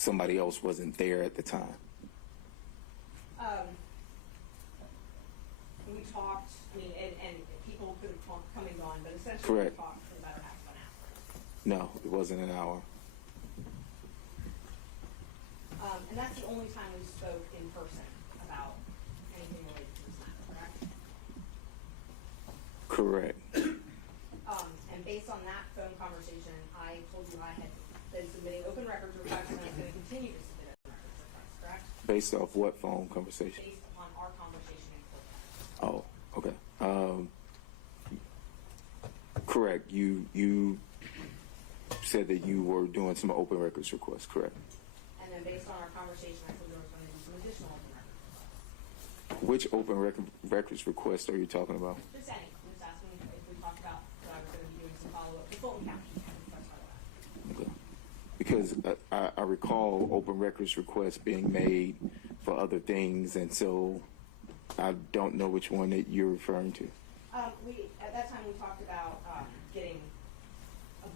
somebody else wasn't there at the time. We talked, I mean, and people could have come and gone, but essentially Correct. we talked for about half an hour. No, it wasn't an hour. And that's the only time we spoke in person about anything related to this matter, correct? Correct. And based on that phone conversation, I told you I had been submitting open records requests and I was going to continue to submit open records requests, correct? Based off what phone conversation? Based upon our conversation in court. Oh, okay. Correct. You said that you were doing some open records requests, correct? And then based on our conversation, I told you I was going to do some additional open records requests. Which open records request are you talking about? Just any. I'm just asking if we talked about that I was going to be doing some follow-up to Fulton County. Okay. Because I recall open records requests being made for other things, and so I don't know which one that you're referring to. At that time we talked about getting, I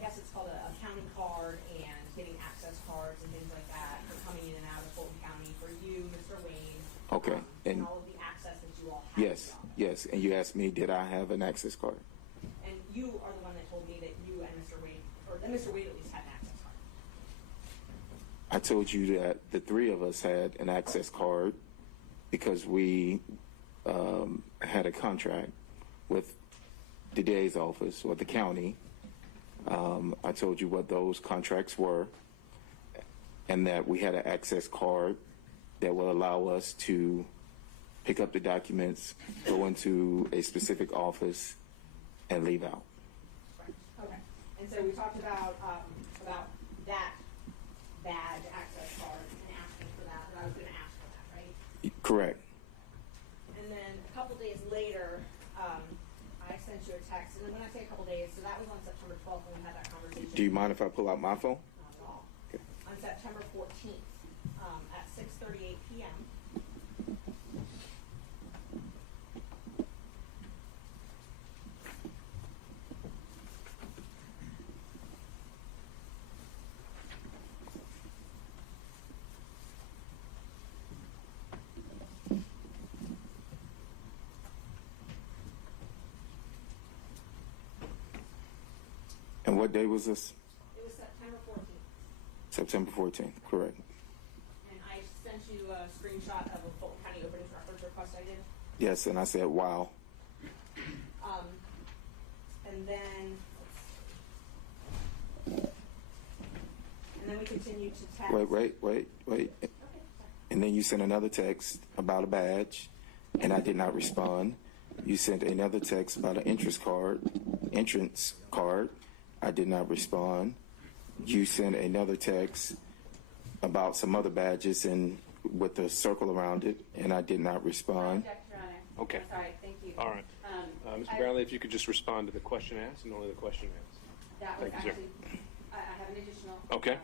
guess it's called a county card and getting access cards and things like that for coming in and out of Fulton County for you, Mr. Wayne. Okay. And all of the access that you all have. Yes. And you asked me, did I have an access card? And you are the one that told me that you and Mr. Wade, or that Mr. Wade at least had an access card. I told you that the three of us had an access card because we had a contract with the DA's office or the county. I told you what those contracts were and that we had an access card that will allow us to pick up the documents, go into a specific office, and leave out. Right. Okay. And so we talked about that badge access card and asking for that I was going to ask for that, right? Correct. And then a couple days later, I sent you a text. And then when I say a couple days, so that was on September 12th when we had that conversation. Do you mind if I pull out my phone? Not at all. Okay. On September 14th at 6:38 p.m. And what day was this? It was September 14th. September 14th, correct. And I sent you a screenshot of a Fulton County opening records request I did. Yes, and I said, wow. And then we continued to text. Wait. Okay, sorry. And then you sent another text about a badge, and I did not respond. You sent another text about an entrance card. I did not respond. You sent another text about some other badges and with a circle around it, and I did not respond. Your Honor. Okay. Sorry, thank you. All right. Mr. Bradley, if you could just respond to the question asked and only the question asked. That was Thank you, sir. actually, I have an additional Okay.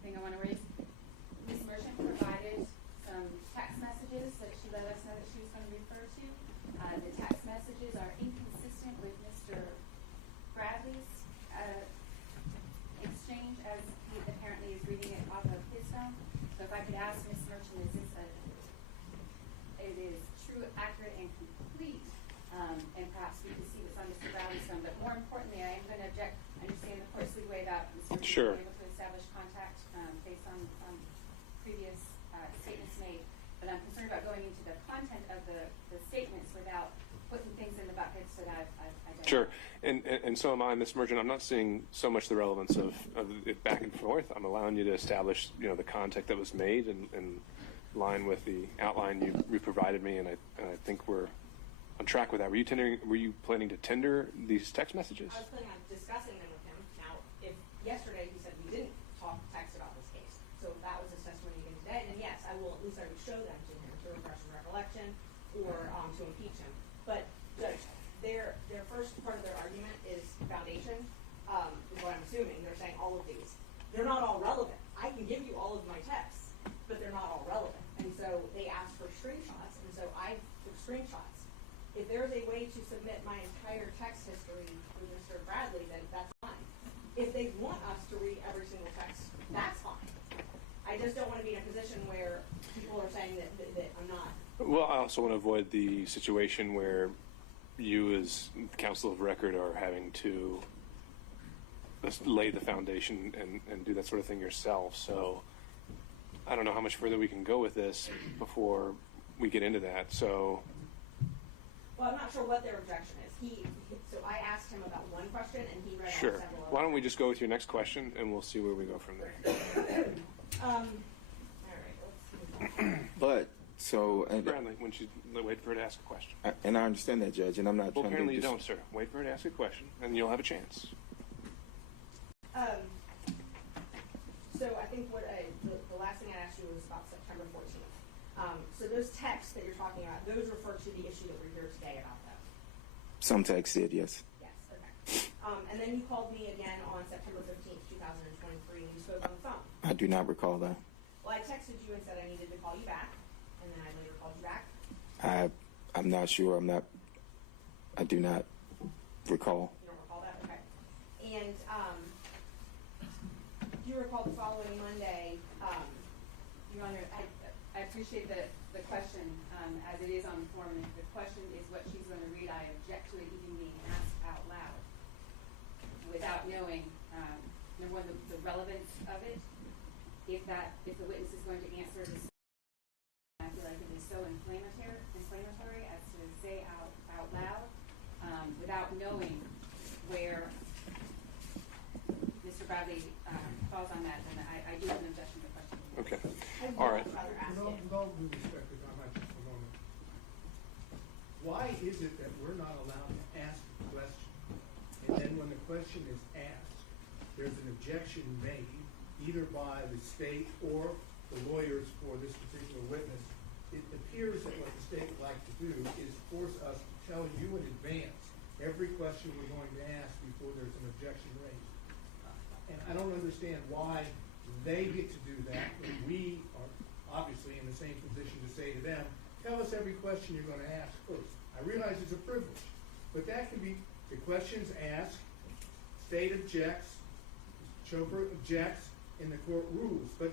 Thing I want to raise. Ms. Merchant provided some text messages that she let us know that she was going to refer to. The text messages are inconsistent with Mr. Bradley's exchange as he apparently is reading it off of his phone. So if I could ask Ms. Merchant, it is true, accurate, and complete, and perhaps we can see what's on Mr. Bradley's phone. But more importantly, I am going to object. I understand the court's leeway about Mr. Sure. being able to establish contact based on previous statements made. But I'm concerned about going into the content of the statements without putting things in the buckets that I've identified. Sure. And so am I, Ms. Merchant. I'm not seeing so much the relevance of it back and forth. I'm allowing you to establish, the contact that was made in line with the outline you provided me, and I think we're on track with that. Were you planning to tender these text messages? I was planning on discussing them with him. Now, if yesterday he said we didn't text about this case, so if that was his testimony again today, then yes, I would show them to him to refresh his recollection or to impeach him. But Judge, their first part of their argument is foundation, is what I'm assuming. They're saying all of these. They're not all relevant. I can give you all of my texts, but they're not all relevant. And so they asked for screenshots, and so I took screenshots. If there's a way to submit my entire text history through Mr. Bradley, then that's fine. If they want us to read every single text, that's fine. also want to avoid the situation where you as counsel of record are having to lay the foundation and do that sort of thing yourself. So I don't know how much further we can go with this before we get into that. So, Well, I'm not sure what their objection is. So I asked him about one question, and he read sure. out several. Why don't we just go with your next question, and we'll see where we go from there. All right, let's see. But so, Bradley, when you wait for her to ask a question. and I understand that, Judge, and I'm not Well, trying apparently to. you don't, sir. Wait for her to ask a question, and you'll have a chance. So I think the last thing I asked you was about September 14th. So those texts that you're talking about, those refer to the issue that we're here today about, though. Some text did, yes. Yes, okay. And then you called me again on September 15th, 2023, and you spoke on the phone. I do not recall that. Well, I texted you and said I needed to call you back, and then I later called you back. I'm not sure. I do not recall. You don't recall that? Okay. And do you recall the following Monday, Your Honor, I appreciate the question as it is on the form. And if the question is what she's going to read, I object to it even being asked out loud without knowing, number one, the relevance of it. If the witness is going to answer this, I feel like it is so inflammatory as to say out loud without knowing where Mr. Bradley falls on that, then I do have an objection to the question. Okay. I would All right. rather ask it. With all due respect, if I might just a moment. Why is it that we're not allowed to ask a question, and then when the question is asked, there's an objection made, either by the state or the lawyers for this particular witness? It appears that what the state would like to do is force us to tell you in advance every question we're going to ask before there's an objection raised. And I don't understand why they get to do that when we are obviously in the same position to say to them, tell us every question you're going to ask first. I realize it's a privilege, but that can be the questions asked, state objects, Chopra objects, and the court rules, but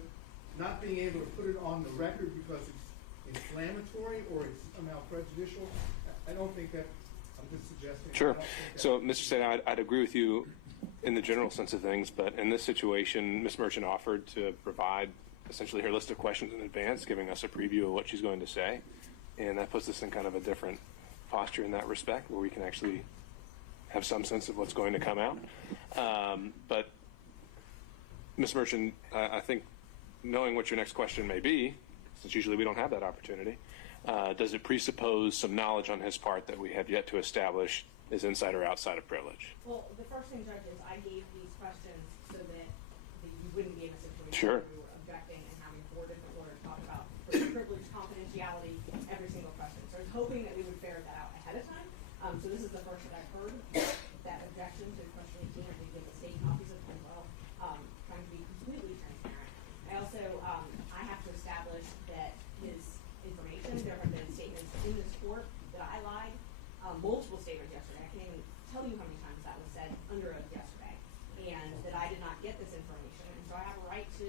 not being able to put it on the record because it's inflammatory or it's somehow prejudicial, I don't think that, I'm just suggesting. Sure. So, Mr. State, I'd agree with you in the general sense of things, but in this situation, Ms. Merchant offered to provide essentially her list of questions in advance, giving us a preview of what she's going to say, and that puts us in kind of a different posture in that respect, where we can actually have some sense of what's going to come out. But Ms. Merchant, I think knowing what your next question may be, since usually we don't have that opportunity, does it presuppose some knowledge on his part that we have yet to establish is inside or outside of privilege? Well, the first thing, Judge, is I gave these questions so that you wouldn't be in a situation Sure. where you were objecting and having four different lawyers talk about privilege, confidentiality, every single question. So I was hoping that we would ferret that out ahead of time. So this is the first that I've heard that objection to question 18. I did give the state copies of it as well, trying to be completely transparent. I also, I have to establish that his information, there have been statements in this court that I lied, multiple statements yesterday. I can't even tell you how many times that was said under oath yesterday, and that I did not get this information, and so I have a right to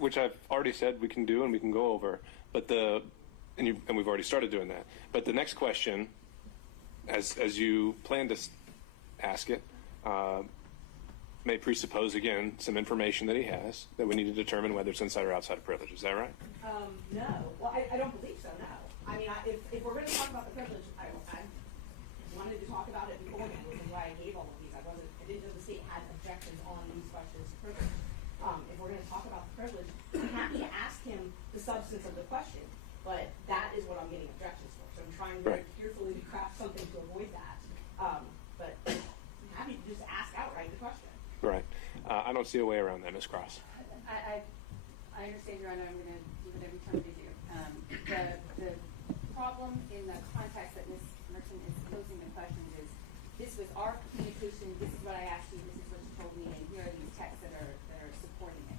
Which I've already said we can do and we can go over, but and we've already started doing that. But the next question, as you plan to ask it, may presuppose again some information that he has that we need to determine whether it's inside or outside of privilege. Is that right? No. Well, I don't believe so, no. I mean, if we're going to talk about the privilege, I wanted to talk about it beforehand, which is why I gave all of these. I didn't know the state had objections on these questions to privilege. If we're going to talk about the privilege, I'm happy to ask him the substance of the question, but that is what I'm getting objections for. So I'm trying very carefully to craft something to avoid that. But I'm happy to just ask outright the question. Right. I don't see a way around that, Ms. Cross. I understand, Your Honor. I'm going to do what every time to do. The problem in the context that Ms. Merchant is posing the questions is, this was our communication, this is what I asked you, this is what you told me, and here are these texts that are supporting it.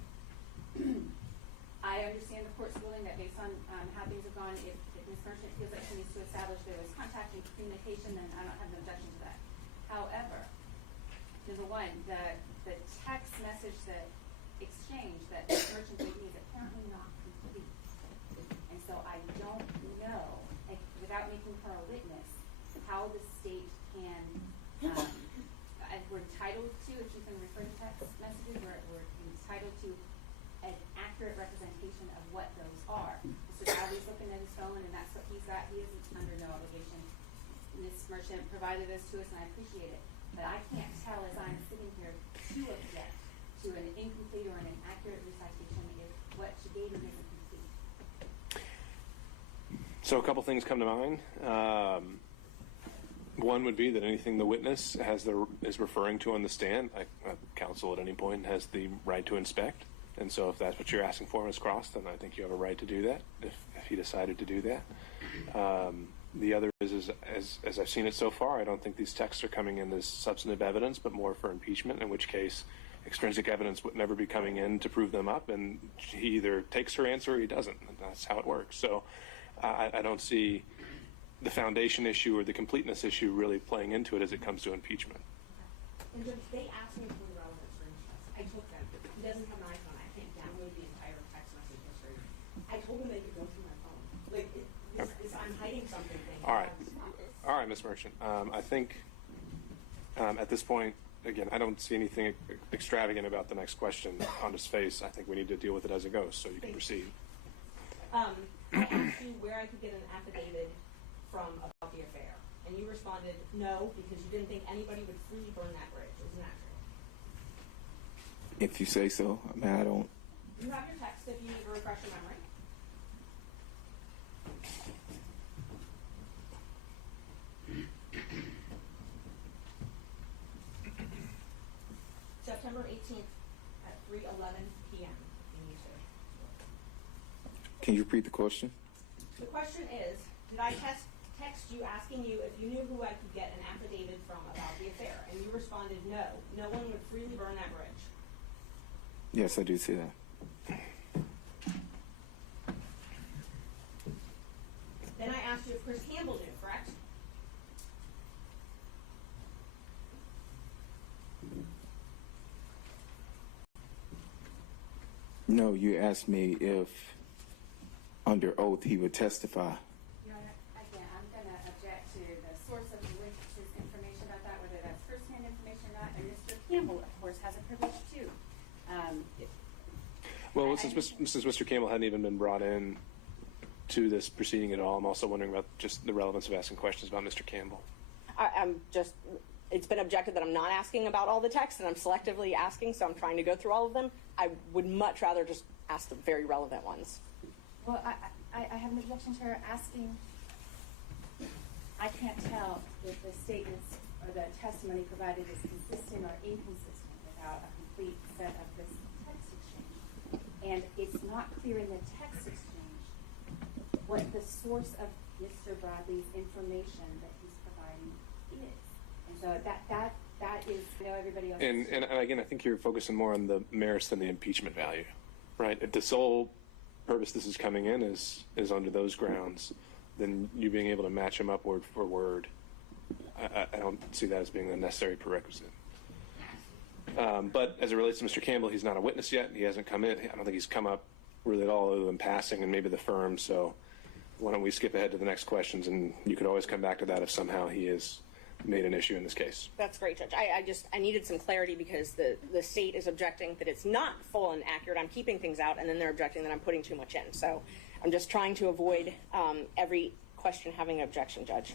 I understand the court's ruling that based on how things have gone, if Ms. Merchant feels like she needs to establish there was contact and communication, then I don't have an objection to that. However, number one, the text message that exchange that Ms. Merchant gave me is apparently not complete. And so I don't know how the state can, we're entitled to, if you can refer to text messages, we're entitled to an accurate representation of what those are. Mr. Bradley's looking at his phone, and that's what he's got. He is under no obligation. Ms. Merchant provided this to us, and I appreciate it. But I can't tell as I'm sitting here to object to an incomplete or an inaccurate recitation if what she gave me isn't complete. So a couple things come to mind. One would be that anything the witness is referring to on the stand, counsel at any point has the right to inspect. And so if that's what you're asking for, Ms. Cross, then I think you have a right to do that if he decided to do that. The other is as I've seen it so far, I don't think these texts are coming in as substantive evidence, but more for impeachment, in which case extrinsic evidence would never be coming in to prove them up, and he either takes her answer or he doesn't. And that's how it works. So I don't see the foundation issue or the completeness issue really playing into it as it comes to impeachment. And Judge, they asked me for the relevant screenshots. I took them. He doesn't have an iPhone. I can't download the entire text message history. I told him they could go through my phone. Like, I'm hiding something. All right, Ms. Merchant. I think at this point, again, I don't see anything extravagant about the next question on his face. I think we need to deal with it as it goes, so you can proceed. I asked you where I could get an affidavit from about the affair, and you responded no, because you didn't think anybody would freely burn that bridge. Isn't that true? If you say so. I mean, I don't. You have your text if you need to refresh your memory. September 18th at 3:11 p.m. in YouTube. Can you repeat the question? The question is, did I text you asking you if you knew who I could get an affidavit from about the affair? And you responded no. No one would freely burn that bridge. Yes, I do see that. Then I asked you if Chris Campbell knew, correct? No, you asked me if under oath he would testify. Your Honor, again, I'm going to object to the source of the witness's information about that, whether that's first-hand information or not. And Mr. Campbell, of course, has a privilege too. Well, since Mr. Campbell hadn't even been brought in to this proceeding at all, I'm also wondering about just the relevance of asking questions about Mr. Campbell. It's been objected that I'm not asking about all the texts, and I'm selectively asking, so I'm trying to go through all of them. I would much rather just ask the very relevant ones. Well, I have an objection to her asking. I can't tell if the statements or the testimony provided is consistent or inconsistent without a complete set of this text exchange. And it's not clear in the text exchange what the source of Mr. Bradley's information that he's providing is. And so that is, I know everybody else. And again, I think you're focusing more on the merits than the impeachment value, right? If the sole purpose this is coming in is under those grounds, then you being able to match them up word for word, I don't see that as being a necessary prerequisite. But as it relates to Mr. Campbell, he's not a witness yet. He hasn't come in. I don't think he's come up really at all other than passing and maybe the firm. So why don't we skip ahead to the next questions, and you could always come back to that if somehow he is made an issue in this case. That's great, Judge. I needed some clarity because the state is objecting that it's not full and accurate. I'm keeping things out, and then they're objecting that I'm putting too much in. So I'm just trying to avoid every question having an objection, Judge.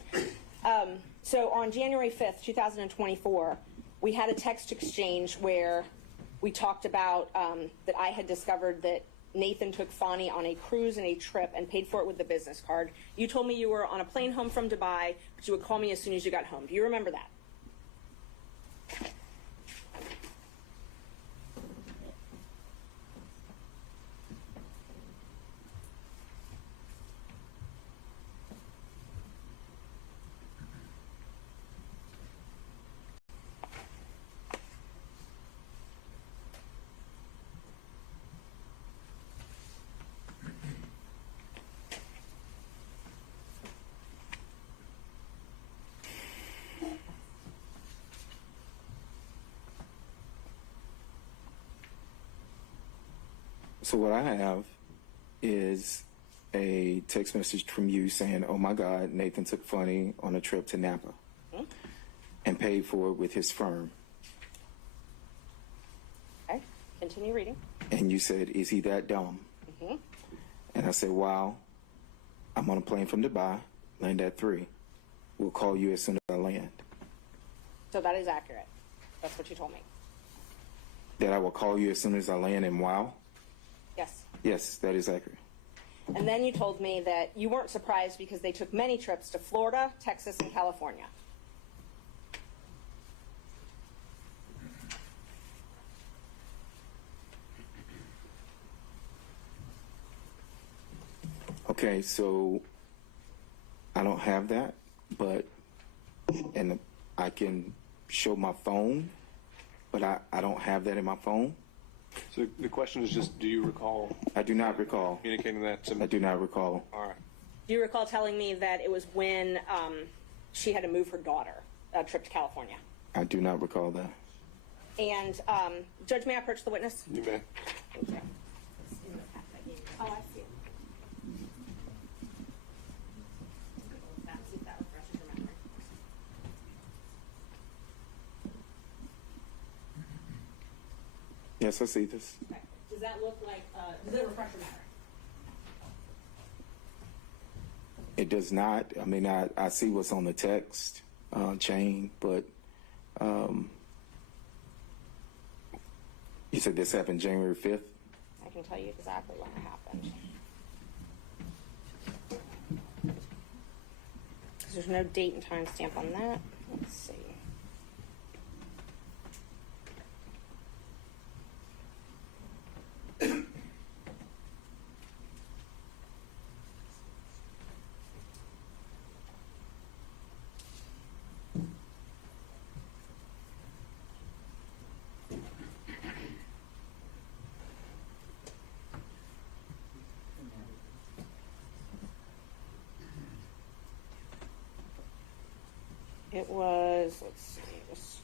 So on January 5th, 2024, we had a text exchange where we talked about that I had discovered that Nathan took Fani on a cruise and a trip and paid for it with the business card. You told me you were on a plane home from Dubai, but you would call me as soon as you got home. Do you remember that? So what I have is a text message from you saying, "Oh my God, Nathan took Fani on a trip to Napa and paid for it with his firm." Okay, continue reading. And you said, "Is he that dumb?" And I said, "Wow, I'm on a plane from Dubai, land at 3. We'll call you as soon as I land." So that is accurate. That's what you told me. That I will call you as soon as I land, and wow? Yes. Yes, that is accurate. And then you told me that you weren't surprised because they took many trips to Florida, Texas, and California. Okay, so I don't have that, but, and I can show my phone, but I don't have that in my phone. So the question is just, do you recall I do not recall. communicating that to me? I do not recall. All right. Do you recall telling me that it was when she had to move her daughter, a trip to California? I do not recall that. And Judge, may I approach the witness? You may. Thank you. Oh, I see it. See if that refreshes your memory. Yes, I see this. Okay. Does that look like, does it refresh your memory? It does not. I mean, I see what's on the text chain, but you said this happened January 5th? I can tell you exactly when it happened. Because there's no date and time stamp on that. Let's see. It was, let's see, it was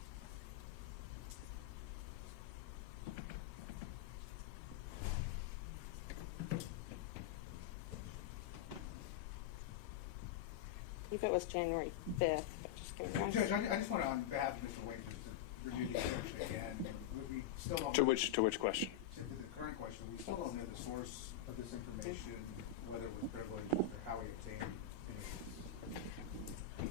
I believe it was January 5th, but just give me one Judge, second. I just want to, on behalf of Mr. Wayne, just to review the objection again. We still don't. To which question? To the current question, we still don't know the source of this information, whether it was privileged or how he obtained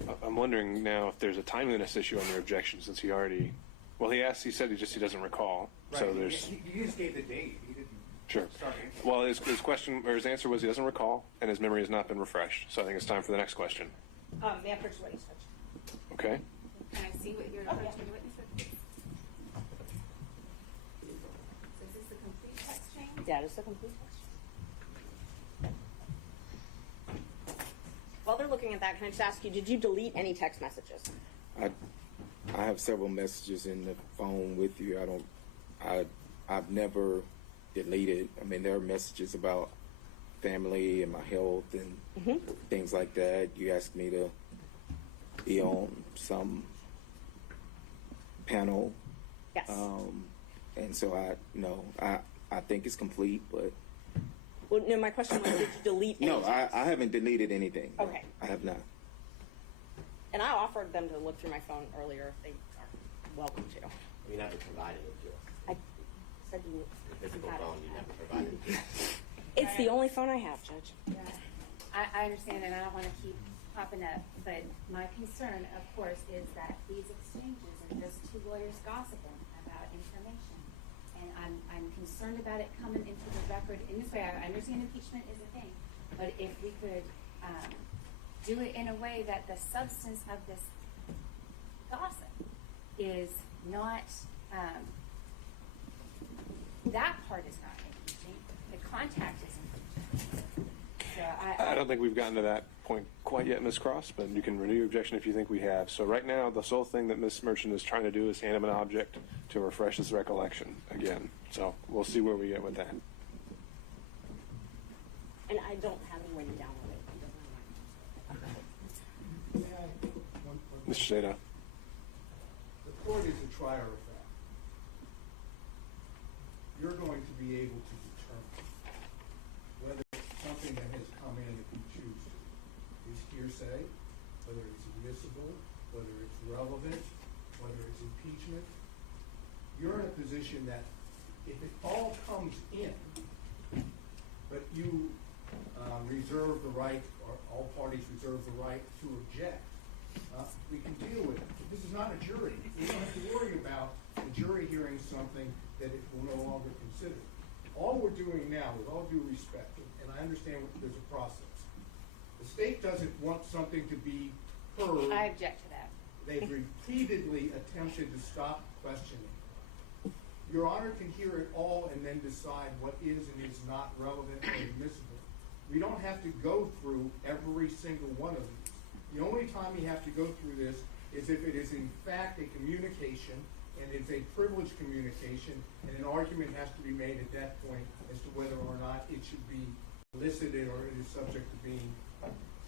it. I'm wondering now if there's a timeliness issue on your objection, since he already, well, he said he doesn't recall. Right. So there's, He just gave the date. He didn't sure. start answering. Well, his question, or his answer was he doesn't recall, and his memory has not been refreshed. So I think it's time for the next question. May I approach the witness, Judge? Okay? Can I see what you're Oh, yeah. approaching the witness with, please? So is this the complete text chain? That is the complete question. While they're looking at that, can I just ask you, did you delete any text messages? I have several messages in the phone with you. I've never deleted. I mean, there are messages about family and my health and things like that. You asked me to be on some panel. Yes. And so I think it's complete, but Well, no, my question was, did you delete any no, text? I haven't deleted anything. No, Okay. I have not. And I offered them to look through my phone earlier if they are welcome to. You never provided it to us. I said you The physical had it. phone, you never provided it to us. It's the only phone I have, Judge. Yeah. I understand, and I don't want to keep popping up, but my concern, of course, is that these exchanges are just two lawyers gossiping about information. And I'm concerned about it coming into the record in this way. I understand impeachment is a thing, but if we could do it in a way that the substance of this gossip is not, that part is not impeaching, the contact is impeaching. So I don't think we've gotten to that point quite yet, Ms. Cross, but you can renew your objection if you think we have. So right now, the sole thing that Ms. Merchant is trying to do is hand him an object to refresh his recollection again. So we'll see where we get with that. And I don't have any way to download it. May I- one- Mr. Sada. The court is a trier of fact. You're going to be able to determine whether something that has come hearsay, whether it's admissible, whether it's relevant, whether it's impeachment. You're in a position that if it all comes in, but you reserve the right, or all parties reserve the right to object, we can deal with it. This is not a jury. We don't have to worry about the jury hearing something that it will no longer consider. All we're doing now, with all due respect, and I understand there's a process, the state doesn't want something to be heard. I object to that. They've repeatedly attempted to stop questioning. Your Honor can hear it all and then decide what is and is not relevant or admissible. We don't have to go through every single one of these. The only time you have to go through this is if it is in fact a communication, and it's a privileged communication, and an argument has to be made at that point as to whether or not it should be elicited or it is subject to being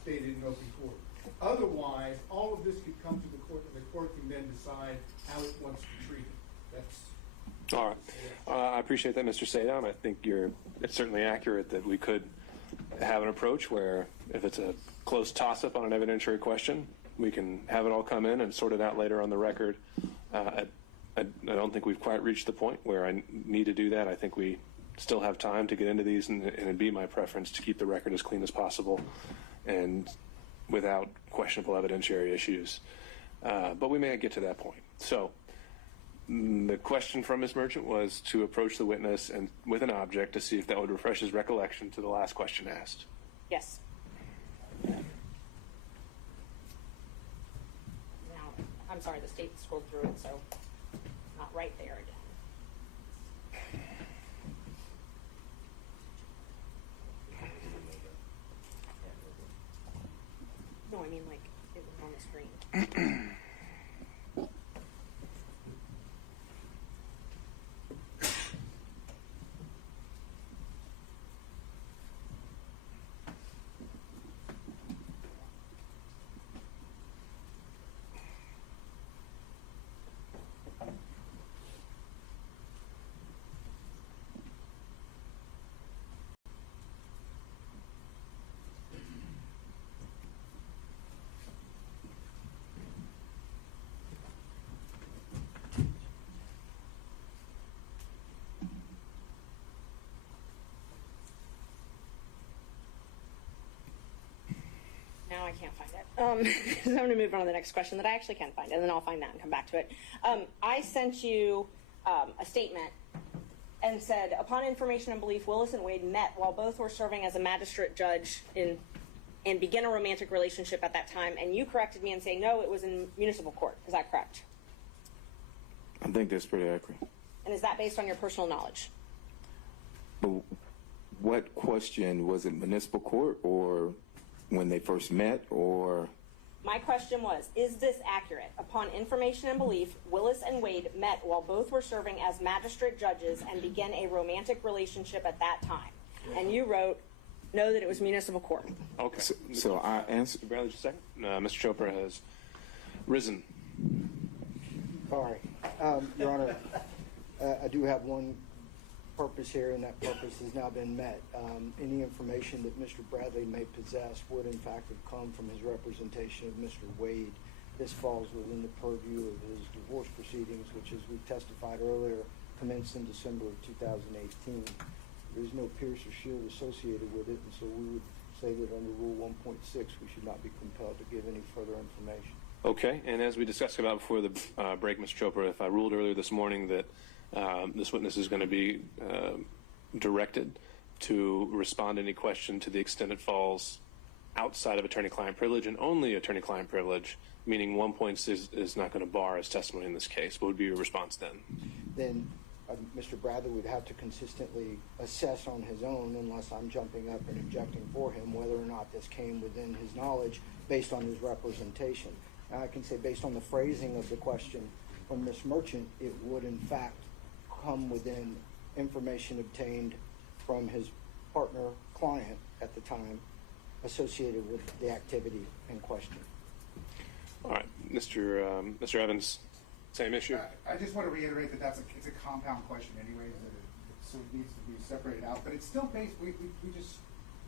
stated in open court. Otherwise, all of this could come to the court, and the court can then decide how it wants to treat it. That's all right. I appreciate that, Mr. Sadon. I think it's certainly accurate that we could have an approach where if it's a close toss-up on an evidentiary question, we can have it all come in and sort it out later on the record. I don't think we've quite reached the point where I need to do that. I think we still have time to get into these, and it'd be my preference to keep the record as clean as possible and without questionable evidentiary issues. But we may get to that point. So the question from Ms. Merchant was to approach the witness and with an object to see if that would refresh his recollection to the last question asked. Yes. Now, I'm sorry, the state scrolled through it, so not right there again. No, I mean like it was on the screen. Now I can't find it. So I'm going to move on to the next question that I actually can find, and then I'll find that and come back to it. I sent you a statement and said, upon information and belief, Willis and Wade met while both were serving as a magistrate judge and began a romantic relationship at that time, and you corrected me and saying, no, it was in municipal court. Is that correct? I think that's pretty accurate. And is that based on your personal knowledge? But what question, was it municipal court or when they first met, or? My question was, is this accurate? Upon information and belief, Willis and Wade met while both were serving as magistrate judges and began a romantic relationship at that time. And you wrote, no, that it was municipal court. Okay. So I answer. Bradley, just a second. Mr. Chopra has risen. All right. Your Honor, I do have one purpose here, and that purpose has now been met. Any information that Mr. Bradley may possess would in fact have come from his representation of Mr. Wade. This falls within the purview of his divorce proceedings, which, as we testified earlier, commenced in December of 2018. There's no pierce or shield associated with it, and so we would say that under Rule 1.6 we should not be compelled to give any further information. Okay, and as we discussed about before the break, Mr. Chopra, if I ruled earlier this morning that this witness is going to be directed to respond to any question to the extent it falls outside of attorney-client privilege and only attorney-client privilege, meaning 1.6 is not going to bar his testimony in this case, what would be your response then? Then Mr. Bradley would have to consistently assess on his own, unless I'm jumping up and objecting for him, whether or not this came within his knowledge based on his representation. Now, I can say based on the phrasing of the question from Ms. Merchant, it would in fact come within information obtained from his partner client at the time associated with the activity in question. All right, Mr. Evans, same issue? I just want to reiterate that it's a compound question anyway, so it needs to be separated out. But it's still based, we just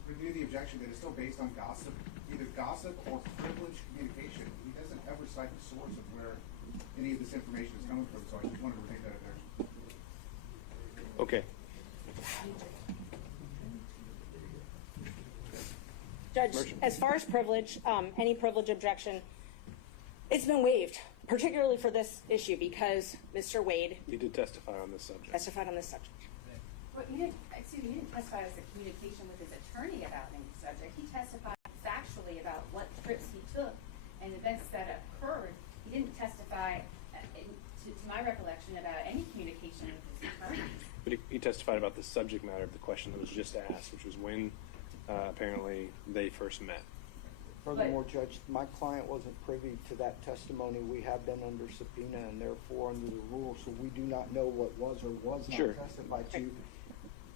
renew the objection that it's still based on gossip, either gossip or privileged communication. He doesn't ever cite the source of where any of this information is coming from, so I just wanted to retain that objection. Okay. Judge, Merchant. as far as privilege, any privilege objection, it's been waived, particularly for this issue because Mr. Wade He did testify on this subject. testified on this subject. Well, he didn't testify as a communication with his attorney about any subject. He testified factually about what trips he took and events that occurred. He didn't testify, to my recollection, about any communication with his attorney. But he testified about the subject matter of the question that was just asked, which was when apparently they first met. Furthermore, Judge, my client wasn't privy to that testimony. We have been under subpoena and therefore under the rules, so we do not know what was or was not Sure. testified to.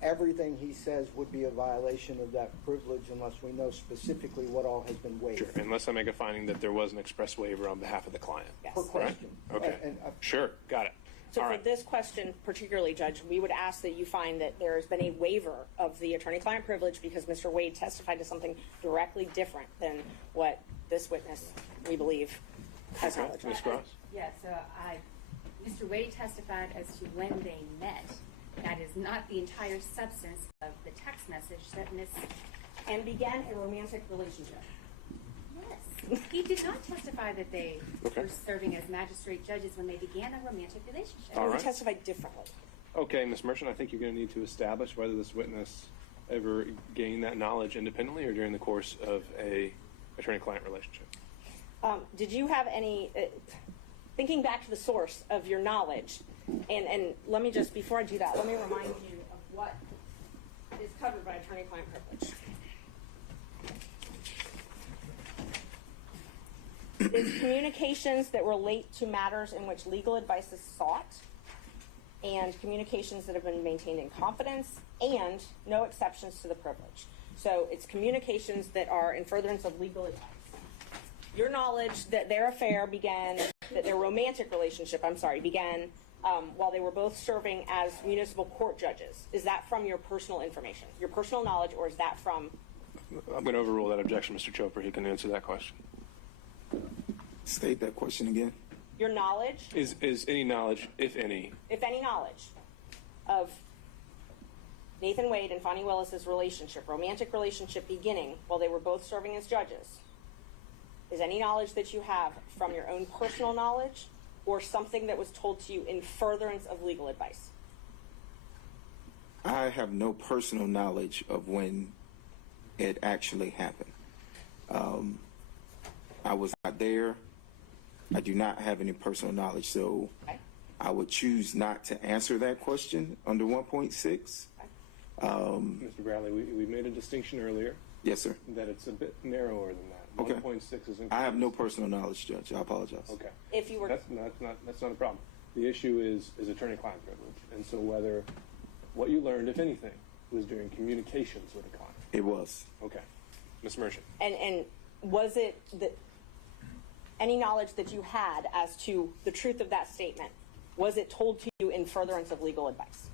Everything he says would be a violation of that privilege unless we know specifically what all has been waived. Sure. Unless I make a finding that there was an express waiver on behalf of the client. Yes. Per question. Okay. Sure. Got it. So All for right. this question particularly, Judge, we would ask that you find that there has been a waiver of the attorney-client privilege because Mr. Wade testified to something directly different than what this witness, we believe, has knowledge of. Ms. Cross? Yeah, so Mr. Wade testified as to when they met. That is not the entire substance of the text message that Ms. And began a romantic relationship. Yes. He did not testify that they Okay. were serving as magistrate judges when they began a romantic relationship. All He right. testified differently. Okay, Ms. Merchant, I think you're going to need to establish whether this witness ever gained that knowledge independently or during the course of a attorney-client relationship. Did you have any, thinking back to the source of your knowledge, and let me just, before I do that, let me remind you of what is covered by attorney-client privilege. It's communications that relate to matters in which legal advice is sought, and communications that have been maintained in confidence, and no exceptions to the privilege. So it's communications that are in furtherance of legal advice. Your knowledge that their affair began, that their romantic relationship, began while they were both serving as municipal court judges. Is that from your personal information, your personal knowledge, or is that from? I'm going to overrule that objection, Mr. Chopra. He can answer that question. State that question again. Your knowledge, Is any knowledge, if any, if any knowledge, of Nathan Wade and Fani Willis's relationship, romantic relationship beginning while they were both serving as judges, is any knowledge that you have from your own personal knowledge or something that was told to you in furtherance of legal advice? I have no personal knowledge of when it actually happened. I was not there. I do not have any personal knowledge, so Okay. I would choose not to answer that question under 1.6. Mr. Bradley, we made a distinction earlier Yes, sir. that it's a bit narrower than that. Okay. 1.6 is I have no personal knowledge, Judge. I apologize. Okay. If you were, That's not a problem. The issue is attorney-client privilege, and so whether what you learned, if anything, was during communications with a client. It was. Okay, Ms. Merchant. and was it that any knowledge that you had as to the truth of that statement, was it told to you in furtherance of legal advice?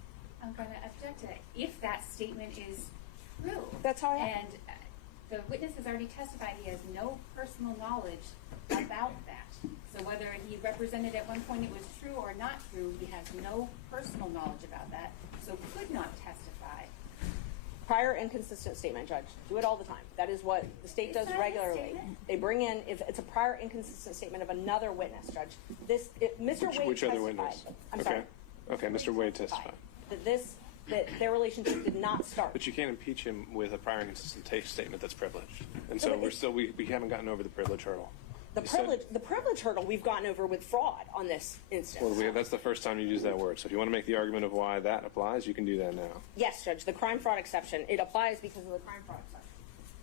I'm going to object to that. If that statement is true. That's all right. And the witness has already testified he has no personal knowledge about that. So whether he represented at one point it was true or not true, he has no personal knowledge about that, so could not testify. Prior inconsistent statement, Judge. Do it all the time. That is what the state It's does not a regularly. statement. They bring in, if it's a prior inconsistent statement of another witness, Judge. Mr. Wade Which testified. other witness? I'm Okay. sorry. Okay, Mr. Wade testified. That their relationship did not start. But you can't impeach him with a prior inconsistent statement that's privileged. And so but we haven't gotten over the privilege hurdle. The You said- privilege hurdle we've gotten over with fraud on this instance. Well, that's the first time you used that word. So if you want to make the argument of why that applies, you can do that now. Yes, Judge, the crime fraud exception, it applies because of the crime fraud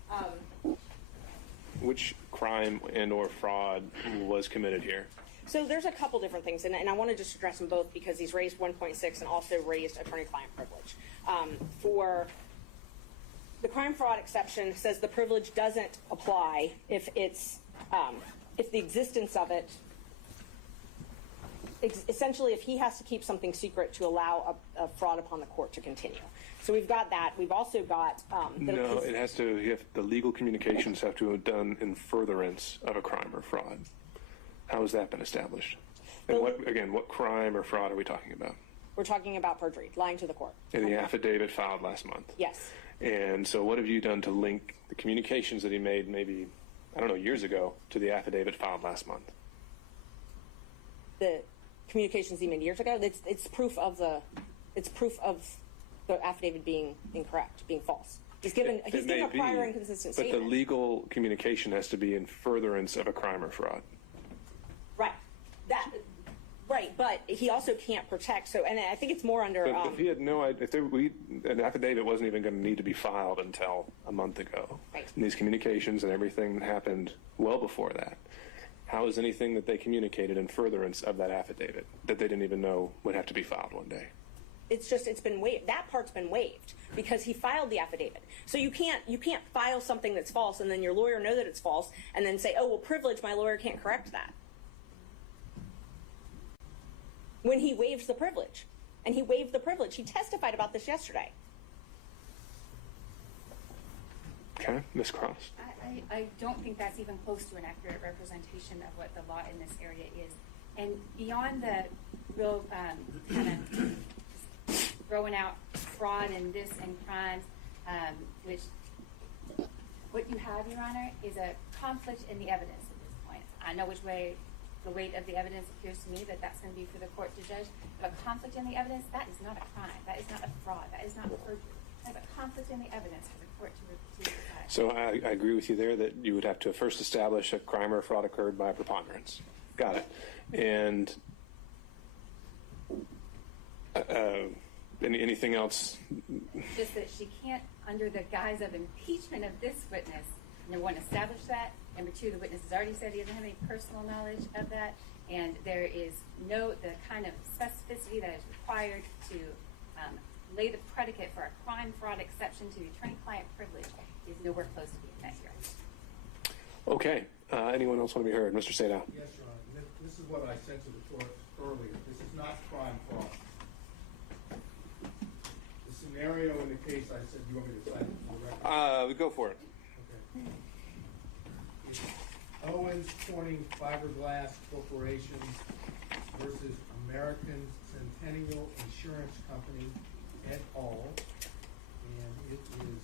exception. Which crime and or fraud was committed here? So there's a couple different things, and I want to just address them both because he's raised 1.6 and also raised attorney-client privilege. For the crime fraud exception says the privilege doesn't apply if it's if the existence of it essentially if he has to keep something secret to allow a fraud upon the court to continue. So we've got that. We've also got No, it has to. The legal communications have to have done in furtherance of a crime or fraud. How has that been established? And what crime or fraud are we talking about? We're talking about perjury, lying to the court. In the affidavit filed last month. Yes. And so what have you done to link the communications that he made maybe, I don't know, years ago to the affidavit filed last month? The communications he made years ago, it's proof of the affidavit being incorrect, being false. He's given a prior inconsistent statement. But the legal communication has to be in furtherance of a crime or fraud. Right. Right, but he also can't protect. So, and I think it's more under. But if he had no idea, an affidavit wasn't even going to need to be filed until a month ago. Right. And these communications and everything happened well before that. How is anything that they communicated in furtherance of that affidavit that they didn't even know would have to be filed one day? It's been waived. That part's been waived because he filed the affidavit. So you can't file something that's false and then your lawyer know that it's false and then say, oh, well, privilege, my lawyer can't correct that. When he waives the privilege. And he waived the privilege. He testified about this yesterday. Okay, Ms. Cross. I don't think that's even close to an accurate representation of what the law in this area is. And beyond the real kind of throwing out fraud and this and crimes, which what you have, Your Honor, is a conflict in the evidence at this point. I know which way the weight of the evidence appears to me that that's going to be for the court to judge. But a conflict in the evidence, that is not a crime. That is not a fraud. That is not perjury. That's a conflict in the evidence for the court to decide. So I agree with you there that you would have to first establish a crime or fraud occurred by a preponderance. Got it. And anything else? Just that she can't, under the guise of impeachment of this witness, number one, establish that. Number two, the witness has already said he doesn't have any personal knowledge of that. And there is the kind of specificity that is required to lay the predicate for a crime fraud exception to the attorney-client privilege is nowhere close to being met here. Okay. Anyone else want to be heard? Mr. Sadow. Yes, Your Honor. This is what I said to the court earlier. This is not crime fraud. The scenario in the case I said, you want me to cite it for the record? Go for it. Okay. It's Owens Corning Fiberglass Corporation versus American Centennial Insurance Company et al. And it is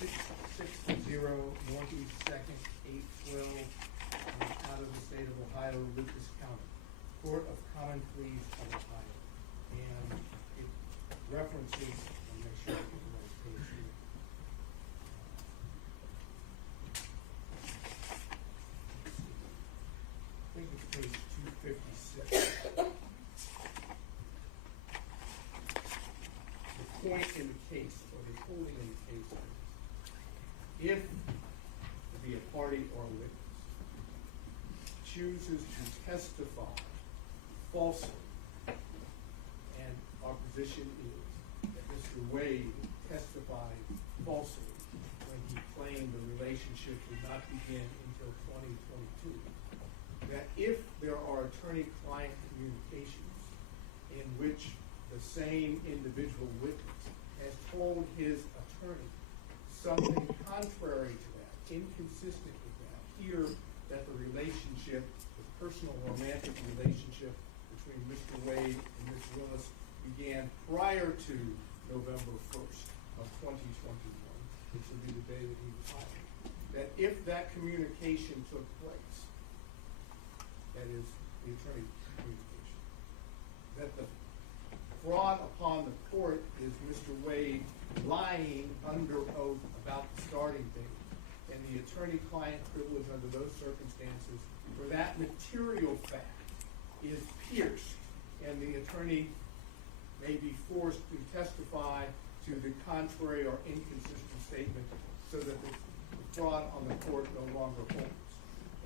660 Northeast 2nd, 812, out of the state of Ohio, Lucas County. Court of Common Pleas of Ohio. And it references, I'll make sure I get the right page here. I think it's page 256. The point in the case, or the holding in the case, is if the party or witness chooses to testify falsely, and our position is that Mr. Wade testified falsely when he claimed the relationship did not begin until 2022, that if there are attorney-client communications in which the same individual witness has told his attorney something contrary to that, inconsistent with that, here that the relationship, the personal romantic relationship between Mr. Wade and Ms. Willis began prior to November 1st of 2021, which would be the day that he was hired, that if that communication took place, that is the attorney communication, that the fraud upon the court is Mr. Wade lying under oath about the starting date, and the attorney-client privilege under those circumstances, where that material fact is pierced, and the attorney may be forced to testify to the contrary or inconsistent statement so that the fraud on the court no longer holds.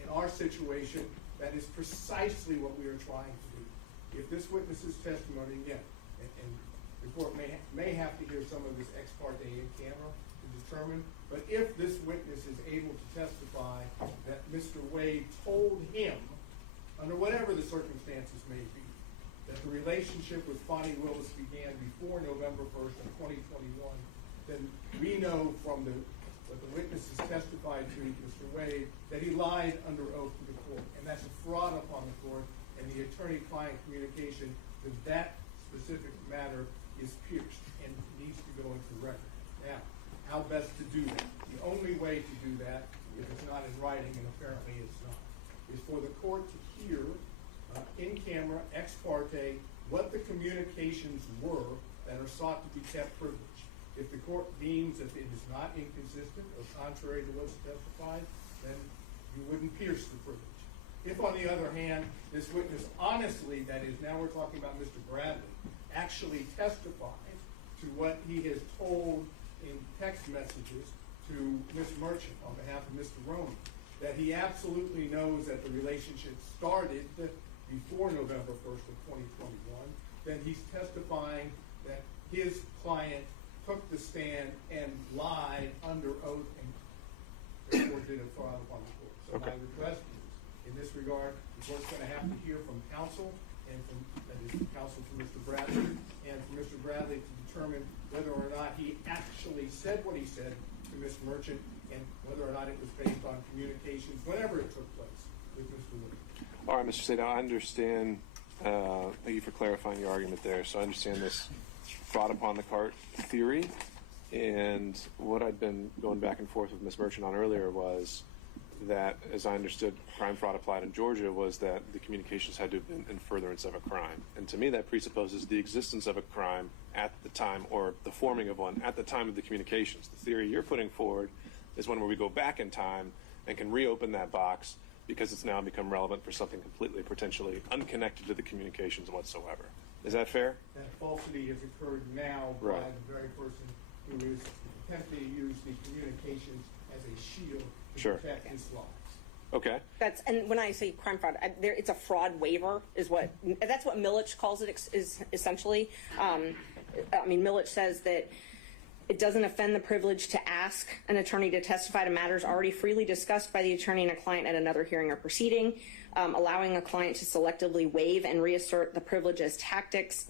In our situation, that is precisely what we are trying to do. If this witness's testimony, again, and the court may have to hear some of this ex parte in camera to determine, but if this witness is able to testify that Mr. Wade told him under whatever the circumstances may be, that the relationship with Fani Willis began before November 1st of 2021, then we know from what the witnesses testified to Mr. Wade that he lied under oath to the court, and that's a fraud upon the court, and the attorney-client communication to that specific matter is pierced and needs to go into the record. Now, how best to do that? The only way to do that, if it's not in writing, and apparently it's not, is for the court to hear in camera, ex parte, what the communications were that are sought to be kept privileged. If the court deems that it is not inconsistent or contrary to what's testified, then you wouldn't pierce the privilege. If, on the other hand, this witness honestly, that is, now we're talking about Mr. Bradley, actually testifies to what he has told in text messages to Ms. Merchant on behalf of Mr. Roman, that he absolutely knows that the relationship started before November 1st of 2021, then he's testifying that his client took the stand and lied under oath and therefore did a fraud upon the court. So Okay. my request is, in this regard, the court's going to have to hear from counsel, and from, that is, counsel from Mr. Bradley, and from Mr. Bradley to determine whether or not he actually said what he said to Ms. Merchant, and whether or not it was based on communications, whenever it took place, with Mr. Wood. All right, Mr. Sadow, I understand. Thank you for clarifying your argument there. So I understand this fraud upon the cart theory, and what I'd been going back and forth with Ms. Merchant on earlier was that, as I understood, crime fraud applied in Georgia was that the communications had to have been in furtherance of a crime. And to me, that presupposes the existence of a crime at the time, or the forming of one at the time of the communications. The theory you're putting forward is one where we go back in time and can reopen that box because it's now become relevant for something completely, potentially unconnected to the communications whatsoever. Is that fair? That falsity has occurred now by Right. the very person who is attempting to use the communications as a shield to Sure. protect his lives. Okay. And when I say crime fraud, it's a fraud waiver, that's what Millich calls it, is essentially. Millich says that it doesn't offend the privilege to ask an attorney to testify to matters already freely discussed by the attorney and a client at another hearing or proceeding. Allowing a client to selectively waive and reassert the privilege as tactics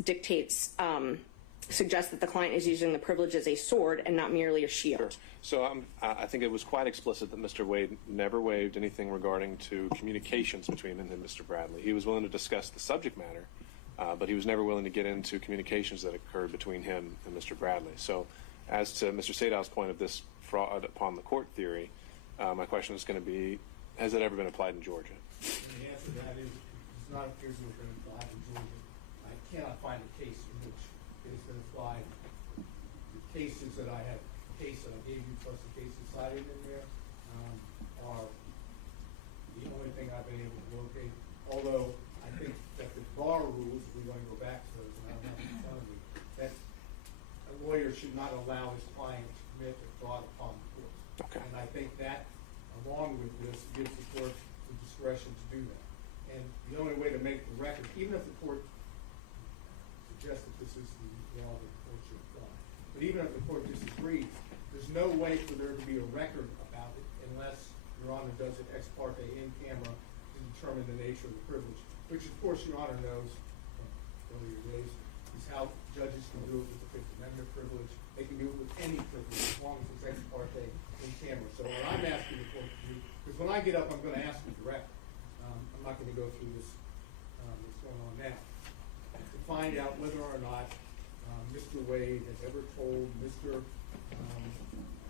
suggests that the client is using the privilege as a sword and not merely a shield. Sure. So I think it was quite explicit that Mr. Wade never waived anything regarding to communications between him and Mr. Bradley. He was willing to discuss the subject matter, but he was never willing to get into communications that occurred between him and Mr. Bradley. So as to Mr. Sadow's point of this fraud upon the court theory, my question is going to be, has it ever been applied in Georgia? And the answer to that is, it's not appears to have been applied in Georgia. I cannot find a case in which it has been applied. The cases that I have, the case that I gave you plus the cases cited in there, are the only thing I've been able to locate. Although I think that the bar rules, if we're going to go back to those, and I don't have them in front of me, that a lawyer should not allow his client to commit a fraud upon the court. Okay. And I think that, along with this, gives the court the discretion to do that. And the only way to make the record, even if the court suggests that this is the law that the court should apply, but even if the court disagrees, there's no way for there to be a record about it unless Your Honor does it ex parte in camera to determine the nature of the privilege, which of course Your Honor knows from earlier days is how judges can do it with the Fifth Amendment privilege. They can do it with any privilege as long as it's ex parte in camera. So what I'm asking the court to do, because when I get up, I'm going to ask you directly. I'm not going to go through this that's going on now, to find out whether or not Mr. Wade has ever told Mr.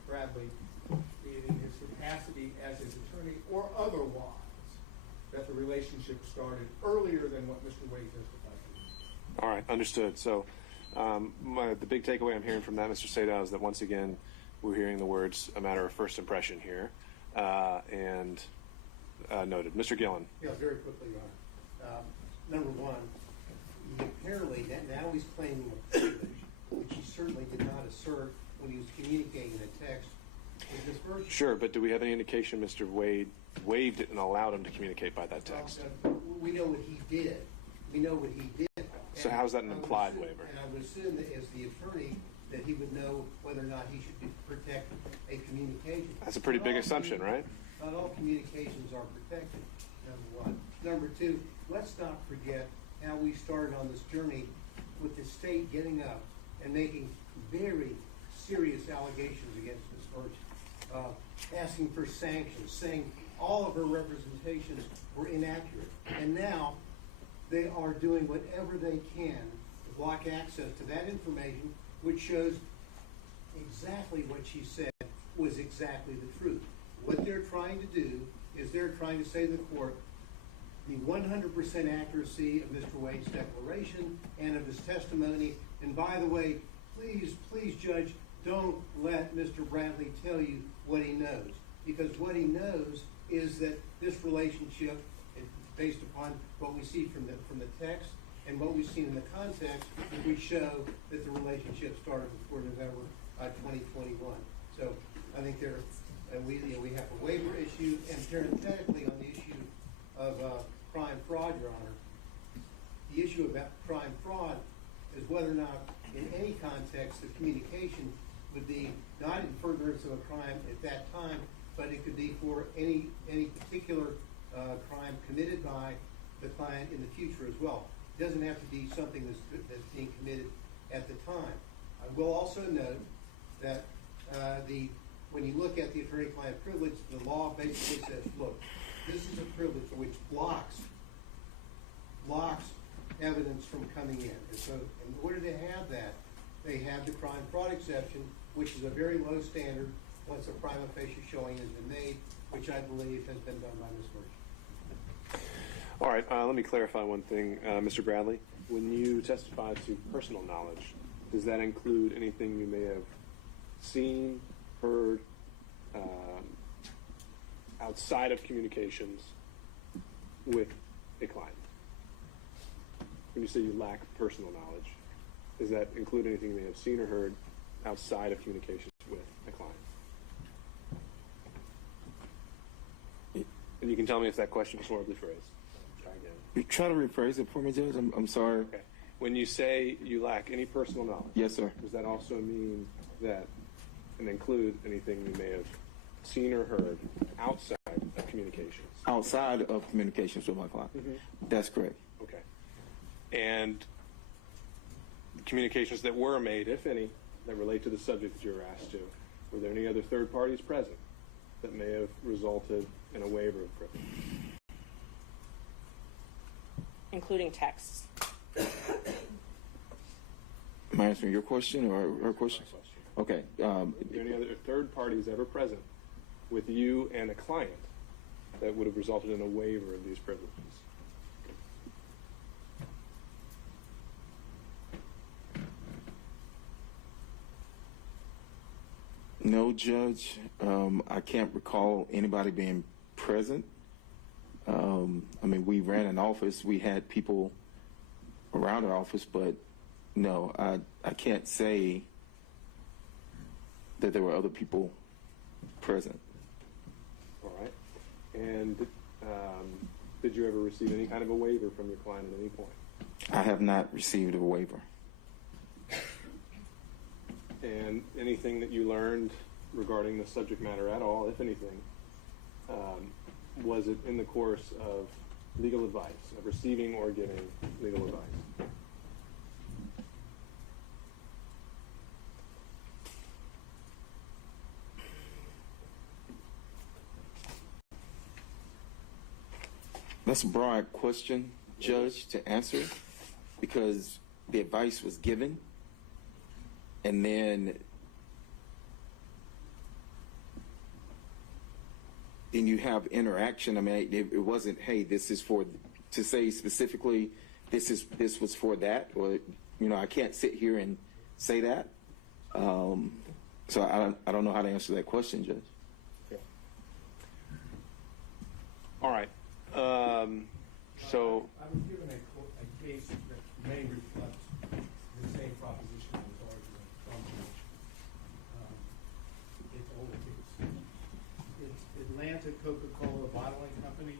Bradley, in his capacity as his attorney or otherwise, that the relationship started earlier than what Mr. Wade testified to. All right, understood. So the big takeaway I'm hearing from that, Mr. Sadow, is that once again, we're hearing the words "a matter of first impression" here, and noted. Mr. Gillen. Yeah, very quickly, Your Honor. Number one, apparently now he's claiming a privilege, which he certainly did not assert when he was communicating a text with Ms. Merchant. Sure, but do we have any indication Mr. Wade waived it and allowed him to communicate by that text? We know what he did. We know what he did. So how's that an implied waiver? And I would assume that as the attorney that he would know whether or not he should protect a communication. That's a pretty big assumption, right? Not all communications are protected, number one. Number two, let's not forget how we started on this journey with the state getting up and making very serious allegations against Ms. Merchant, asking for sanctions, saying all of her representations were inaccurate. And now they are doing whatever they can to block access to that information, which shows exactly what she said was exactly the truth. What they're trying to do is they're trying to say to the court the 100% accuracy of Mr. Wade's declaration and of his testimony. And by the way, please, Judge, don't let Mr. Bradley tell you what he knows, because what he knows is that this relationship, based upon what we see from the text and what we've seen in the context, we show that the relationship started before November 2021. So I think we have a waiver issue, and parenthetically on the issue of crime fraud, Your Honor, the issue about crime fraud is whether or not in any context the communication would be not in furtherance of a crime at that time, but it could be for any particular crime committed by the client in the future as well. It doesn't have to be something that's being committed at the time. I will also note that when you look at the attorney-client privilege, the law basically says, look, this is a privilege which blocks evidence from coming in. And so in order to have that, they have the crime fraud exception, which is a very low standard once a prima facie showing has been made, which I believe has been done by Ms. Merchant. All right, let me clarify one thing, Mr. Bradley. When you testify to personal knowledge, does that include anything you may have seen, heard, outside of communications with a client? When you say you lack personal knowledge, does that include anything you may have seen or heard outside of communications with a client? And you can tell me if that question is horribly phrased. Try again. You try to rephrase it for me, Judge. I'm sorry. Okay. When you say you lack any personal knowledge, Yes, sir. does that also mean that and include anything you may have seen or heard outside of communications? Outside of communications with my client. That's correct. Okay. And communications that were made, if any, that relate to the subject that you were asked to, were there any other third parties present that may have resulted in a waiver of privilege? Including texts. Am I answering your question or her question? My Okay. question. Are there any other third parties ever present with you and a client that would have resulted in a waiver of these privileges? No, Judge. I can't recall anybody being present. I mean, we ran an office. We had people around our office, but no, I can't say that there were other people present. All right. And did you ever receive any kind of a waiver from your client at any point? I have not received a waiver. And anything that you learned regarding the subject matter at all, if anything, was it in the course of legal advice, of receiving or giving legal advice? That's a broad question, Judge, to answer, because the advice was given, and then you have interaction. I mean, it wasn't, hey, this is for, to say specifically, this was for that, or, you know, I can't sit here and say that. So I don't know how to answer that question, Judge. Okay. All right. So I was given a case that may reflect the same proposition I was arguing from Judge. It's an older case. It's Atlanta Coca-Cola Bottling Company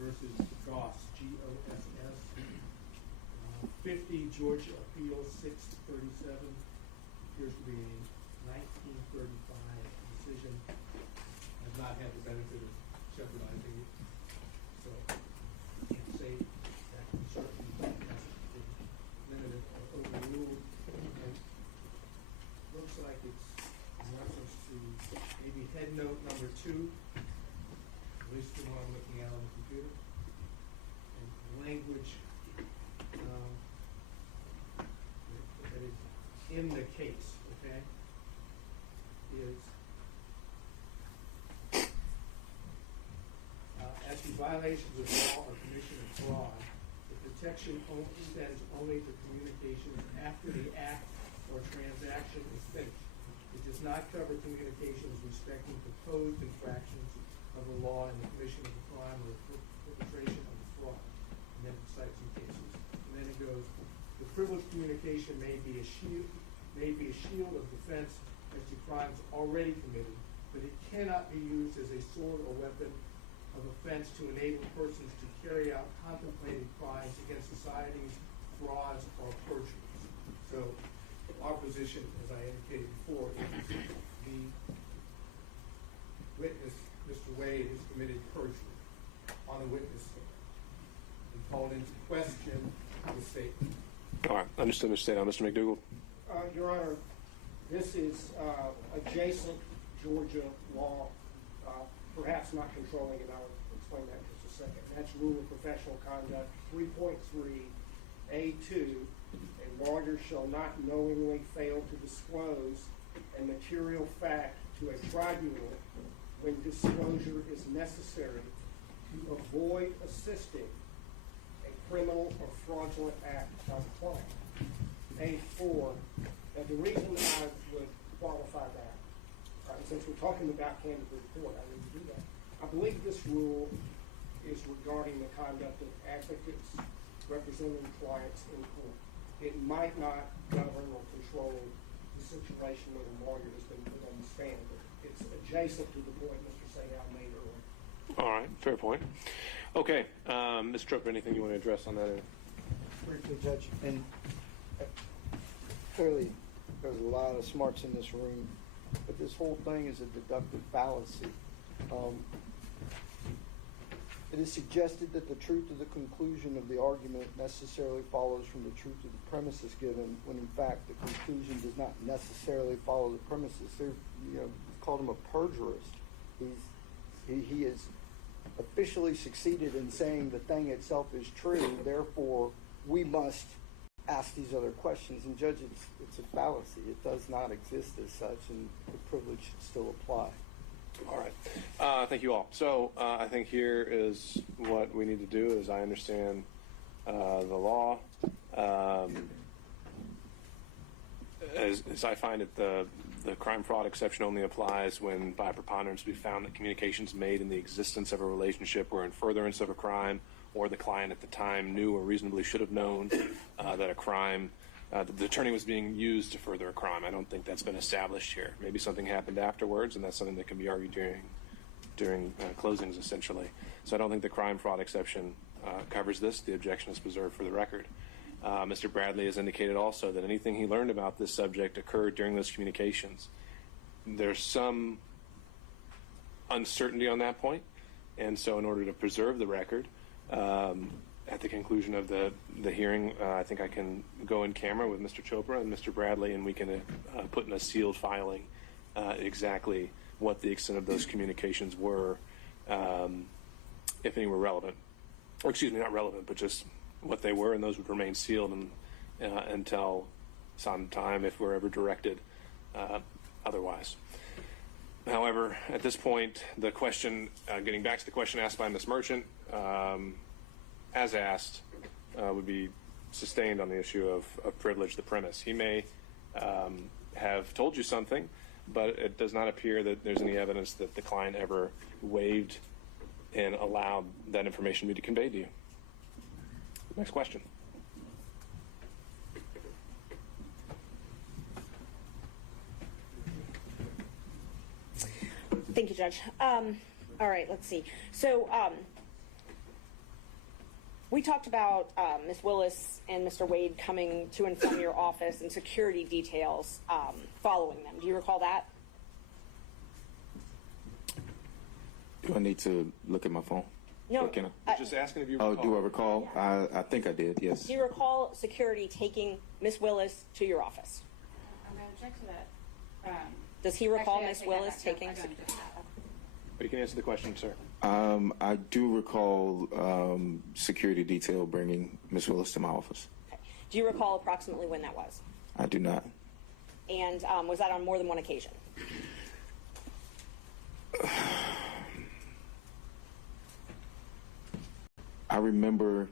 versus Goss, G-O-S-S. 50 Georgia Appeal 637. Appears to be a 1935 decision. I've not had the benefit of jeopardizing it. So head note number 2, at least the one I'm looking at on the computer, and language that is in the case, okay, is as to violations of law or commission of fraud, the protection extends only to communications after the act or transaction is finished. It does not cover communications respecting proposed infractions of the law in the commission of the crime or perpetration of the fraud. And then it cites some cases. And then it goes, the privileged communication may be a shield of defense as to crimes already committed, but it cannot be used as a sword or weapon of offense to enable persons to carry out contemplated crimes against society's frauds or perjuries. So our position, as I indicated before, is the witness, Mr. Wade, has committed perjury on a witness stand and called into question the statement. All right, understood, Mr. State. Mr. McDougall. Your Honor, this is adjacent Georgia law, perhaps not controlling it. I'll explain that in just a second. That's Rule of Professional Conduct 3.3A2. A lawyer shall not knowingly fail to disclose a material fact to a tribunal when disclosure is necessary to avoid assisting a criminal or fraudulent act by the client. A4, and the reason I would qualify that, since we're talking about candid report, I need to do that. I believe this rule is regarding the conduct of advocates representing clients in court. It might not govern or control the situation where the lawyer has been put on the stand, but it's adjacent to the point Mr. Sayal made earlier. All right, fair point. Okay, Mr. Trooper, anything you want to address on that? Briefly, Judge, and clearly there's a lot of smarts in this room, but this whole thing is a deductive fallacy. It is suggested that the truth of the conclusion of the argument necessarily follows from the truth of the premises given, when in fact the conclusion does not necessarily follow the premises. Called him a perjurist. He has officially succeeded in saying the thing itself is true. Therefore, we must ask these other questions. And Judge, it's a fallacy. It does not exist as such, and the privilege should still apply. All right. Thank you all. So I think here is what we need to do, as I understand the law. As I find it, the crime fraud exception only applies when by preponderance we found that communications made in the existence of a relationship were in furtherance of a crime, or the client at the time knew or reasonably should have known that a crime, the attorney was being used to further a crime. I don't think that's been established here. Maybe something happened afterwards, and that's something that can be argued during closings, essentially. So I don't think the crime fraud exception covers this. The objection is preserved for the record. Mr. Bradley has indicated also that anything he learned about this subject occurred during those communications. There's some uncertainty on that point, and so in order to preserve the record, at the conclusion of the hearing, I think I can go in camera with Mr. Chopra and Mr. Bradley, and we can put in a sealed filing exactly what the extent of those communications were, if any were relevant. Or excuse me, not relevant, but just what they were, and those would remain sealed until some time if we're ever directed otherwise. However, at this point, the question, getting back to the question asked by Ms. Merchant, as asked, would be sustained on the issue of privilege, the premise. He may have told you something, but it does not appear that there's any evidence that the client ever waived and allowed that information to be conveyed to you. Next question. Thank you, Judge. All right, let's see. So we talked about Ms. Willis and Mr. Wade coming to and from your office and security details following them. Do you recall that? Do I need to look at my phone? No. Or can I? Just asking if you recall. Oh, do I recall? I think I did, yes. Do you recall security taking Ms. Willis to your office? I'm going to object to that. Does he recall Actually, I Ms. take that Willis back. No, taking? I don't. But you can answer the question, sir. I do recall security detail bringing Ms. Willis to my office. Okay. Do you recall approximately when that was? I do not. And was that on more than one occasion? I remember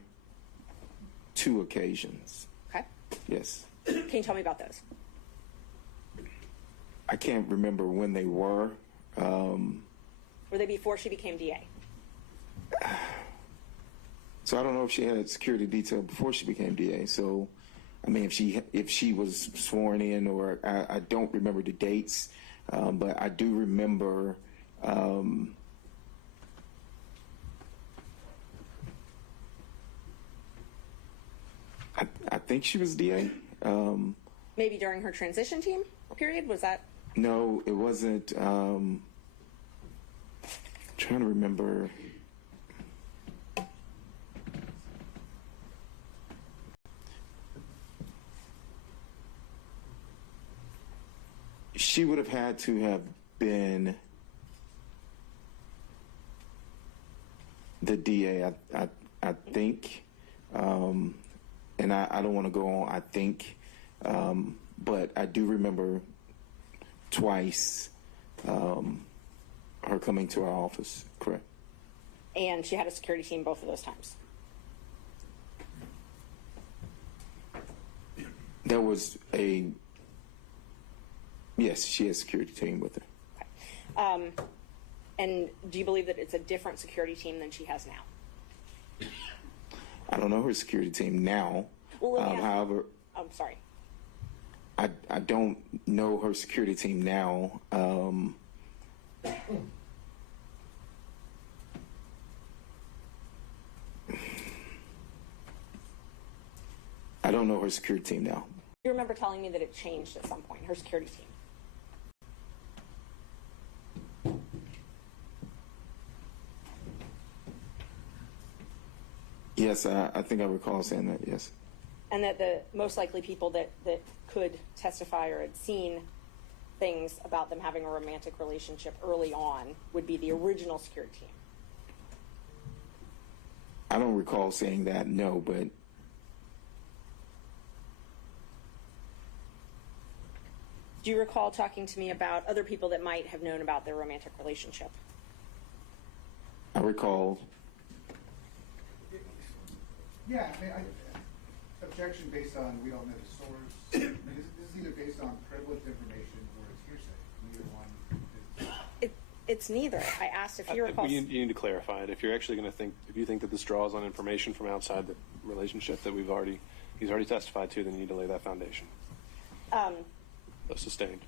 2 occasions. Okay. Yes. Can you tell me about those? I can't remember when they were. Were they before she became DA? So I don't know if she had security detail before she became DA. So, I mean, if she was sworn in, or I don't remember the dates, but I do remember. I think she was DA. Maybe during her transition team period? Was that? No, it wasn't. Trying to remember. She would have had to have been the DA, I think. And I don't want to go on, I think. But I do remember twice her coming to our office, correct? And she had a security team both of those times. There was yes, she had a security team with her. Okay. And do you believe that it's a different security team than she has now? I don't know her security team now. Well, let me ask you- However, I'm sorry. I don't know her security team now. I don't know her security team now. You remember telling me that it changed at some point, her security team. Yes, I think I recall saying that, yes. And that the most likely people that could testify or had seen things about them having a romantic relationship early on would be the original security team. I don't recall saying that, no, but Do you recall talking to me about other people that might have known about their romantic relationship? I recall. Yeah, I mean, objection based on we don't know the source. I mean, this is either based on privileged information or it's hearsay. Neither one is. It's neither. I asked if you recall. You need to clarify it. If you're actually going to if you think that this draws on information from outside the relationship that he's already testified to, then you need to lay that foundation. Sustained.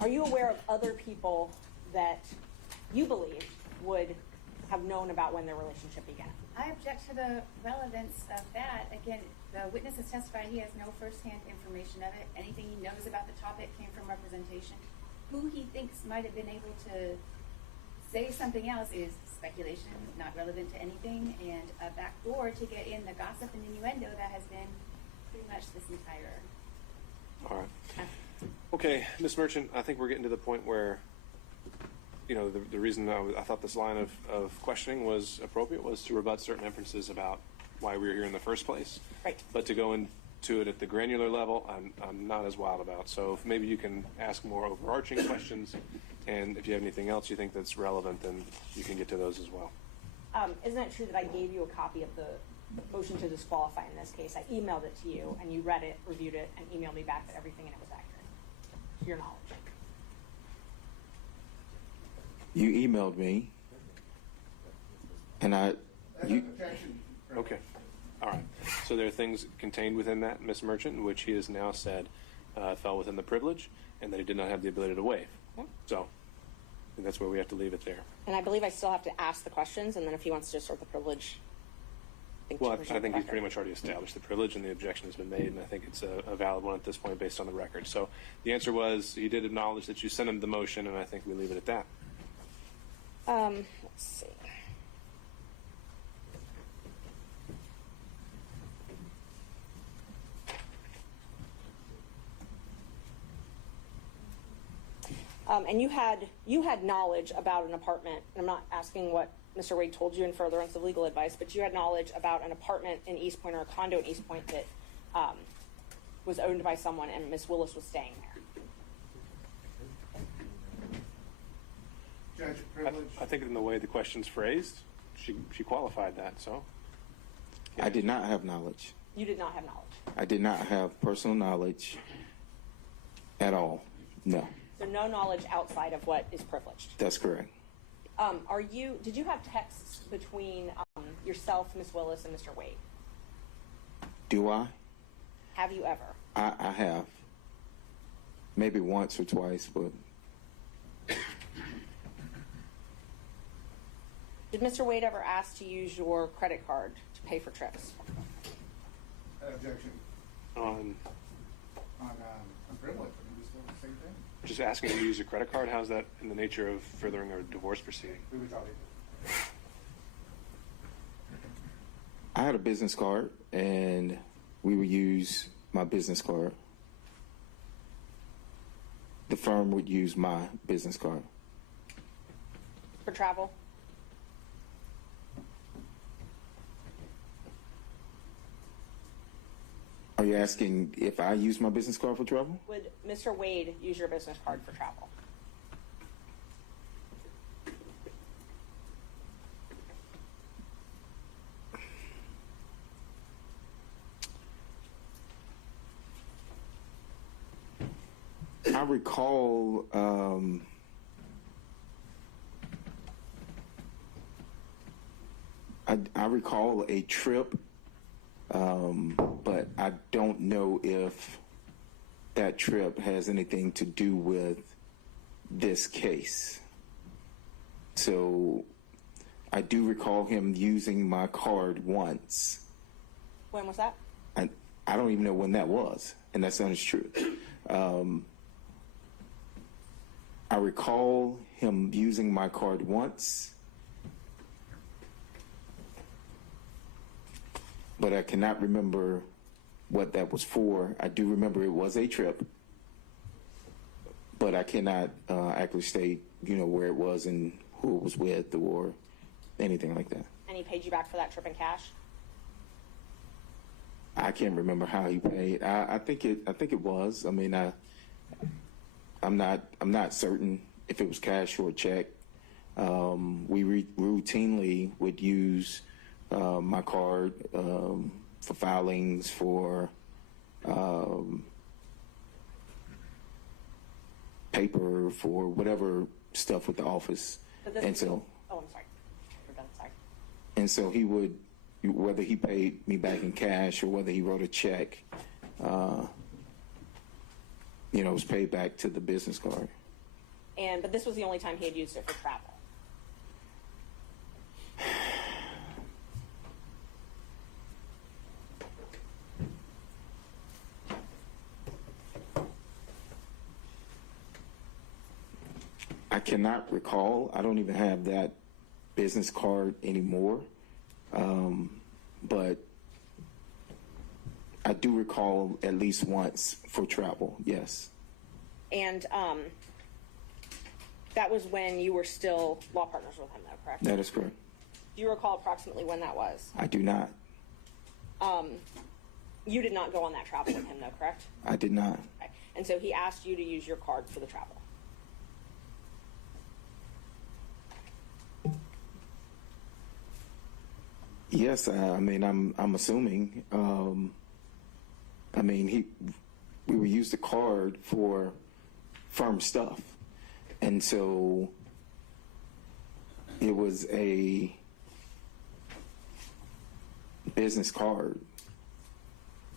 Are you aware of other people that you believe would have known about when their relationship began? I object to the relevance of that. Again, the witness has testified he has no firsthand information of it. Anything he knows about the topic came from representation. Who he thinks might have been able to say something else is speculation, not relevant to anything, and a backdoor to get in the gossip and innuendo that has been pretty much this entire. All right. Okay, Ms. Merchant, I think we're getting to the point where, the reason I thought this line of questioning was appropriate was to rebut certain inferences about why we were here in the first place. Right. But to go into it at the granular level, I'm not as wild about. So if maybe you can ask more overarching questions, and if you have anything else you think that's relevant, then you can get to those as well. Isn't it true that I gave you a copy of the motion to disqualify in this case? I emailed it to you, and you read it, reviewed it, and emailed me back that everything in it was accurate, to your knowledge. You emailed me, and Objection. Okay. All right. So there are things contained within that, Ms. Merchant, which he has now said fell within the privilege, and that he did not have the ability to waive. Okay. So I think that's where we have to leave it there. And I believe I still have to ask the questions, and then if he wants to assert the privilege, Well, I think he's pretty much already established the privilege, and the objection has been made, and I think it's a valid one at this point based on the record. So the answer was he did acknowledge that you sent him the motion, and I think we leave it at that. Let's see. And you had knowledge about an apartment, and I'm not asking what Mr. Wade told you in furtherance of legal advice, but you had knowledge about an apartment in East Point or a condo in East Point that was owned by someone, and Miss Willis was staying there. Judge, privilege. I think in the way the question's phrased, she qualified that, so. I did not have knowledge. You did not have knowledge. I did not have personal knowledge at all. No, So no knowledge outside of what is privileged. that's correct. Did you have texts between yourself, Miss Willis, and Mr. Wade? Do I? Have you ever? I have. Maybe once or twice, but Did Mr. Wade ever ask to use your credit card to pay for trips? Objection. On On privilege, I mean, we still the same thing. just asking him to use a credit card, how's that in the nature of furthering a divorce proceeding? We would tell you. I had a business card, and we would use my business card. The firm would use my business card. For travel? Are you asking if I use my business card for travel? Would Mr. Wade use your business card for travel? I recall I recall a trip, but I don't know if that trip has anything to do with this case. So I do recall him using my card once. When was that? I don't even know when that was, and that's not true. I recall him using my card once, but I cannot remember what that was for. I do remember it was a trip, but I cannot accurately state, where it was and who it was with or anything like that. And he paid you back for that trip in cash? I can't remember how he paid. I think it was. I mean, I'm not certain if it was cash or a check. We routinely would use my card for filings, for paper, for whatever stuff with the office. But this And so, oh, I'm sorry. We're done. Sorry. and so he would, whether he paid me back in cash or whether he wrote a check, it was paid back to the business card. But this was the only time he had used it for travel. I cannot recall. I don't even have that business card anymore. But I do recall at least once for travel, yes. And that was when you were still law partners with him, though, correct? That is correct. Do you recall approximately when that was? I do not. You did not go on that travel with him, though, correct? I did not. Okay. And so he asked you to use your card for the travel. Yes, I mean, I'm assuming. We would use the card for firm stuff, and so it was a business card.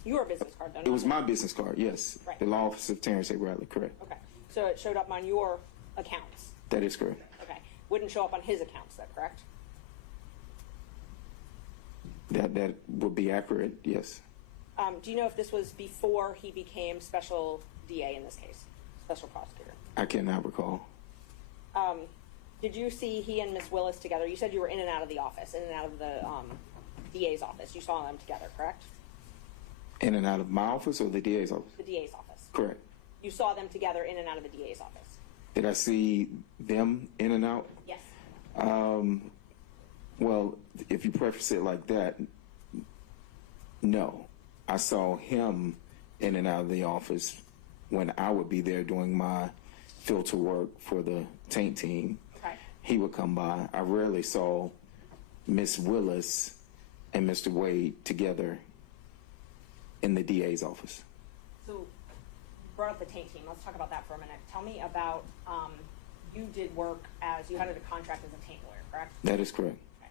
Your business card, though. It was my business card, yes. Right. The law office of Terrence A. Bradley, correct. Okay. So it showed up on your accounts. That is correct. Okay. Wouldn't show up on his accounts, though, correct? That would be accurate, yes. Do you know if this was before he became special DA in this case, special prosecutor? I cannot recall. Did you see he and Miss Willis together? You said you were in and out of the office, in and out of the DA's office. You saw them together, correct? In and out of my office or the DA's office? The DA's office. Correct. You saw them together in and out of the DA's office. Did I see them in and out? Yes. Well, if you preface it like that, no. I saw him in and out of the office when I would be there doing my filter work for the taint team. Okay. He would come by. I rarely saw Miss Willis and Mr. Wade together in the DA's office. So, you brought up the taint team. Let's talk about that for a minute. Tell me about, you did work as, you had a contract as a taint lawyer, correct? That is correct. Okay.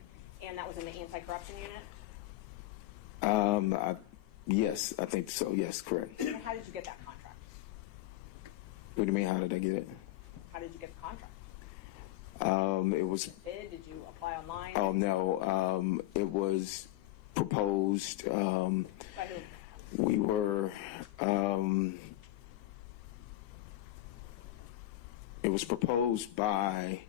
And that was in the anti-corruption unit? Yes, I think so. Yes, correct. And how did you get that contract? What do you mean, how did I get it? How did you get the contract? It was, Bid? Did you apply online? oh no, it was proposed, By who? we were, it was proposed by,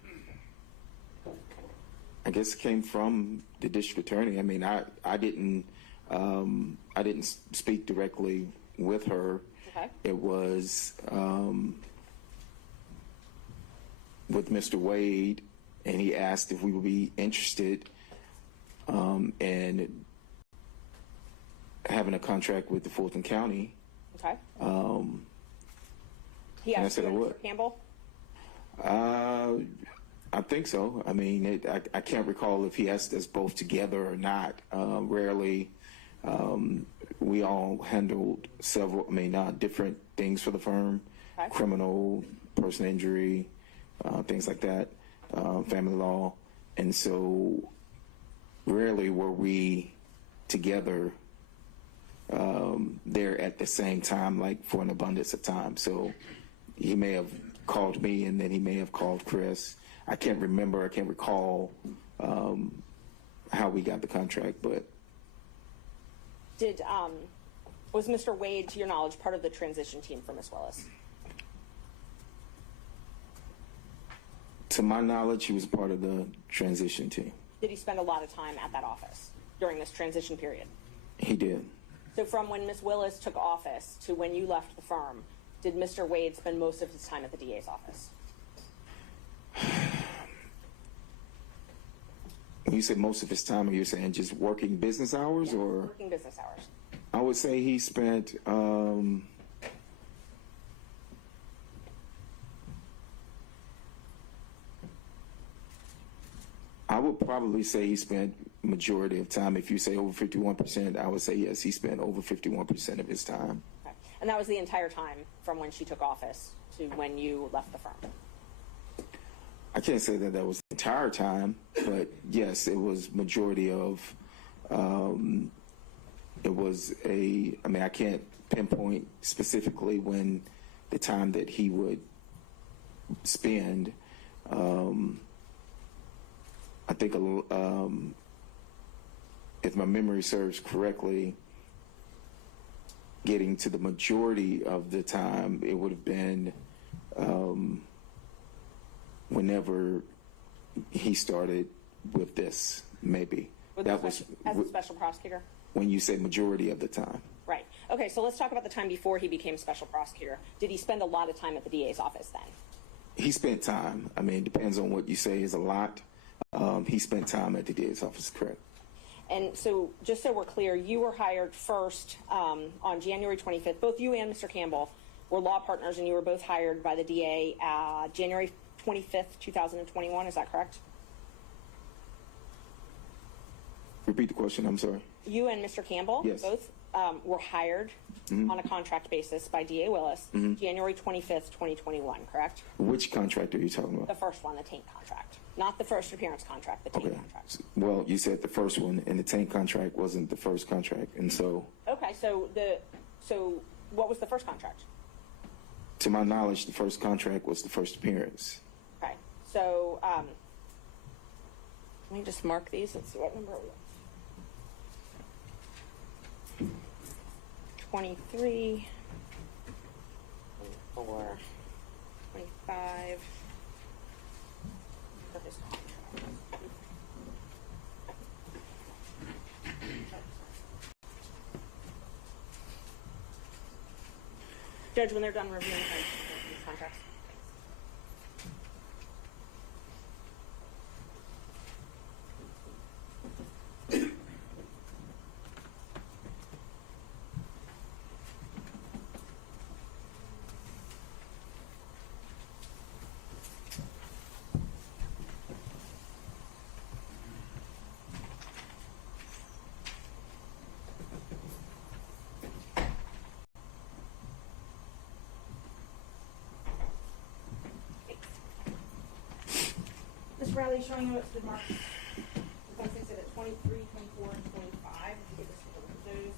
I guess it came from the district attorney. I mean, I didn't speak directly with her. Okay. It was with Mr. Wade, and he asked if we would be interested in having a contract with the Fulton County. Okay. He and I asked said you I and would. Mr. Campbell? I think so. I mean, I can't recall if he asked us both together or not. Rarely. We all handled several, different things for the firm, Okay. criminal, personal injury, things like that, family law. And so rarely were we together there at the same time, like for an abundance of time. So he may have called me and then he may have called Chris. I can't recall how we got the contract, but Did, was Mr. Wade, to your knowledge, part of the transition team for Ms. Willis? to my knowledge, he was part of the transition team. Did he spend a lot of time at that office during this transition period? He did. So from when Ms. Willis took office to when you left the firm, did Mr. Wade spend most of his time at the DA's office? When you say most of his time, are you saying just working business hours, Yes, or? working business hours. I would say he spent, I would probably say he spent majority of time. If you say over 51%, I would say yes, he spent over 51% of his time. Okay. And that was the entire time from when she took office to when you left the firm? I can't say that that was the entire time, but yes, it was majority of, it was I can't pinpoint specifically when the time that he would spend. I think, if my memory serves correctly, getting to the majority of the time, it would have been whenever he started with this, maybe. As a special prosecutor? When you say majority of the time. Right. Okay, so let's talk about the time before he became special prosecutor. Did he spend a lot of time at the DA's office then? He spent time. It depends on what you say is a lot. He spent time at the DA's office, correct. And so, just so we're clear, you were hired first on January 25th. Both you and Mr. Campbell were law partners, and you were both hired by the DA January 25th, 2021. Is that correct? Repeat the question, I'm sorry. You and Mr. Campbell Yes. both were hired on a contract basis by DA Willis January 25th, 2021, correct? Which contract are you talking about? The first one, the taint contract. Not the first appearance contract, the taint contract. Well, you said the first one, and the taint contract wasn't the first contract, and so, Okay, so what was the first contract? to my knowledge, the first contract was the first appearance. Okay, so let me just mark these. Let's see what number are we on. 23, 24, 25. For his contract. Judge, when they're done reviewing these contracts. Bradley showing you what's been marked. Defense exhibit 23, 24, and 25. Give us a look at those.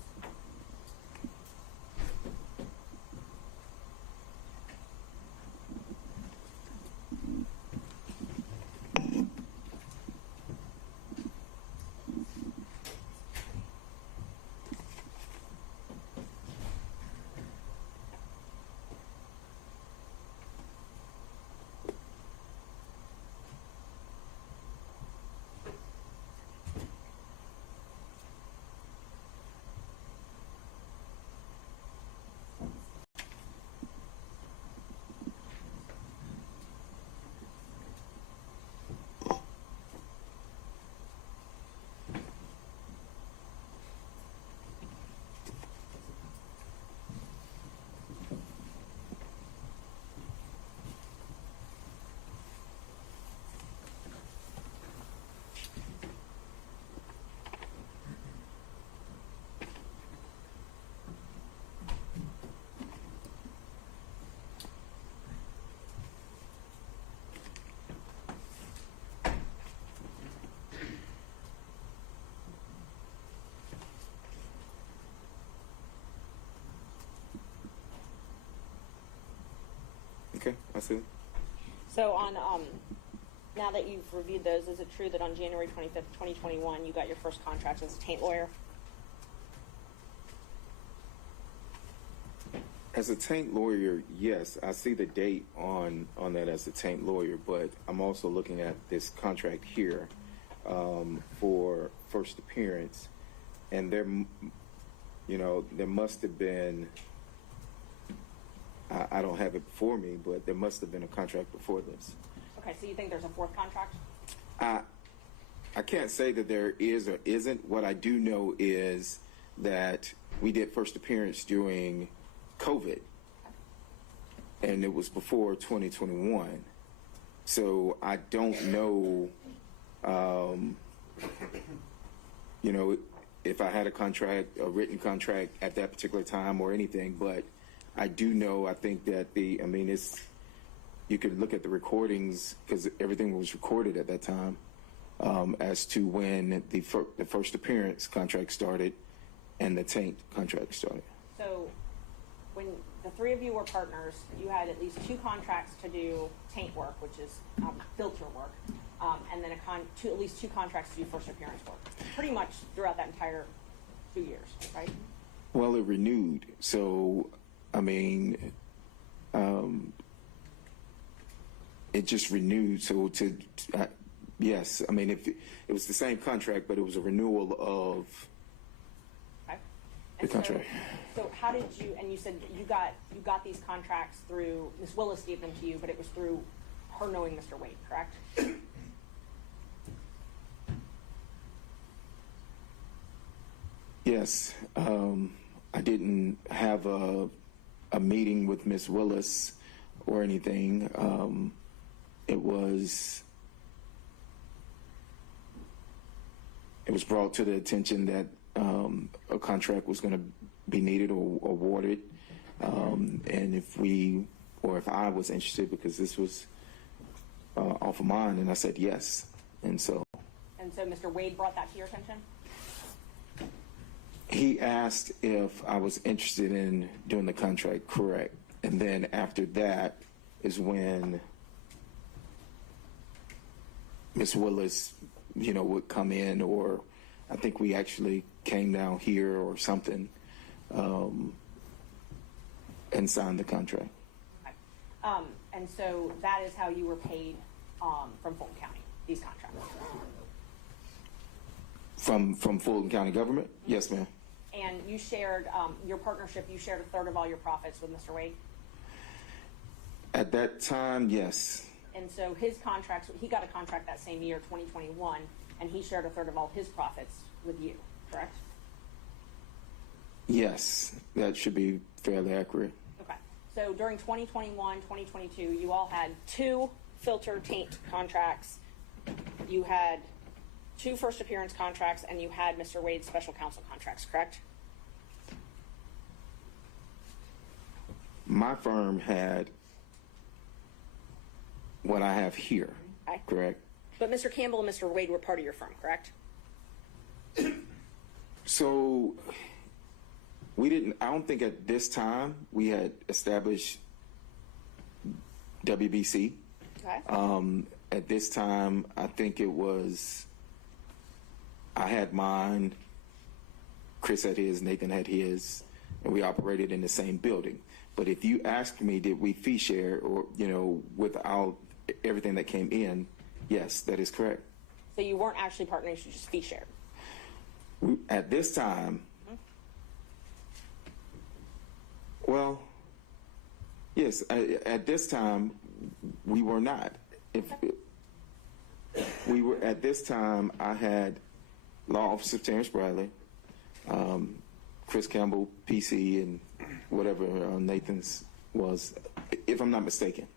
Okay, I see. So on, now that you've reviewed those, is it true that on January 25th, 2021, you got your first contract as a taint lawyer? As a taint lawyer, yes, I see the date on that as a taint lawyer, but I'm also looking at this contract here for first appearance, and there must have been, I don't have it before me, but there must have been a contract before this. Okay, so you think there's a fourth contract? I can't say that there is or isn't. What I do know is that we did first appearance during COVID, and it was before 2021. So I don't know, if I had a written contract at that particular time or anything, but I do know, I think that you could look at the recordings because everything was recorded at that time as to when the first appearance contract started and the taint contract started. So when the three of you were partners, you had at least 2 contracts to do taint work, which is filter work, and then at least 2 contracts to do first appearance work, pretty much throughout that entire 2 years, right? Well, it renewed. So, it just renewed. So yes, if it was the same contract, but it was a renewal of the contract. So how did you, and you said you got these contracts through, Ms. Willis gave them to you, but it was through her knowing Mr. Wade, correct? Yes. I didn't have a meeting with Ms. Willis or anything. It was brought to the attention that a contract was going to be needed or awarded, and if I was interested, because this was off of mine, and I said yes, and so Mr. Wade brought that to your attention? he asked if I was interested in doing the contract, correct, and then after that is when Ms. Willis, would come in, or I think we actually came down here or something, and signed the contract. Okay. And so that is how you were paid from Fulton County, these contracts? From Fulton County government? Yes, ma'am. And you shared, your partnership, you shared 1/3 of all your profits with Mr. Wade? At that time, yes. And so his contracts, he got a contract that same year, 2021, and he shared 1/3 of all his profits with you, correct? Yes, that should be fairly accurate. Okay. So during 2021, 2022, you all had 2 filter taint contracts. You had 2 first appearance contracts, and you had Mr. Wade's special counsel contracts, correct? My firm had what I have here, Okay. correct? But Mr. Campbell and Mr. Wade were part of your firm, correct? So I don't think at this time we had established WBC. Okay. At this time, I think I had mine, Chris had his, Nathan had his, and we operated in the same building. But if you ask me, did we fee share or, without everything that came in, yes, that is correct. So you weren't actually partners, you just fee shared. At this time, well, yes, at this time, we were not. At this time, I had Law Officer Terrence Bradley, Chris Campbell, PC, and whatever Nathan's was, if I'm not mistaken.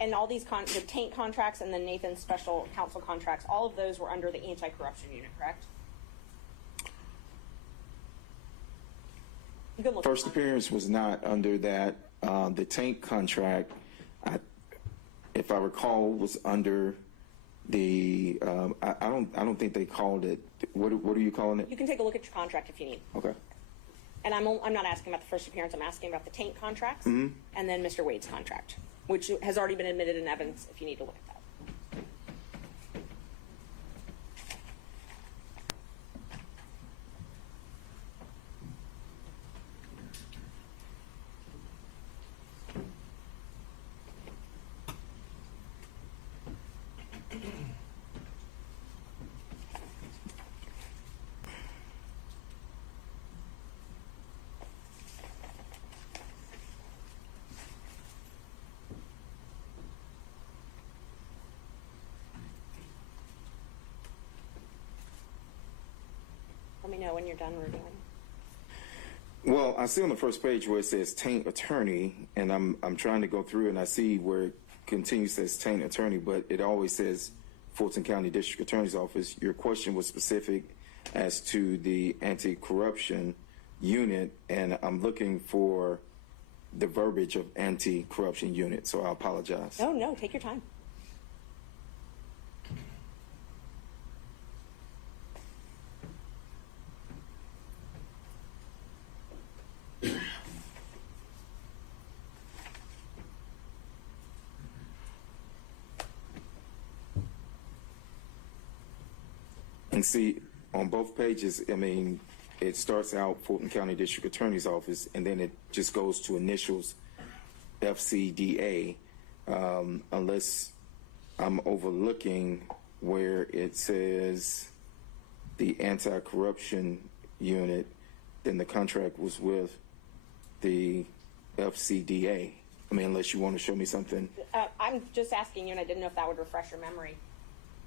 And all these the taint contracts and then Nathan's special counsel contracts, all of those were under the anti-corruption unit, correct? You can look First appearance was not under that. The taint contract, if I recall, was under the. I don't think they called it. What are you calling it? You can take a look at your contract if you need. Okay. And I'm not asking about the first appearance. I'm asking about the taint contracts and then Mr. Wade's contract, which has already been admitted in evidence. If you need to look at that. Let me know when you're done reviewing. Well, I see on the first page where it says taint attorney, and I'm trying to go through and I see where it continues says taint attorney, but it always says Fulton County District Attorney's Office. Your question was specific as to the anti-corruption unit, and I'm looking for the verbiage of anti-corruption unit, so I apologize. No, take your time. And see, on both pages, it starts out Fulton County District Attorney's Office, and then it just goes to initials FCDA, unless I'm overlooking where it says the anti-corruption unit, then the contract was with the FCDA. Unless you want to show me something. I'm just asking you, and I didn't know if that would refresh your memory.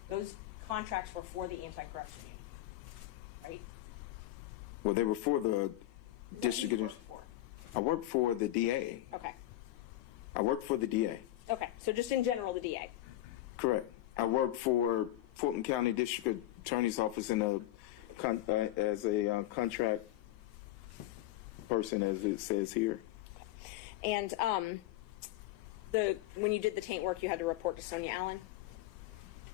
Those contracts were for the anti-corruption unit, right? Well, they were for the district. What do you work for? I worked for the DA. Okay. I worked for the DA. Okay, so just in general, the DA. Correct. I worked for Fulton County District Attorney's Office in as a contract person, as it says here. And when you did the taint work, you had to report to Sonia Allen?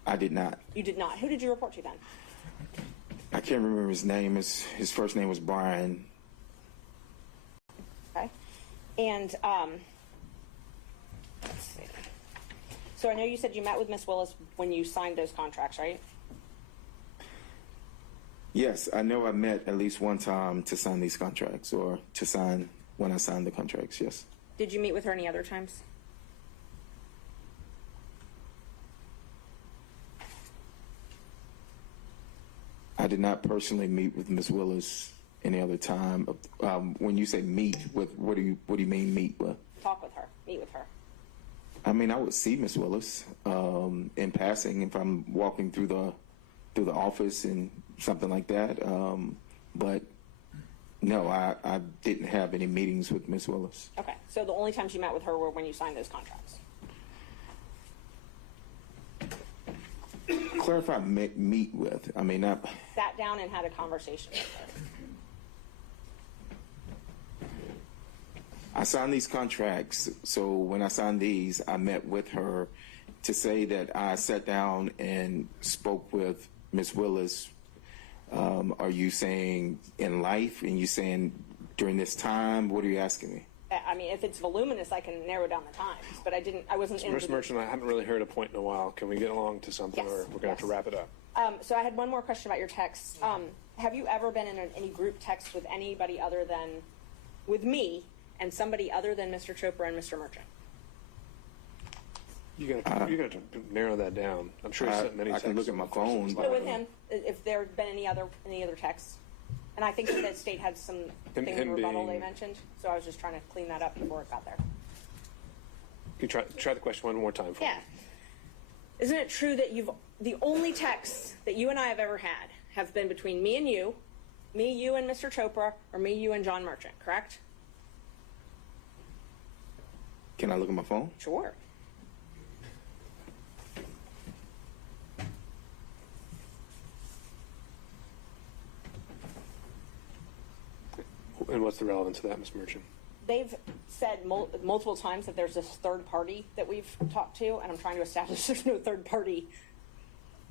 I did not. You did not. Who did you report to then? I can't remember his name. His first name was Brian. Okay. And let's see. So I know you said you met with Ms. Willis when you signed those contracts, right? Yes, I know I met at least one time to sign these contracts, or to sign when I signed the contracts, yes. Did you meet with her any other times? I did not personally meet with Ms. Willis any other time. When you say meet with, what do you mean meet with? Talk with her, meet with her. I would see Ms. Willis in passing if I'm walking through the office and something like that. But no, I didn't have any meetings with Ms. Willis. Okay, so the only times you met with her were when you signed those contracts. Clarify meet with. Not. Sat down and had a conversation with her. I signed these contracts, so when I signed these, I met with her to say that I sat down and spoke with Ms. Willis. Are you saying in life, and you saying during this time? What are you asking me? I mean, if it's voluminous, I can narrow down the times, but I wasn't in. Ms. Merchant, I haven't really heard a point in a while. Can we get along to something, Yes, or we're going to have to yes. wrap it up? So I had one more question about your texts. Have you ever been in any group text with anybody other than, with me, and somebody other than Mr. Chopra and Mr. Merchant? You got to narrow that down. I'm sure you sent many I texts. can look at my phone, But with him, if there had been any other texts, and I think that the state had some Him thing in rebuttal being- they mentioned, so I was just trying to clean that up before it got there. Can you try the question one more time for Yeah. me? Isn't it true that the only texts that you and I have ever had have been between me, you, and Mr. Chopra, or me, you, and John Merchant, correct? Can I look at my phone? Sure. And what's the relevance of that, Ms. Merchant? They've said multiple times that there's this third party that we've talked to, and I'm trying to establish there's no third party.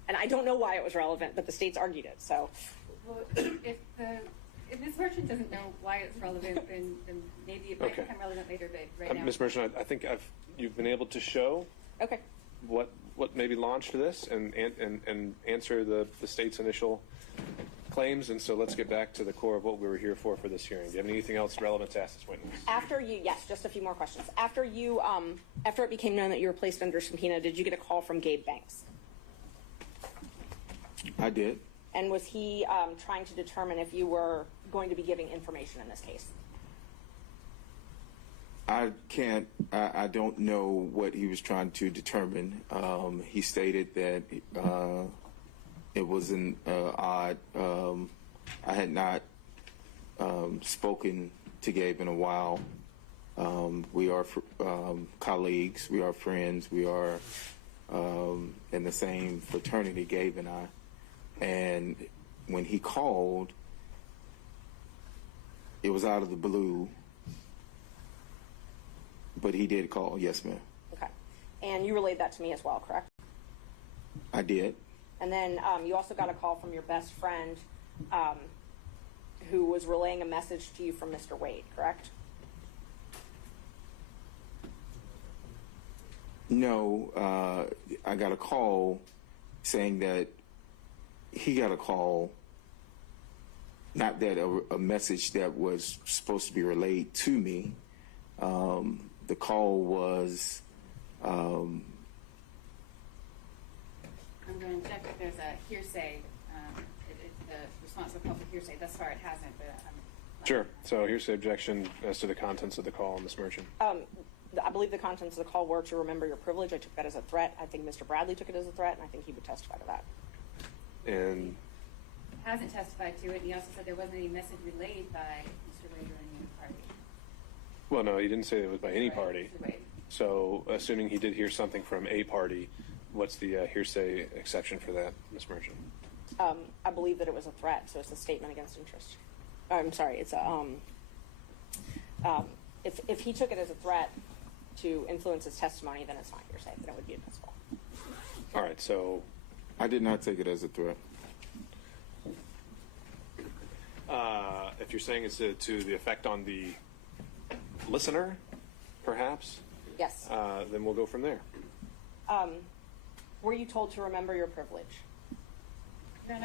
And I don't know why it was relevant, but the state's argued it, so. Well, if Ms. Merchant doesn't know why it's relevant, then maybe it might Okay. become relevant later, but right now. Ms. Merchant, I think you've been able to show Okay. what maybe launched this and answer the state's initial claims, and so let's get back to the core of what we were here for this hearing. Do you have anything else relevant to ask this witness? Yes, just a few more questions. After it became known that you were placed under subpoena, did you get a call from Gabe Banks? I did. And was he trying to determine if you were going to be giving information in this case? I don't know what he was trying to determine. He stated that it was an odd. I had not spoken to Gabe in a while. We are colleagues. We are friends. We are in the same fraternity, Gabe and I. And when he called, it was out of the blue. But he did call, yes, ma'am. Okay. And you relayed that to me as well, correct? I did. And then you also got a call from your best friend who was relaying a message to you from Mr. Wade, correct? No, I got a call saying that he got a call, not that a message that was supposed to be relayed to me. The call was. I'm going to check if there's a hearsay, the response of public hearsay. Thus far, it hasn't, but Sure. So here's the objection as to the contents of the call, Ms. Merchant. I believe the contents of the call were to remember your privilege. I took that as a threat. I think Mr. Bradley took it as a threat, and I think he would testify to that. And hasn't testified to it. And he also said there wasn't any message relayed by Mr. Wade or any party. well, no, he didn't say it was by any Right, party. Mr. Wade. So assuming he did hear something from a party, what's the hearsay exception for that, Ms. Merchant? I believe that it was a threat, so it's a statement against interest. I'm sorry, it's a if he took it as a threat to influence his testimony, then it's not hearsay, then it would be admissible. All right, so I did not take it as a threat. if you're saying it's to the effect on the listener, perhaps, Yes. then we'll go from there. Were you told to remember your privilege? No,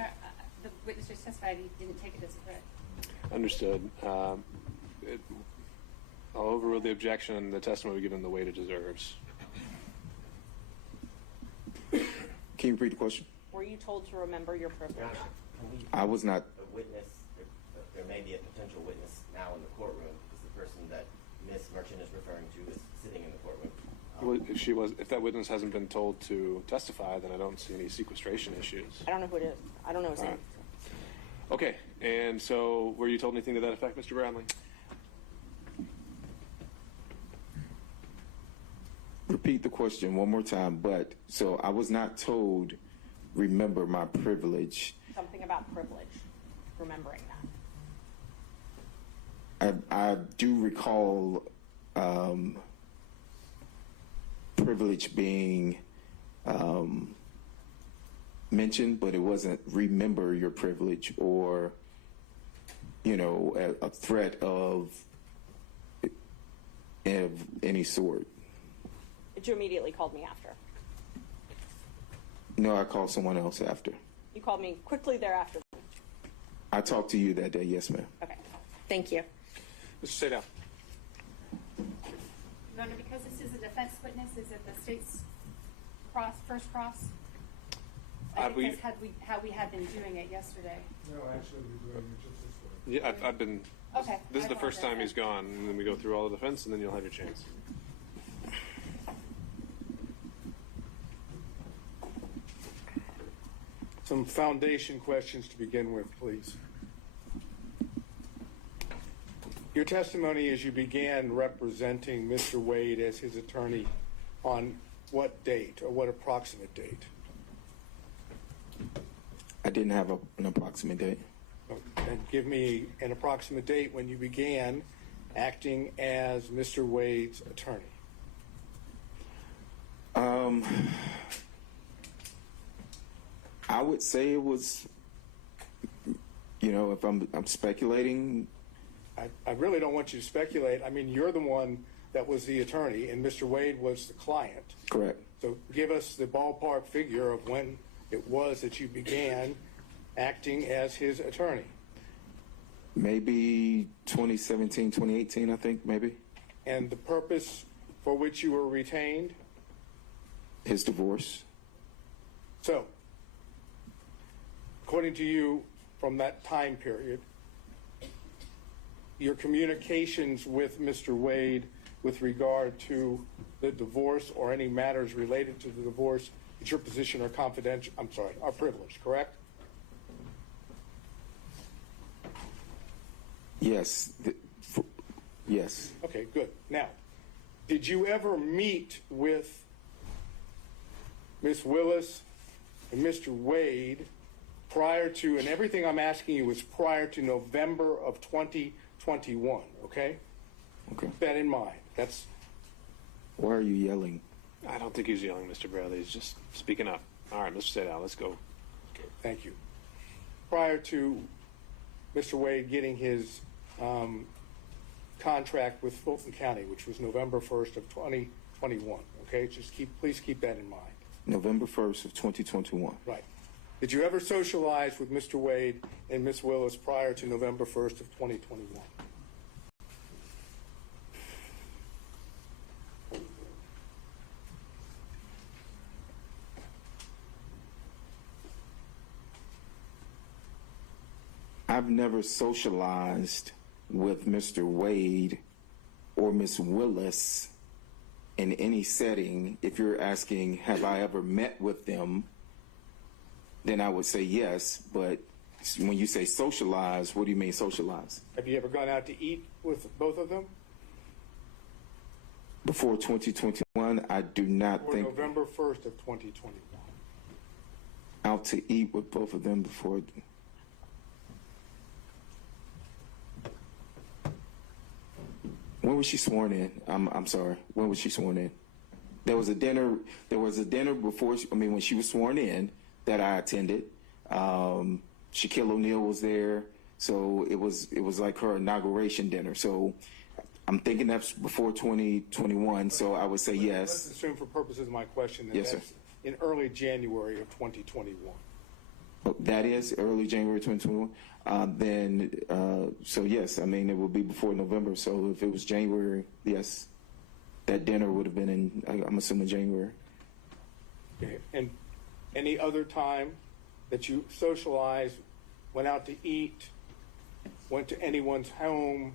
the witness just testified he didn't take it as a threat. Understood. I'll overrule the objection, and the testimony will be given the weight it deserves. Can you repeat the question? Were you told to remember your privilege? Your Honor, can we, I was not. a witness, there may be a potential witness now in the courtroom, because the person that Ms. Merchant is referring to is sitting in the courtroom. Well, if that witness hasn't been told to testify, then I don't see any sequestration issues. I don't know who it is. I don't know his All name. right. Okay, and so were you told anything to that effect, Mr. Bradley? Repeat the question one more time. But so I was not told, remember my privilege. Something about privilege. Remembering that. I do recall privilege being mentioned, but it wasn't remember your privilege or, a threat of any sort. But you immediately called me after. No, I called someone else after. You called me quickly thereafter. I talked to you that day, yes, ma'am. Okay. Thank you. Mr. Sadell. Your Honor, because this is a defense witness, is it the state's first cross? Have we- Because how we had been doing it yesterday. No, actually, we're doing it just this way. Yeah, I've been. Okay. This is I the first time apologize. he's gone, and then we go through all the defense, and then you'll have your chance. Some foundation questions to begin with, please. Your testimony as you began representing Mr. Wade as his attorney on what date or what approximate date? I didn't have an approximate date. And give me an approximate date when you began acting as Mr. Wade's attorney. I would say it was, if I'm speculating. I really don't want you to speculate. I mean, you're the one that was the attorney, and Mr. Wade was the client. Correct. So give us the ballpark figure of when it was that you began acting as his attorney. Maybe 2017, 2018, I think, maybe. And the purpose for which you were retained? His divorce. So, according to you, from that time period, your communications with Mr. Wade with regard to the divorce or any matters related to the divorce, it's your position are confidential, are privileged, correct? Yes. Yes. Okay, good. Now, did you ever meet with Ms. Willis and Mr. Wade prior to, and everything I'm asking you is prior to November of 2021, okay? Okay. Keep that in mind. That's, Why are you yelling? I don't think he's yelling, Mr. Bradley. He's just speaking up. All right, Mr. Sadell, let's go. okay, thank you. Prior to Mr. Wade getting his contract with Fulton County, which was November 1st of 2021, okay? Please keep that in mind. November 1st of 2021. Right. Did you ever socialize with Mr. Wade and Ms. Willis prior to November 1st of 2021? I've never socialized with Mr. Wade or Ms. Willis in any setting. If you're asking, have I ever met with them, then I would say yes. But when you say socialize, what do you mean socialize? Have you ever gone out to eat with both of them? Before 2021, I do not Or think November 1st of 2021? out to eat with both of them before. When was she sworn in? I'm sorry. When was she sworn in? There was a dinner before. When she was sworn in that I attended. Shaquille O'Neal was there, so it was like her inauguration dinner. So I'm thinking that's before 2021. So I would say Let's yes. assume for purposes of my question that Yes, sir. that's in early January of 2021. Oh, that is early January 2021. So yes, it will be before November. So if it was January, yes, that dinner would have been in, I'm assuming, January. Okay. And any other time that you socialized, went out to eat, went to anyone's home,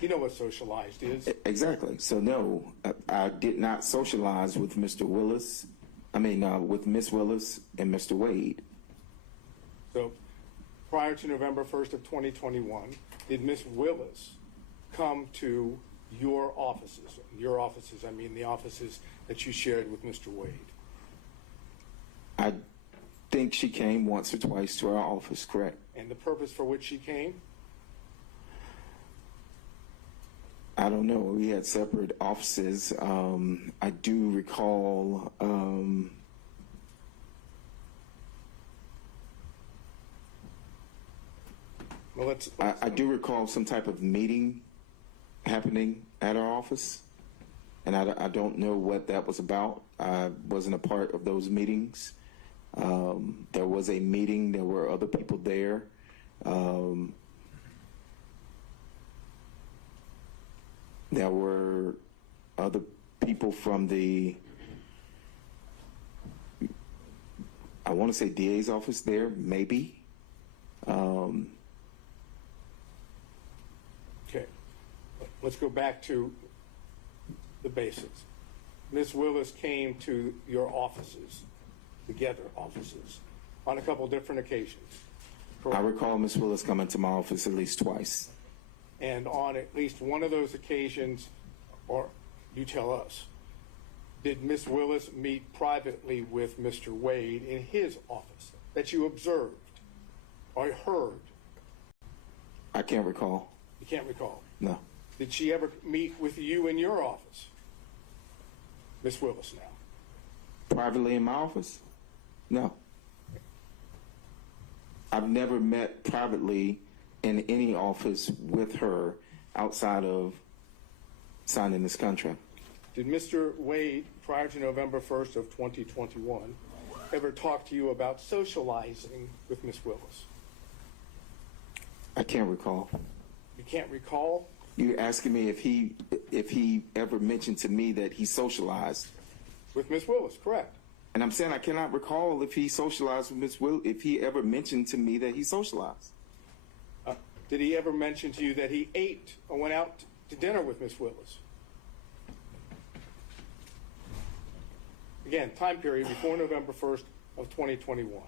you know what socialized is? Exactly. So no, I did not socialize with Mr. Willis. With Miss Willis and Mr. Wade. So prior to November 1st of 2021, did Miss Willis come to your offices? Your offices, the offices that you shared with Mr. Wade. I think she came once or twice to our office, correct? And the purpose for which she came? I don't know. We had separate offices. I do recall. Well, let's I do recall some type of meeting happening at our office, and I don't know what that was about. I wasn't a part of those meetings. There was a meeting. There were other people there. There were other people from the, I want to say DA's office there, maybe. Okay, let's go back to the basics. Ms. Willis came to your offices, together offices, on a couple different occasions. I recall Ms. Willis coming to my office at least twice. And on at least one of those occasions, or you tell us, did Ms. Willis meet privately with Mr. Wade in his office that you observed or heard? I can't recall. You can't recall. No. Did she ever meet with you in your office? Ms. Willis now. Privately in my office? No. I've never met privately in any office with her outside of signing this contract. Did Mr. Wade, prior to November 1st of 2021, ever talk to you about socializing with Ms. Willis? I can't recall. You can't recall? You're asking me if he ever mentioned to me that he socialized. With Ms. Willis, correct. And I'm saying I cannot recall if he socialized with Ms. Willis, if he ever mentioned to me that he socialized. Did he ever mention to you that he ate or went out to dinner with Ms. Willis? Again, time period before November 1st of 2021.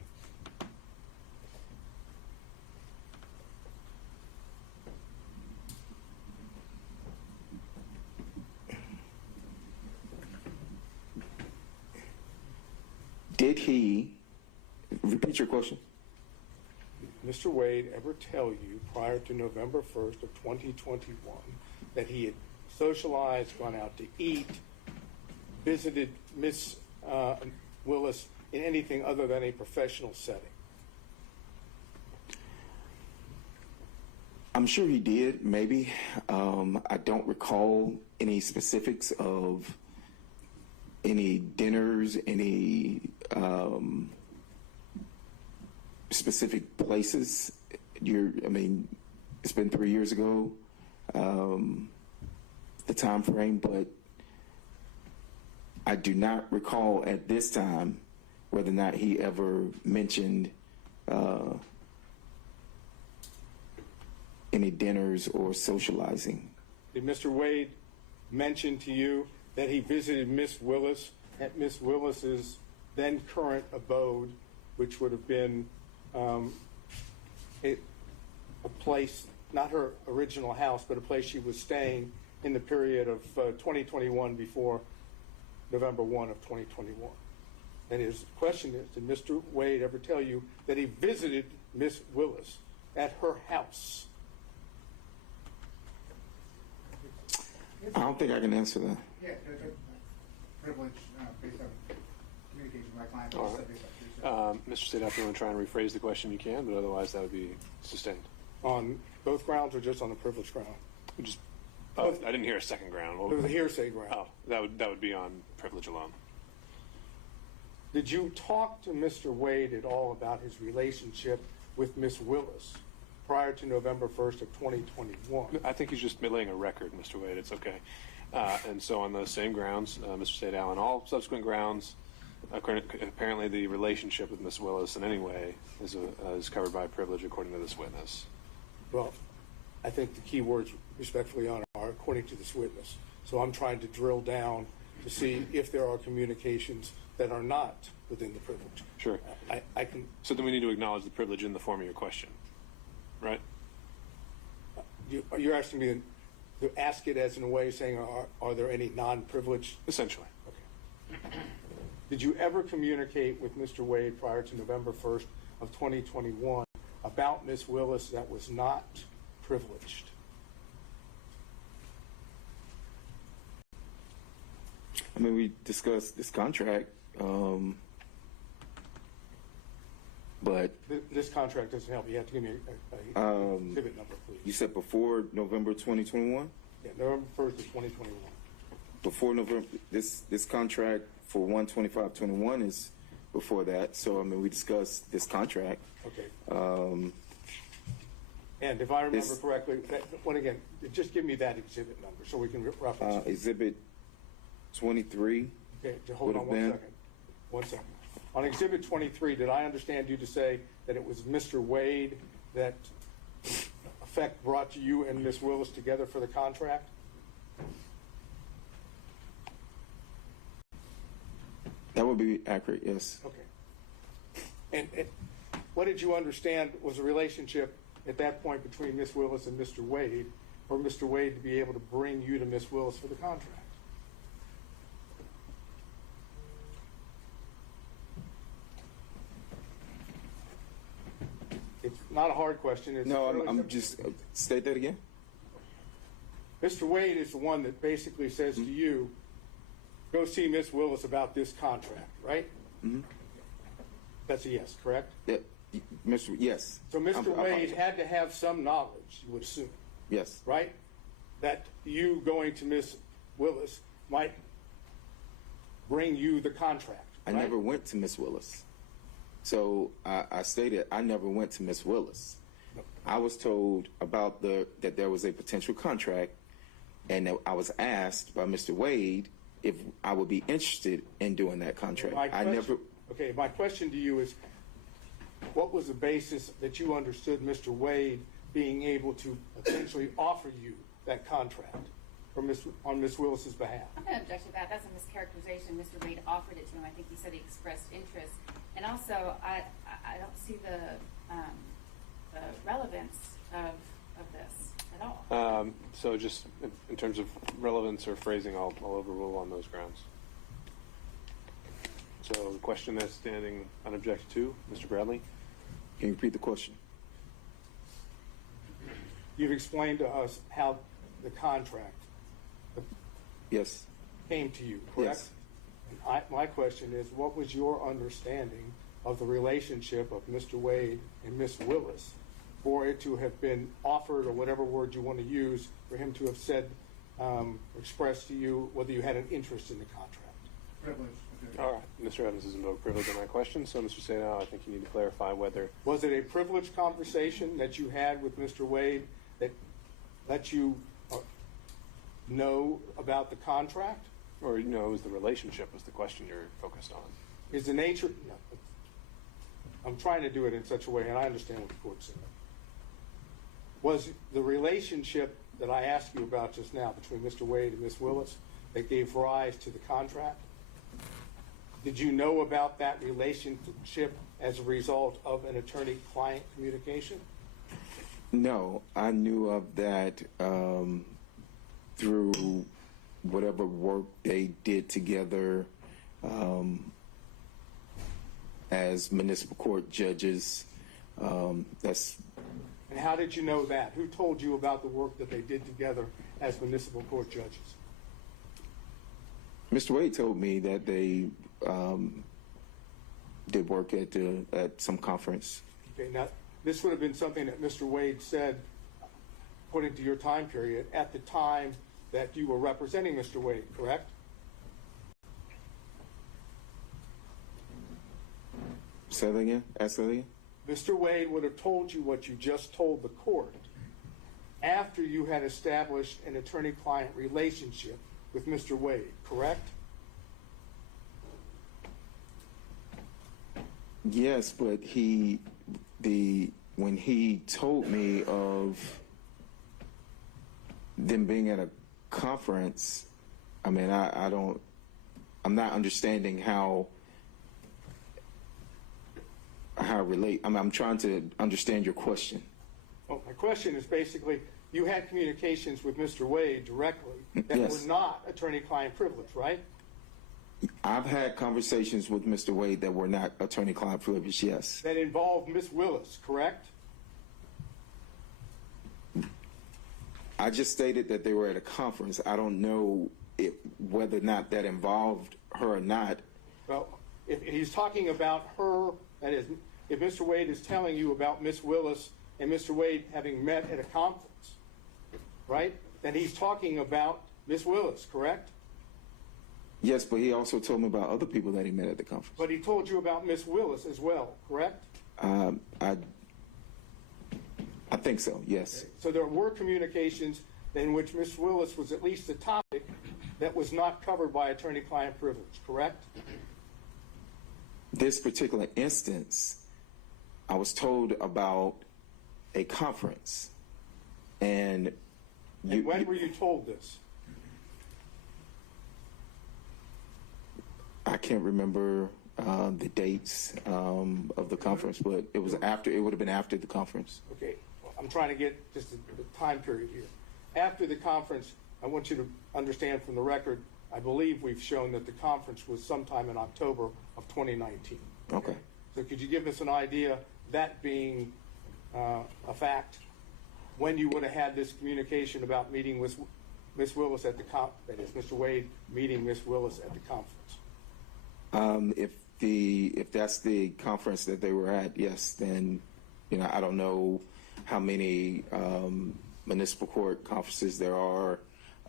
Did he, repeat your question? Mr. Wade ever tell you prior to November 1st of 2021 that he had socialized, gone out to eat, visited Ms. Willis in anything other than a professional setting? I'm sure he did, maybe. I don't recall any specifics of any dinners, any specific places. It's been 3 years ago, the time frame, but I do not recall at this time whether or not he ever mentioned any dinners or socializing. Did Mr. Wade mention to you that he visited Ms. Willis at Ms. Willis's then current abode, which would have been a place, not her original house, but a place she was staying in the period of 2021 before November 1 of 2021? And his question is, did Mr. Wade ever tell you that he visited Ms. Willis at her house? I don't think I can answer that. Yeah, privilege based on communication with my client. All right. Mr. State, if you want to try and rephrase the question, you can, but otherwise that would be sustained. On both grounds or just on the privilege ground? Just, I didn't hear a second ground. It was a hearsay ground. Oh, that would be on privilege alone. Did you talk to Mr. Wade at all about his relationship with Ms. Willis prior to November 1st of 2021? I think he's just laying a record, Mr. Wade. It's okay. And so on those same grounds, Mr. State Allen, all subsequent grounds, apparently the relationship with Ms. Willis in any way is covered by privilege according to this witness. Well, I think the key words, respectfully, Your Honor, are according to this witness. So I'm trying to drill down to see if there are communications that are not within the privilege. Sure. I can. So then we need to acknowledge the privilege in the form of your question, right? You're asking me to ask it as in a way saying, are there any non-privileged? Essentially. Okay. Did you ever communicate with Mr. Wade prior to November 1st of 2021 about Ms. Willis that was not privileged? I mean, we discussed this contract, but This contract doesn't help. You have to give me a exhibit number, please. you said before November 2021? Yeah, November 1st of 2021. Before November, this contract for 1/25/21 is before that. So, I mean, we discussed this contract. Okay. And if I remember this- correctly, again, just give me that exhibit number so we can reference it. Exhibit 23. Okay, hold on would've one been- second. 1 second. On Exhibit 23, did I understand you to say that it was Mr. Wade that effect brought you and Ms. Willis together for the contract? That would be accurate, yes. Okay. And what did you understand was the relationship at that point between Ms. Willis and Mr. Wade, for Mr. Wade to be able to bring you to Ms. Willis for the contract? It's not a hard question. It's No, fairly I'm simple. just, state that again? Mr. Wade is the one that basically says to you, go see Ms. Willis about this contract, right? Mm-hmm. That's a yes, correct? Yeah, yes. So Mr. I Wade apologize. had to have some knowledge, you would assume, Yes. right? That you going to Ms. Willis might bring you the contract, I right? never went to Miss Willis. So I stated I never went to Miss Willis. I was told about that there was a potential contract, and that I was asked by Mr. Wade if I would be interested in doing that contract. Okay, my question to you is, what was the basis that you understood Mr. Wade being able to potentially offer you that contract on Ms. Willis's behalf? I'm going to object to that. That's a mischaracterization. Mr. Wade offered it to him. I think he said he expressed interest. And also, I don't see the relevance of this at all. So just in terms of relevance or phrasing, I'll overrule on those grounds. So the question that's standing unobjected to, Mr. Bradley? Can you repeat the question? You've explained to us how the contract Yes. came to you, correct? Yes. And my question is, what was your understanding of the relationship of Mr. Wade and Ms. Willis for it to have been offered, or whatever word you want to use, for him to have said, expressed to you whether you had an interest in the contract? Privilege. Okay. All right. Mr. Evans has invoked privilege on my question, so Mr. Sano, I think you need to clarify whether Was it a privileged conversation that you had with Mr. Wade that let you know about the contract? or it was the relationship was the question you're focused on. Is the nature, no, I'm trying to do it in such a way, and I understand what the court said. Was the relationship that I asked you about just now between Mr. Wade and Ms. Willis that gave rise to the contract? Did you know about that relationship as a result of an attorney-client communication? No, I knew of that through whatever work they did together as municipal court judges. That's And how did you know that? Who told you about the work that they did together as municipal court judges? Mr. Wade told me that they did work at some conference. Okay, now, this would have been something that Mr. Wade said, according to your time period, at the time that you were representing Mr. Wade, correct? Say that again? Ask that again? Mr. Wade would have told you what you just told the court after you had established an attorney-client relationship with Mr. Wade, correct? Yes, but when he told me of them being at a conference, I mean, I'm not understanding how I relate. I'm trying to understand your question. Well, my question is basically, you had communications with Mr. Wade directly that Yes. were not attorney-client privilege, right? I've had conversations with Mr. Wade that were not attorney-client privilege, yes. That involved Ms. Willis, correct? I just stated that they were at a conference. I don't know whether or not that involved her or not. Well, if he's talking about her, that is, if Mr. Wade is telling you about Miss Willis and Mr. Wade having met at a conference, right, then he's talking about Miss Willis, correct? Yes, but he also told me about other people that he met at the conference. But he told you about Miss Willis as well, correct? I think so, yes. So there were communications in which Miss Willis was at least a topic that was not covered by attorney-client privilege, correct? This particular instance, I was told about a conference, and when were you told this? I can't remember the dates of the conference, but it was after. It would have been after the conference. Okay, well, I'm trying to get just the time period here. After the conference, I want you to understand from the record, I believe we've shown that the conference was sometime in October of 2019. Okay. So could you give us an idea, that being a fact, when you would have had this communication about meeting with Miss Willis at the that is, Mr. Wade meeting Miss Willis at the conference? If that's the conference that they were at, yes, then I don't know how many municipal court conferences there are.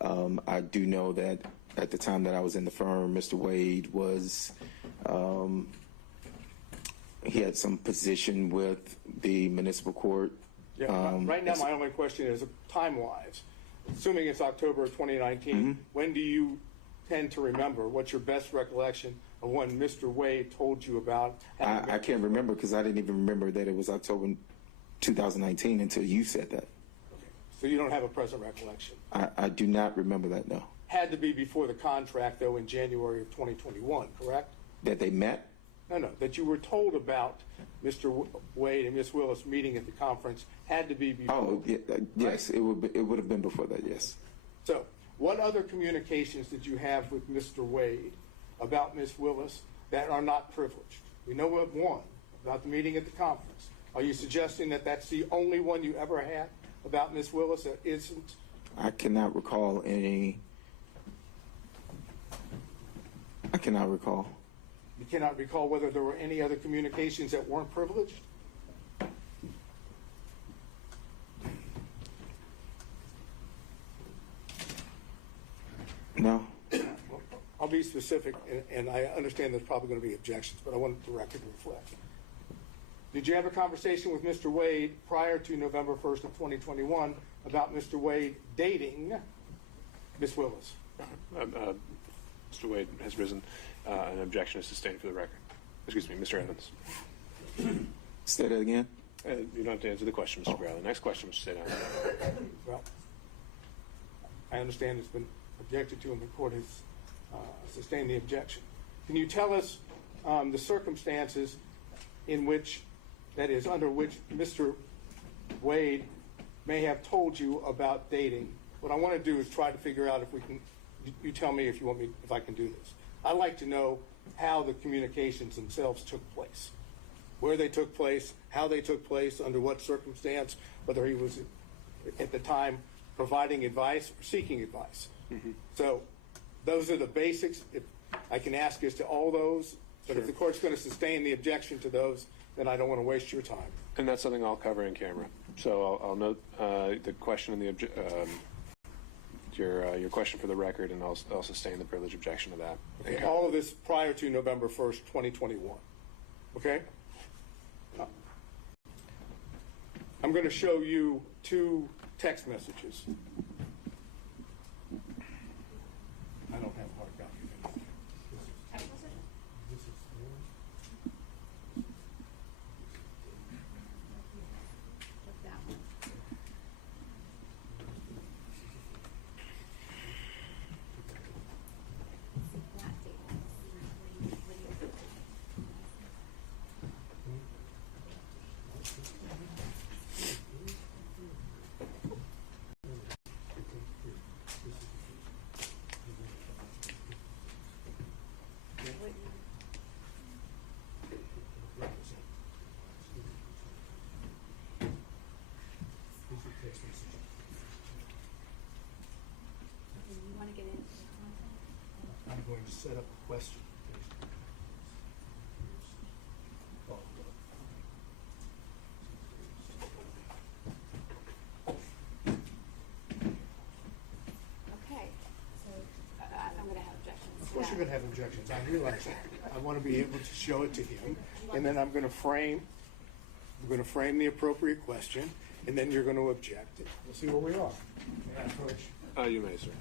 I do know that at the time that I was in the firm, Mr. Wade was he had some position with the municipal court. Yeah, right now my only question is time-wise, assuming it's October of 2019, when do you tend to remember? What's your best recollection of when Mr. Wade told you about? I can't remember because I didn't even remember that it was October 2019 until you said that. Okay. So you don't have a present recollection? I do not remember that, no. Had to be before the contract, though, in January of 2021, correct? That they met? No, that you were told about Mr. Wade and Miss Willis meeting at the conference had to be before. Oh, yeah, yes, it would have been before that, yes. So, what other communications did you have with Mr. Wade about Miss Willis that are not privileged? We know of one, about the meeting at the conference. Are you suggesting that that's the only one you ever had about Miss Willis that isn't? I cannot recall any. I cannot recall. You cannot recall whether there were any other communications that weren't privileged? No. I'll be specific, and I understand there's probably going to be objections, but I want the record to reflect. Did you have a conversation with Mr. Wade prior to November 1st of 2021 about Mr. Wade dating Miss Willis? Mr. Wade has risen. An objection is sustained for the record. Excuse me, Mr. Evans. Say that again. You don't have to answer the question, Mr. Bradley. Next question, Mr. Sedon. Well, I understand it's been objected to and the court has sustained the objection. Can you tell us the circumstances in which, that is, under which Mr. Wade may have told you about dating? What I want to do is try to figure out if we can, you tell me if you want me, if I can do this. I'd like to know how the communications themselves took place, where they took place, how they took place, under what circumstance, whether he was at the time providing advice or seeking advice. So those are the basics. If I can ask as to all those, but if the court's going to sustain the objection to those, then I don't want to waste your time. And that's something I'll cover in camera. So I'll note the question and your question for the record, and I'll sustain the privilege objection to that. Okay. All of this prior to November 1st, 2021. Okay? I'm going to show you two text messages. I don't have a hard copy. Text message? This is That one. going to set up a question. Okay, so I'm going to have objections. Of course you're going to have objections. I realize that. I want to be able to show it to him, and then I'm going to frame the appropriate question, and then you're going to object. We'll see where we are. May I approach? You may, sir.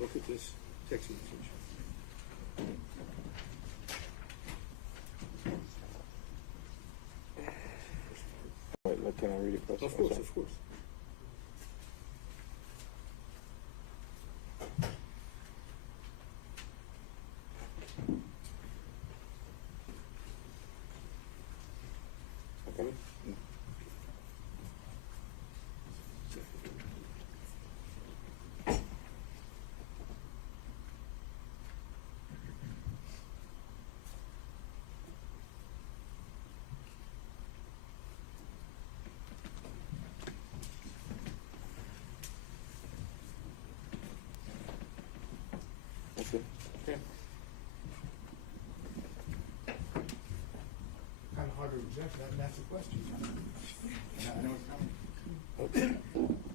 Look at this text message. Wait, look, can I read it first? Of course, of course. Okay. That's it. Okay. Kind of hard to object to that, and that's a question. I know it's coming. Okay.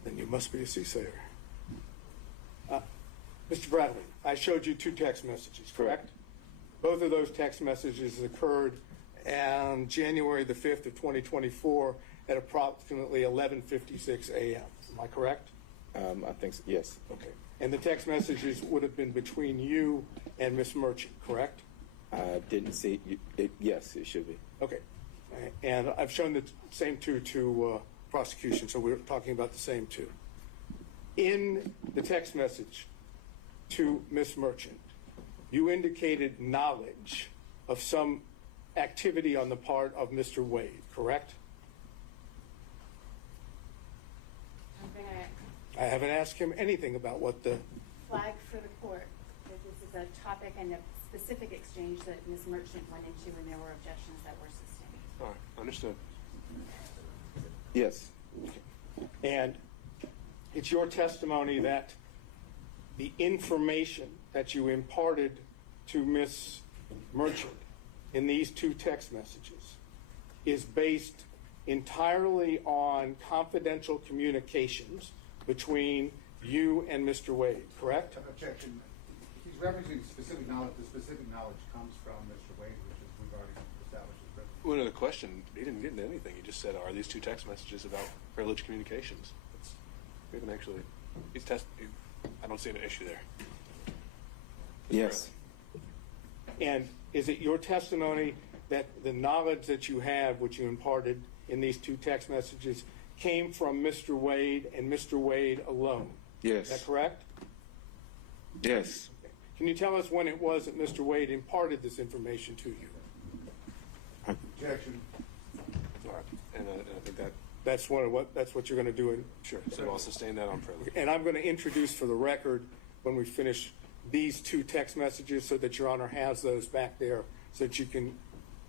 Then you must be a soothsayer. Mr. Bradley, I showed you two text messages, correct? Both of those text messages occurred on January the 5th of 2024 at approximately 11:56 a.m. Am I correct? I think so, yes. Okay. And the text messages would have been between you and Miss Merchant, correct? I didn't see it. Yes, it should be. Okay. And I've shown the same two to prosecution, so we're talking about the same two. In the text message to Miss Merchant, you indicated knowledge of some activity on the part of Mr. Wade, correct? I'm going to I haven't asked him anything about what the... flag for the court that this is a topic and a specific exchange that Ms. Merchant went into, and there were objections that were sustained. All right, understood. Yes. And it's your testimony that the information that you imparted to Miss Merchant in these two text messages is based entirely on confidential communications between you and Mr. Wade, correct? Objection. He's referencing specific knowledge. The specific knowledge comes from Mr. Wade, which is we've already established as privilege. Well, no, the question, he didn't get into anything. He just said, are these two text messages about privileged communications? We haven't actually, I don't see an issue there. Yes. And is it your testimony that the knowledge that you have, which you imparted in these two text messages, came from Mr. Wade and Mr. Wade alone? Yes. Is that correct? Yes. Can you tell us when it was that Mr. Wade imparted this information to you? Objection. All right, and I think that, That's what you're going to do. sure, so I'll sustain that on privilege. And I'm going to introduce for the record when we finish these two text messages so that Your Honor has those back there so that you can,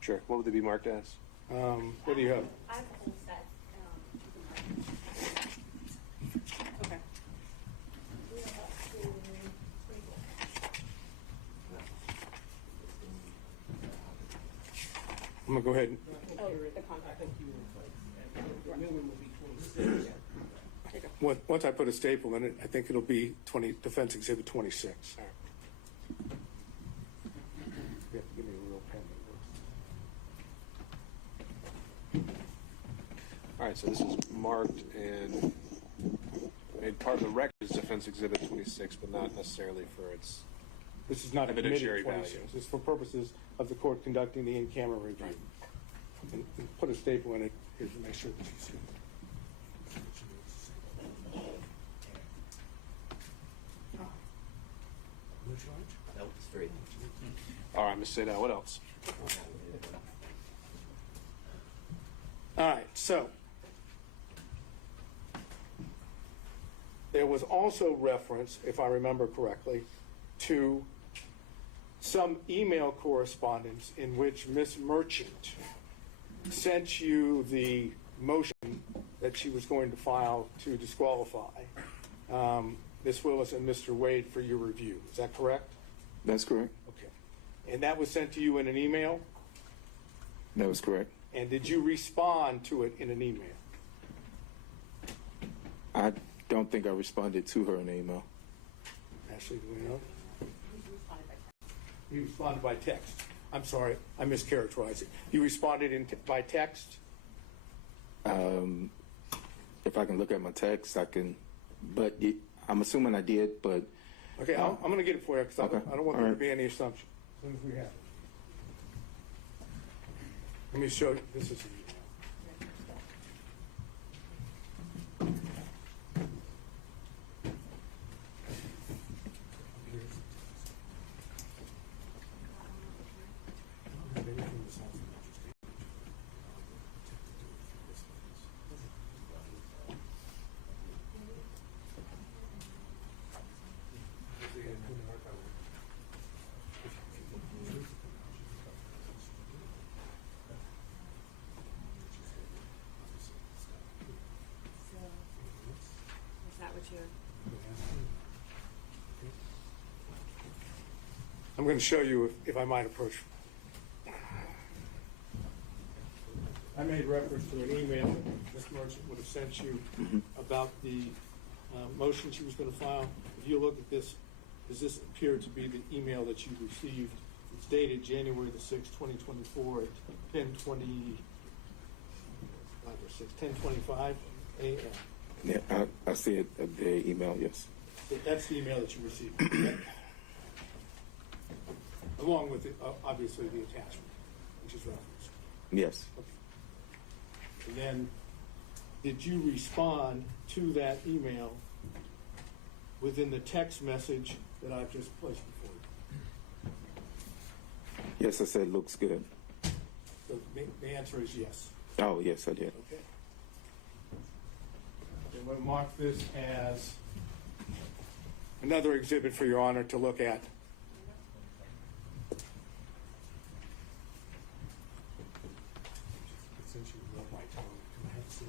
Sure, what would they be marked as? what do you have? I have a whole set. Okay. We are up to 24. I'm going to go ahead and, Oh, the contract. The new one will be 26. once I put a staple in it, I think it'll be Defense Exhibit 26. All right. You have to give me a real pen that works. All right, so this is marked and made part of the record as Defense Exhibit 26, but not necessarily for its... This is not a committee Evidentiary 26. value. This is for purposes of the court conducting the in-camera review. And put a staple in it here to make sure that you see it. No charge? Nope, it's free. All right, Ms. Sadao, what else? All right, so there was also reference, if I remember correctly, to some email correspondence in which Ms. Merchant sent you the motion that she was going to file to disqualify Ms. Willis and Mr. Wade for your review. Is that correct? That's correct. Okay. And that was sent to you in an email? That was correct. And did you respond to it in an email? I don't think I responded to her in an email. Ashley, do we know? You responded by text. I'm sorry, I mischaracterized it. You responded by text? If I can look at my text, I can, but I'm assuming I did, but. Okay, I'm going to get it for you because Okay. I don't want All there right. to be any assumption. As soon as we have it. Let me show you. This is the email. Is that what you're? I'm going to show you if I might approach. I made reference to an email that Ms. Merchant would have sent you about the motion she was going to file. If you look at this, does this appear to be the email that you received? It's dated January the 6th, 2024 at 10:25 a.m. Yeah, I see it, the email, yes. That's the email that you received, okay? Along with, obviously, the attachment, which is referenced. Yes. Okay. And then, did you respond to that email within the text message that I've just placed before you? Yes, I said looks good. So the answer is yes. Oh, yes, I did. Okay. I'm going to mark this as another exhibit for Your Honor to look at. Since you love my tone, can I have a seat?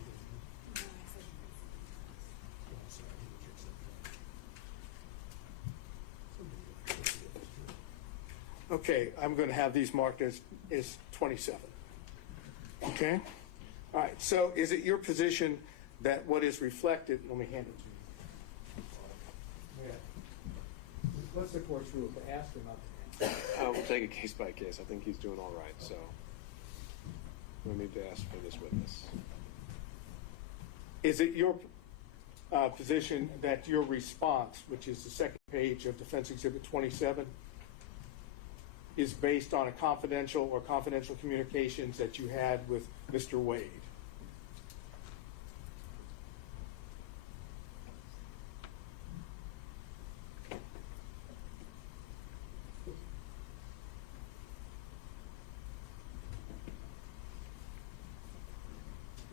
Okay, I'm going to have these marked as 27. Okay? All right, so is it your position that what is reflected, let me hand it to you. What's the court's rule? To ask or not to ask? We'll take it case by case. I think he's doing all right, so we need to ask for this witness. Is it your position that your response, which is the second page of Defense Exhibit 27, is based on a confidential or confidential communications that you had with Mr. Wade?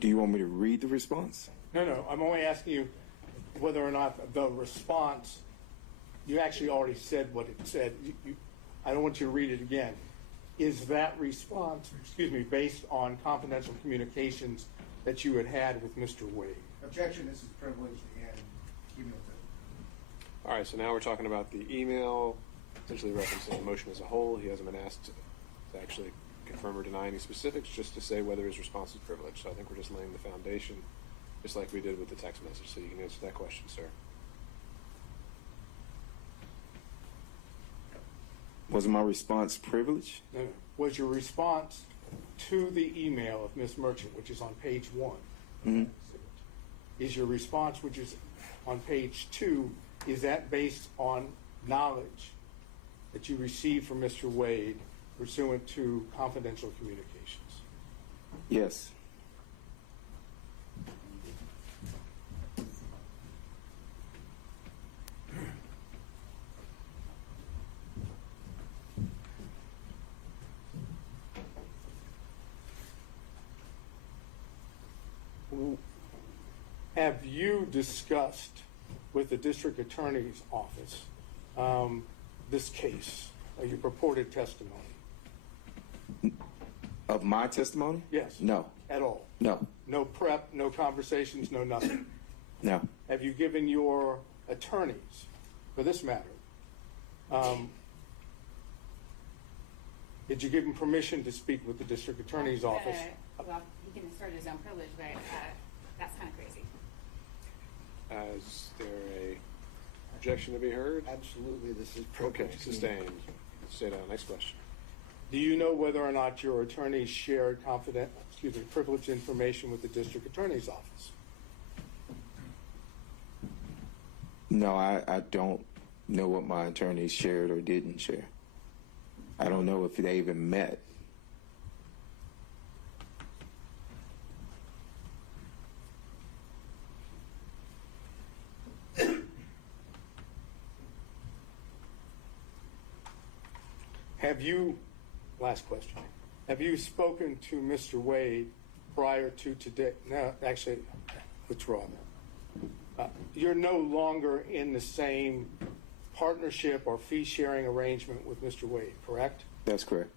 Do you want me to read the response? No, I'm only asking you whether or not the response, you actually already said what it said. I don't want you to read it again. Is that response, based on confidential communications that you had with Mr. Wade? Objection, this is privileged and cumulative. All right, so now we're talking about the email, essentially referencing the motion as a whole. He hasn't been asked to actually confirm or deny any specifics, just to say whether his response is privileged. So I think we're just laying the foundation, just like we did with the text message. So you can answer that question, sir. Was my response privileged? No. Was your response to the email of Ms. Merchant, which is on page 1, is your response, which is on page 2, is that based on knowledge that you received from Mr. Wade pursuant to confidential communications? Yes. Have you discussed with the district attorney's office this case your purported testimony? Of my testimony? Yes. No. At all? No. No prep, no conversations, no nothing? No. Have you given your attorneys, for this matter, did you give them permission to speak with the district attorney's office? Well, he can assert his own privilege, but that's kind of crazy. Is there a objection to be heard? Absolutely, this is Okay, privileged. sustained. Stay down. Next question. Do you know whether or not your attorneys shared privileged information with the district attorney's office? No, I don't know what my attorneys shared or didn't share. I don't know if they even met. Last question. Have you spoken to Mr. Wade prior to today? No, actually, withdraw that. You're no longer in the same partnership or fee-sharing arrangement with Mr. Wade, correct? That's correct.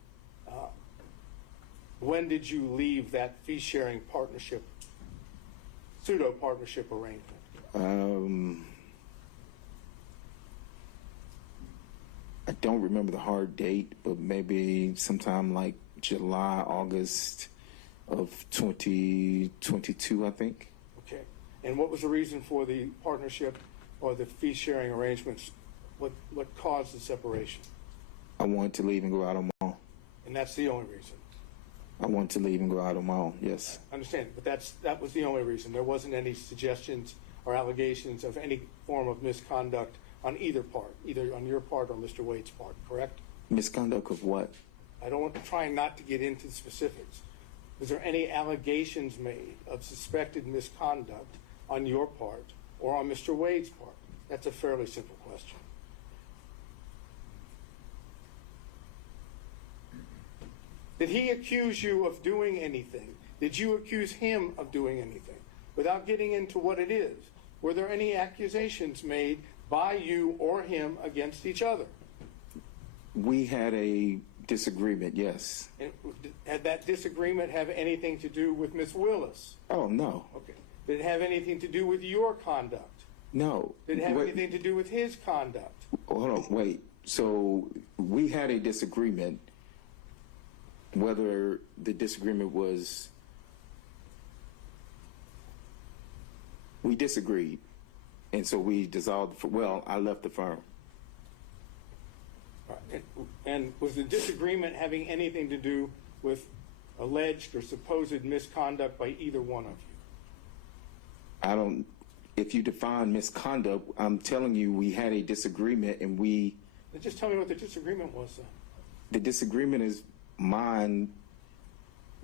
When did you leave that fee-sharing partnership, pseudo-partnership arrangement? I don't remember the hard date, but maybe sometime like July, August of 2022, I think. Okay. And what was the reason for the partnership or the fee-sharing arrangements? What caused the separation? I wanted to leave and go out on my own. And that's the only reason? I wanted to leave and go out on my own, yes. I understand, but that was the only reason. There wasn't any suggestions or allegations of any form of misconduct on either part, either on your part or Mr. Wade's part, correct? Misconduct of what? I'm trying not to get into the specifics. Was there any allegations made of suspected misconduct on your part or on Mr. Wade's part? That's a fairly simple question. Did he accuse you of doing anything? Did you accuse him of doing anything? Without getting into what it is, were there any accusations made by you or him against each other? We had a disagreement, yes. And had that disagreement have anything to do with Ms. Willis? Oh, no. Okay. Did it have anything to do with your conduct? No. Did it have Wait. anything to do with his conduct? Hold on, wait. So we had a disagreement. Whether the disagreement was, we disagreed, and so we dissolved. I left the firm. And was the disagreement having anything to do with alleged or supposed misconduct by either one of you? I don't. If you define misconduct, I'm telling you we had a disagreement, and we. Just tell me what the disagreement was then. The disagreement is mine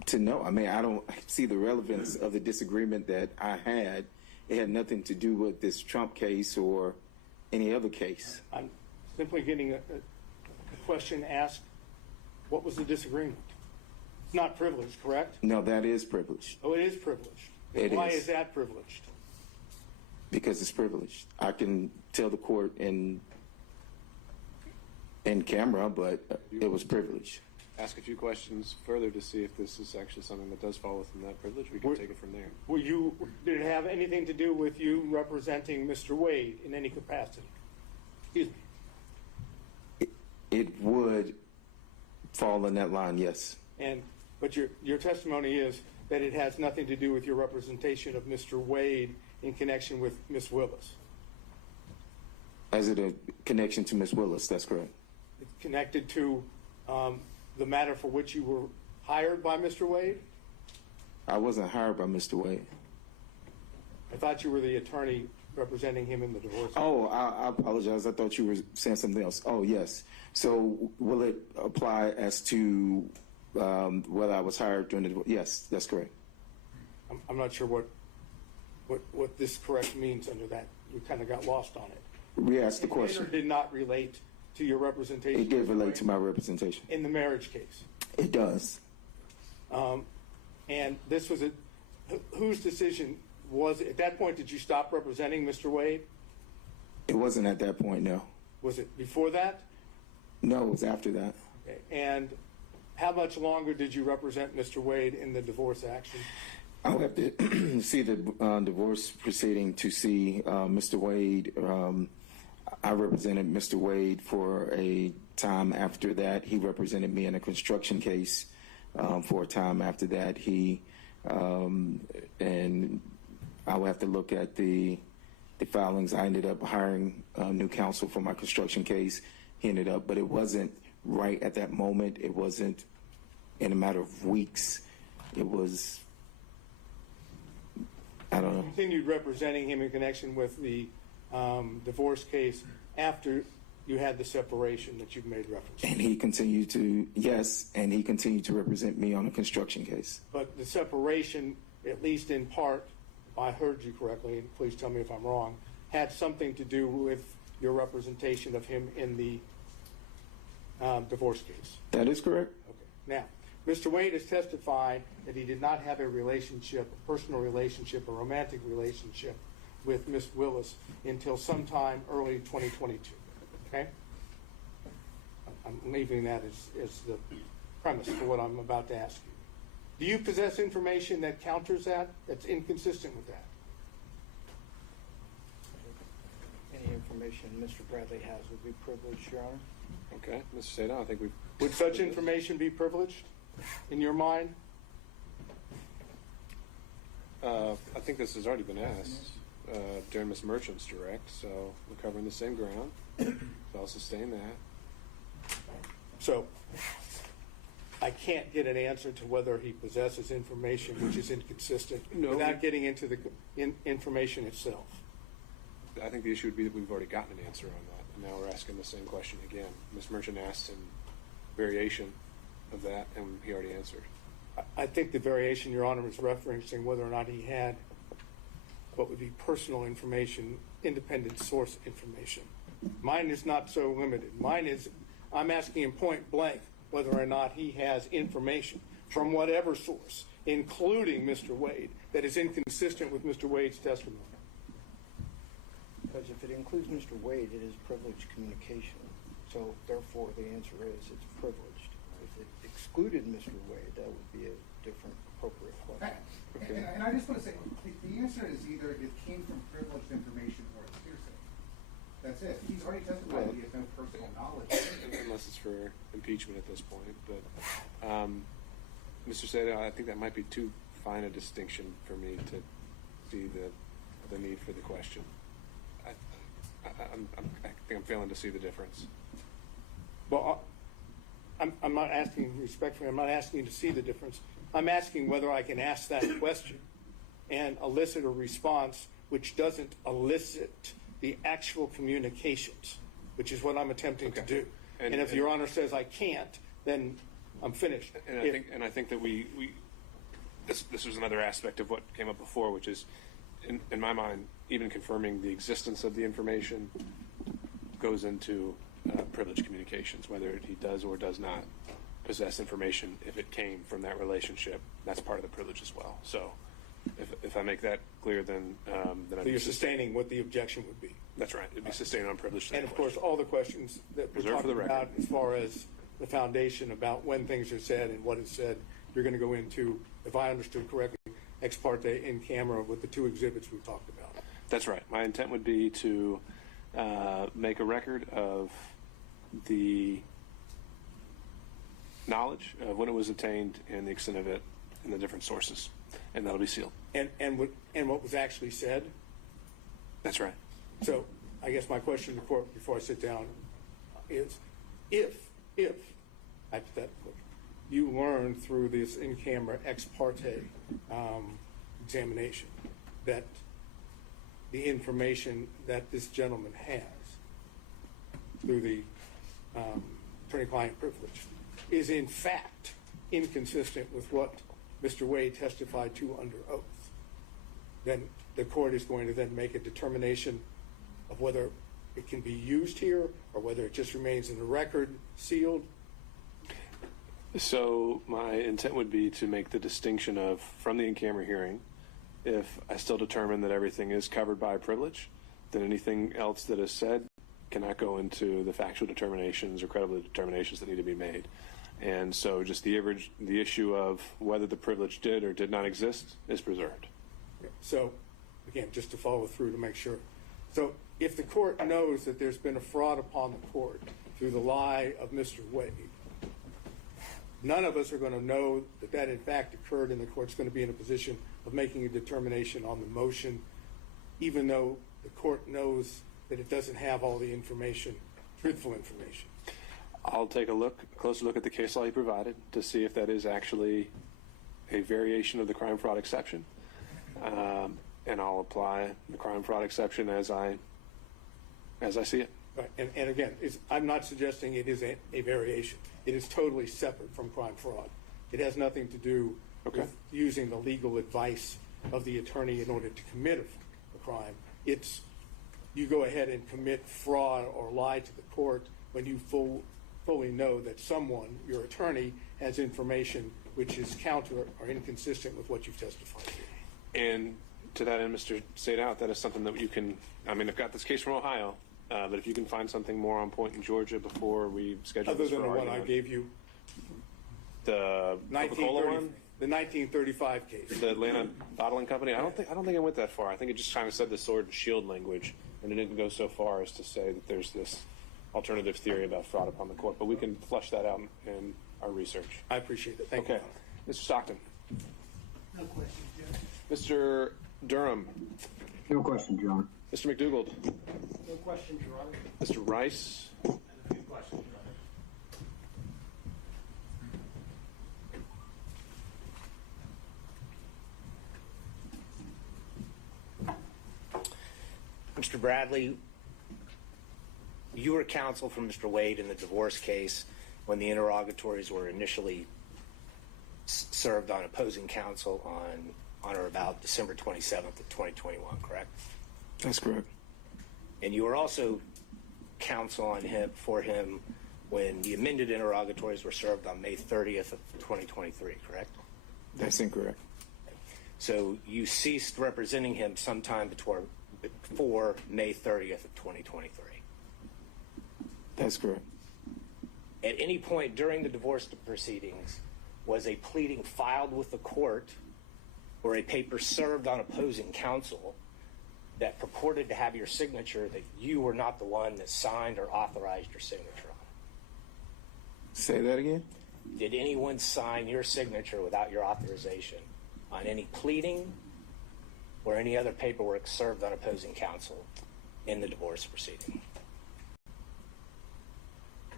to know. I mean, I don't see the relevance of the disagreement that I had. It had nothing to do with this Trump case or any other case. I'm simply getting a question asked, what was the disagreement? It's not privileged, correct? No, that is privileged. Oh, it is privileged. It Why is. is that privileged? Because it's privileged. I can tell the court in camera, but it was privileged. Ask a few questions further to see if this is actually something that does fall within that privilege. We can take it from there. Did it have anything to do with you representing Mr. Wade in any capacity? Excuse me. It would fall in that line, yes. But your testimony is that it has nothing to do with your representation of Mr. Wade in connection with Ms. Willis. As it a connection to Ms. Willis, that's correct. It's connected to the matter for which you were hired by Mr. Wade? I wasn't hired by Mr. Wade. I thought you were the attorney representing him in the divorce. Oh, I apologize. I thought you were saying something else. Oh, yes. So will it apply as to whether I was hired during the divorce? Yes, that's correct. I'm not sure what this correct means under that. You kind of got lost on it. Re-ask the It question. did not relate to your representation. It did relate to my representation. In the marriage case. It does. And this was whose decision was it? At that point, did you stop representing Mr. Wade? It wasn't at that point, no. Was it before that? No, it was after that. Okay. And how much longer did you represent Mr. Wade in the divorce action? I would have to see the divorce proceeding to see Mr. Wade. I represented Mr. Wade for a time after that. He represented me in a construction case for a time after that. And I would have to look at the filings. I ended up hiring new counsel for my construction case. He ended up, but it wasn't right at that moment. It wasn't in a matter of weeks. It was, I don't know. Continued representing him in connection with the divorce case after you had the separation that you've made reference to. And he continued to, yes, and he continued to represent me on a construction case. But the separation, at least in part, if I heard you correctly, and please tell me if I'm wrong, had something to do with your representation of him in the divorce case. That is correct. Okay. Now, Mr. Wade has testified that he did not have a relationship, a personal relationship, a romantic relationship with Ms. Willis until sometime early 2022. Okay? I'm leaving that as the premise for what I'm about to ask you. Do you possess information that counters that, that's inconsistent with that? Any information Mr. Bradley has would be privileged, Your Honor. Okay, Mr. Sada, I think we've... Would such information be privileged in your mind? I think this has already been asked during Ms. Merchant's direct, so we're covering the same ground. So I'll sustain that. So, I can't get an answer to whether he possesses information which is inconsistent without getting into the information itself. I think the issue would be that we've already gotten an answer on that, and now we're asking the same question again. Ms. Merchant asked some variation of that, and he already answered. I think the variation, Your Honor, is referencing whether or not he had what would be personal information, independent source information. Mine is not so limited. Mine is, I'm asking him point blank whether or not he has information from whatever source, including Mr. Wade, that is inconsistent with Mr. Wade's testimony. Because if it includes Mr. Wade, it is privileged communication. So therefore, the answer is it's privileged. If it excluded Mr. Wade, that would be a different appropriate question. Okay. And I just want to say, the answer is either it came from privileged information or it's hearsay. That's it. He's already testified that he has no personal knowledge. Unless it's for impeachment at this point. But Mr. Sada, I think that might be too fine a distinction for me to see the need for the question. I think I'm failing to see the difference. Well, I'm not asking respectfully, I'm not asking you to see the difference. I'm asking whether I can ask that question and elicit a response which doesn't elicit the actual communications, which is what I'm attempting to do. And if Your Honor says I can't, then I'm finished. And I think that this was another aspect of what came up before, which is, in my mind, even confirming the existence of the information goes into privileged communications, whether he does or does not possess information. If it came from that relationship, that's part of the privilege as well. So if I make that clear, then So you're sustaining what the objection would be. That's right. It'd be sustained on privilege. And of course, all the questions that we're Reserved for the talking record. about as far as the foundation about when things are said and what is said, you're going to go into, if I understood correctly, ex parte in camera with the two exhibits we talked about. That's right. My intent would be to make a record of the knowledge of when it was obtained and the extent of it in the different sources, and that'll be sealed. And what was actually said. That's right. So I guess my question to the court before I sit down is, if hypothetically you learn through this in-camera ex parte examination that the information that this gentleman has through the attorney-client privilege is in fact inconsistent with what Mr. Wade testified to under oath, then the court is going to then make a determination of whether it can be used here or whether it just remains in the record sealed. So my intent would be to make the distinction of, from the in-camera hearing, if I still determine that everything is covered by privilege, then anything else that is said cannot go into the factual determinations or credibility determinations that need to be made. And so just the issue of whether the privilege did or did not exist is preserved. So, again, just to follow through to make sure. So, if the court knows that there's been a fraud upon the court through the lie of Mr. Wade, none of us are going to know that that in fact occurred, and the court's going to be in a position of making a determination on the motion, even though the court knows that it doesn't have all the information, truthful information. I'll take a closer look at the case law you provided to see if that is actually a variation of the crime fraud exception. And I'll apply the crime fraud exception as I see it. Right. And again, I'm not suggesting it is a variation. It is totally separate from crime fraud. It has nothing to do with using the legal advice of the attorney in order to commit a crime. It's you go ahead and commit fraud or lie to the court when you fully know that someone, your attorney, has information which is counter or inconsistent with what you've testified to. And to that end, Mr. Sadout, that is something that you can, I mean, I've got this case from Ohio, but if you can find something more on point in Georgia before we schedule Other this for than the one I argument. gave you, The Coca-Cola one? the 1935 case. The Atlanta Bottling Company? I don't think I went that far. I think it just kind of said the sword and shield language, and it didn't go so far as to say that there's this alternative theory about fraud upon the court. But we can flesh that out in our research. I appreciate it. Thank Okay. you. Mr. Stockton. No question, Judge. Mr. Durham. No question, John. Mr. McDougald. No question, Your Honor. Mr. Rice. And a few questions, Your Honor. Mr. Bradley, you were counsel for Mr. Wade in the divorce case when the interrogatories were initially served on opposing counsel on or about December 27th of 2021, correct? That's correct. And you were also counsel on for him when the amended interrogatories were served on May 30th of 2023, correct? That's incorrect. So you ceased representing him sometime before May 30th of 2023. That's correct. At any point during the divorce proceedings, was a pleading filed with the court or a paper served on opposing counsel that purported to have your signature that you were not the one that signed or authorized your signature on? Say that again? Did anyone sign your signature without your authorization on any pleading or any other paperwork served on opposing counsel in the divorce proceeding?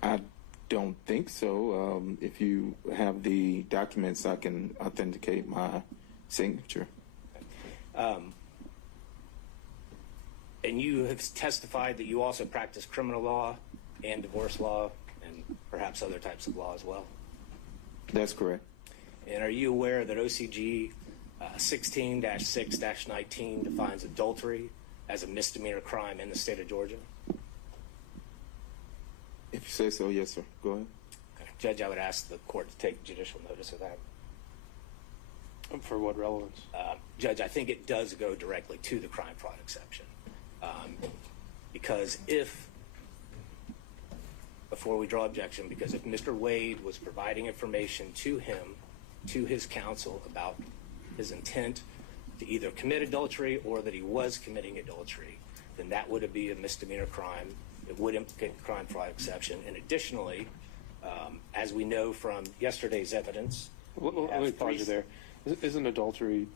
I don't think so. If you have the documents, I can authenticate my signature. And you have testified that you also practice criminal law and divorce law and perhaps other types of law as well? That's correct. And are you aware that OCG 16-6-19 defines adultery as a misdemeanor crime in the state of Georgia? If you say so, yes, sir. Go ahead. Okay. Judge, I would ask the court to take judicial notice of that. For what relevance? Judge, I think it does go directly to the crime fraud exception. Because if Mr. Wade was providing information to him, to his counsel about his intent to either commit adultery or that he was committing adultery, then that would be a misdemeanor crime. It would implicate the crime fraud exception. And additionally, as we know from yesterday's evidence, Let me pause you there. Isn't adultery,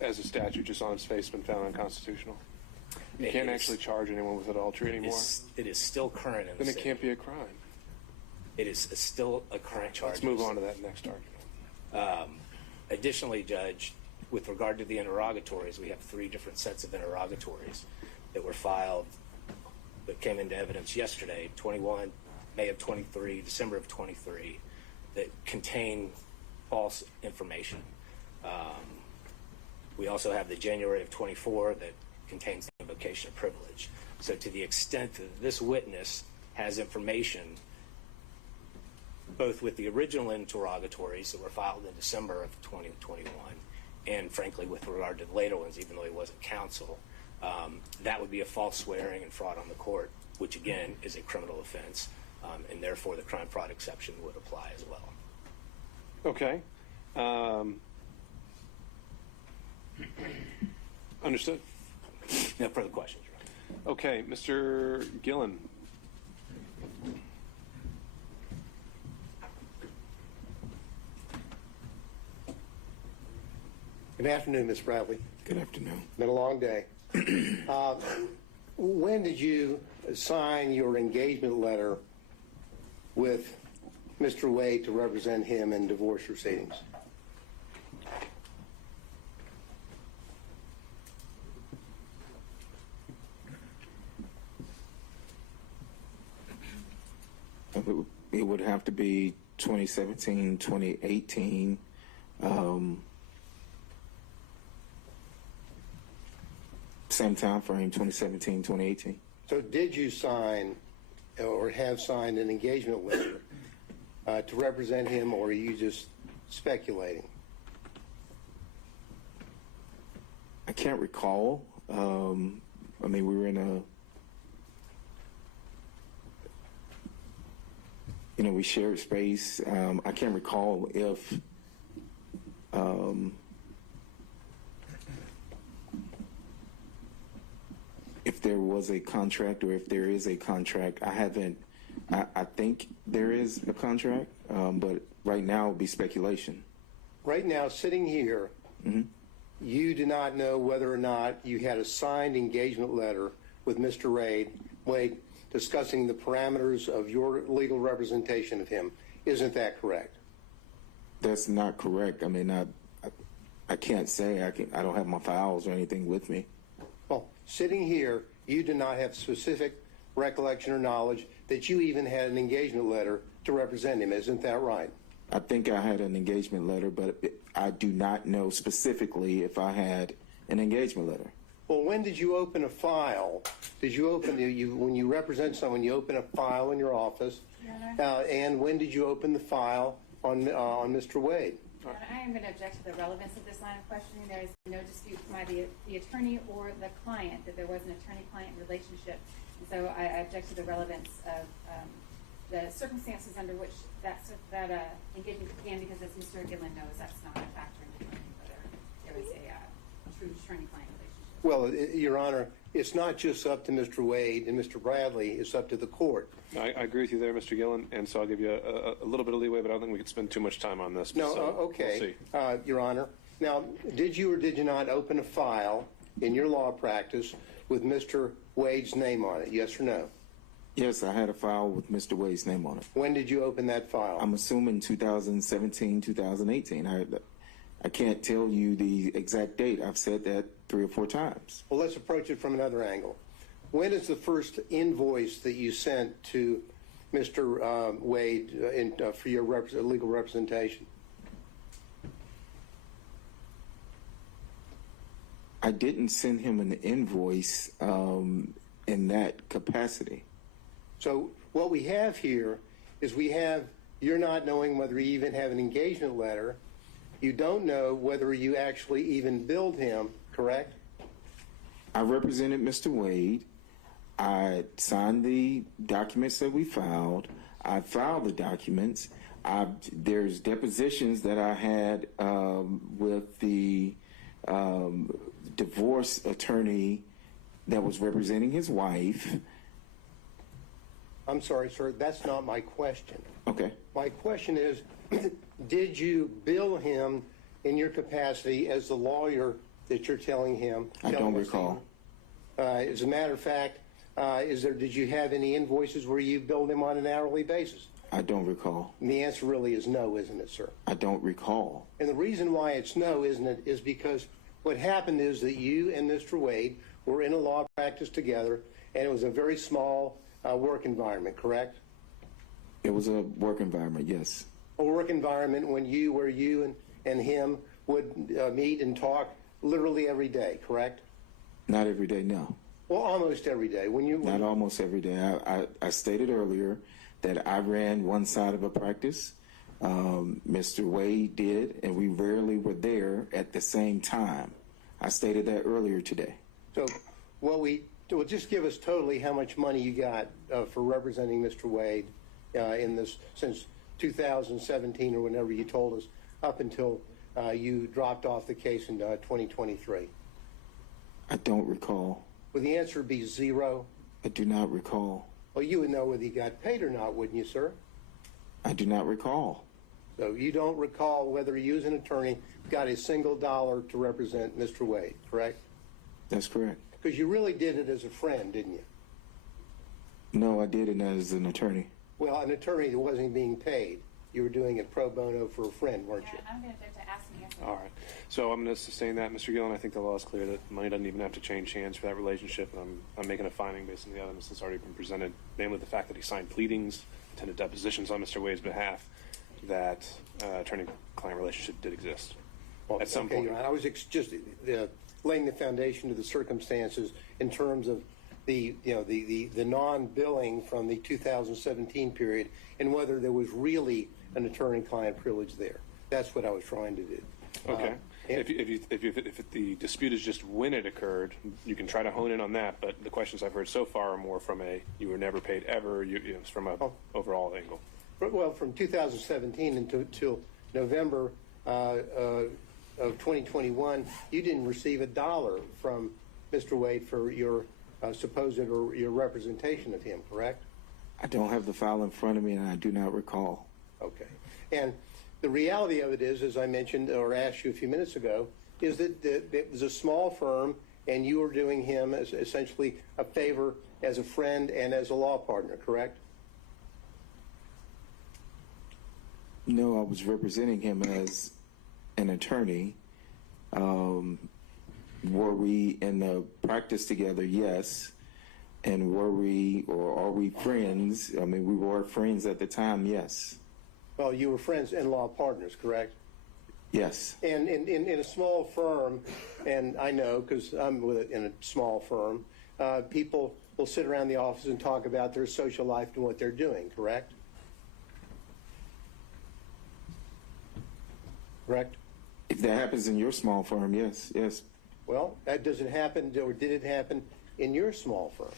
as a statute, just on its face, been found unconstitutional? You can't actually charge anyone with adultery anymore. It is still current in the Then it state. can't be a crime. It is still a current charge. Let's move on to that next argument. Additionally, Judge, with regard to the interrogatories, we have 3 different sets of interrogatories that were filed that came into evidence yesterday, 21, May of 23, December of 23, that contain false information. We also have the January of 24 that contains the invocation of privilege. So to the extent that this witness has information, both with the original interrogatories that were filed in December of 2021, and frankly with regard to the later ones, even though he wasn't counsel, that would be a false swearing and fraud on the court which again is a criminal offense, and therefore the crime fraud exception would apply as well. Okay. Understood. No further questions, Your Honor. Okay, Mr. Gillen. Good afternoon, Ms. Bradley. Good afternoon. Been a long day. When did you sign your engagement letter with Mr. Wade to represent him in divorce proceedings? It would have to be 2017, 2018. Same time frame, 2017, 2018. So did you sign or have signed an engagement letter to represent him, or are you just speculating? I can't recall. I mean, we were in a, we shared space. I can't recall if there was a contract or if there is a contract. I think there is a contract, but right now it would be speculation. Right now, sitting here, you do not know whether or not you had a signed engagement letter with Mr. Wade discussing the parameters of your legal representation of him. Isn't that correct? That's not correct. I mean, I can't say. I don't have my files or anything with me. Well, sitting here, you do not have specific recollection or knowledge that you even had an engagement letter to represent him. Isn't that right? I think I had an engagement letter, but I do not know specifically if I had an engagement letter. Well, when did you open a file? Did you open when you represent someone? You open a file in your office, and when did you open the file on Mr. Wade? I am going to object to the relevance of this line of questioning. There is no dispute by the attorney or the client that there was an attorney-client relationship. And so I object to the relevance of the circumstances under which that engagement began, because as Mr. Gillen knows, that's not a factor in determining whether there was a true attorney-client relationship. Well, Your Honor, it's not just up to Mr. Wade and Mr. Bradley. It's up to the court. I agree with you there, Mr. Gillen, and so I'll give you a little bit of leeway, but I don't think we could spend too much time on this. No, so okay. We'll see. Your Honor. Now, did you or did you not open a file in your law practice with Mr. Wade's name on it? Yes or no? Yes, I had a file with Mr. Wade's name on it. When did you open that file? I'm assuming 2017, 2018. I can't tell you the exact date. I've said that 3 or 4 times. Well, let's approach it from another angle. When is the first invoice that you sent to Mr. Wade for your legal representation? I didn't send him an invoice in that capacity. So what we have here is you're not knowing whether you even have an engagement letter. You don't know whether you actually even billed him, correct? I represented Mr. Wade. I signed the documents that we filed. I filed the documents. There's depositions that I had with the divorce attorney that was representing his wife. I'm sorry, sir. That's not my question. Okay. My question is, did you bill him in your capacity as the lawyer that you're telling him? I don't recall. As a matter of fact, did you have any invoices where you billed him on an hourly basis? I don't recall. And the answer really is no, isn't it, sir? I don't recall. And the reason why it's no, isn't it, is because what happened is that you and Mr. Wade were in a law practice together, and it was a very small work environment, correct? It was a work environment, yes. A work environment where you and him would meet and talk literally every day, correct? Not every day, no. Well, almost every day. Not almost every day. I stated earlier that I ran one side of a practice. Mr. Wade did, and we rarely were there at the same time. I stated that earlier today. So what we Well, just give us totally how much money you got for representing Mr. Wade in this since 2017 or whenever you told us, up until you dropped off the case in 2023. I don't recall. Would the answer be zero? I do not recall. Well, you would know whether you got paid or not, wouldn't you, sir? I do not recall. So you don't recall whether you as an attorney got a single dollar to represent Mr. Wade, correct? That's correct. Because you really did it as a friend, didn't you? No, I did it as an attorney. Well, an attorney that wasn't being paid. You were doing it pro bono for a friend, weren't you? I'm going to object to asking answer. All right. So I'm going to sustain that, Mr. Gillen. I think the law is clear that money doesn't even have to change hands for that relationship. And I'm making a finding based on the evidence that's already been presented, namely the fact that he signed pleadings, attended depositions on Mr. Wade's behalf, that attorney-client relationship did exist Well, at some okay, point. Your Honor, I was just laying the foundation to the circumstances in terms of the non-billing from the 2017 period and whether there was really an attorney-client privilege there. That's what I was trying to do. Okay. If the dispute is just when it occurred, you can try to hone in on that. But the questions I've heard so far are more from a you were never paid ever. It's from a overall angle. Well, from 2017 until November of 2021, you didn't receive a dollar from Mr. Wade for your supposed or your representation of him, correct? I don't have the file in front of me, and I do not recall. Okay. And the reality of it is, as I mentioned or asked you a few minutes ago, is that it was a small firm, and you were doing him as essentially a favor as a friend and as a law partner, correct? No, I was representing him as an attorney. Were we in the practice together? Yes. And were we, or are we friends? I mean, we were friends at the time, yes. Well, you were friends and law partners, correct? Yes. And in a small firm, and I know because I'm in a small firm, people will sit around the office and talk about their social life and what they're doing, correct? Correct? If that happens in your small firm, yes, yes. Well, that doesn't happen, or did it happen in your small firm?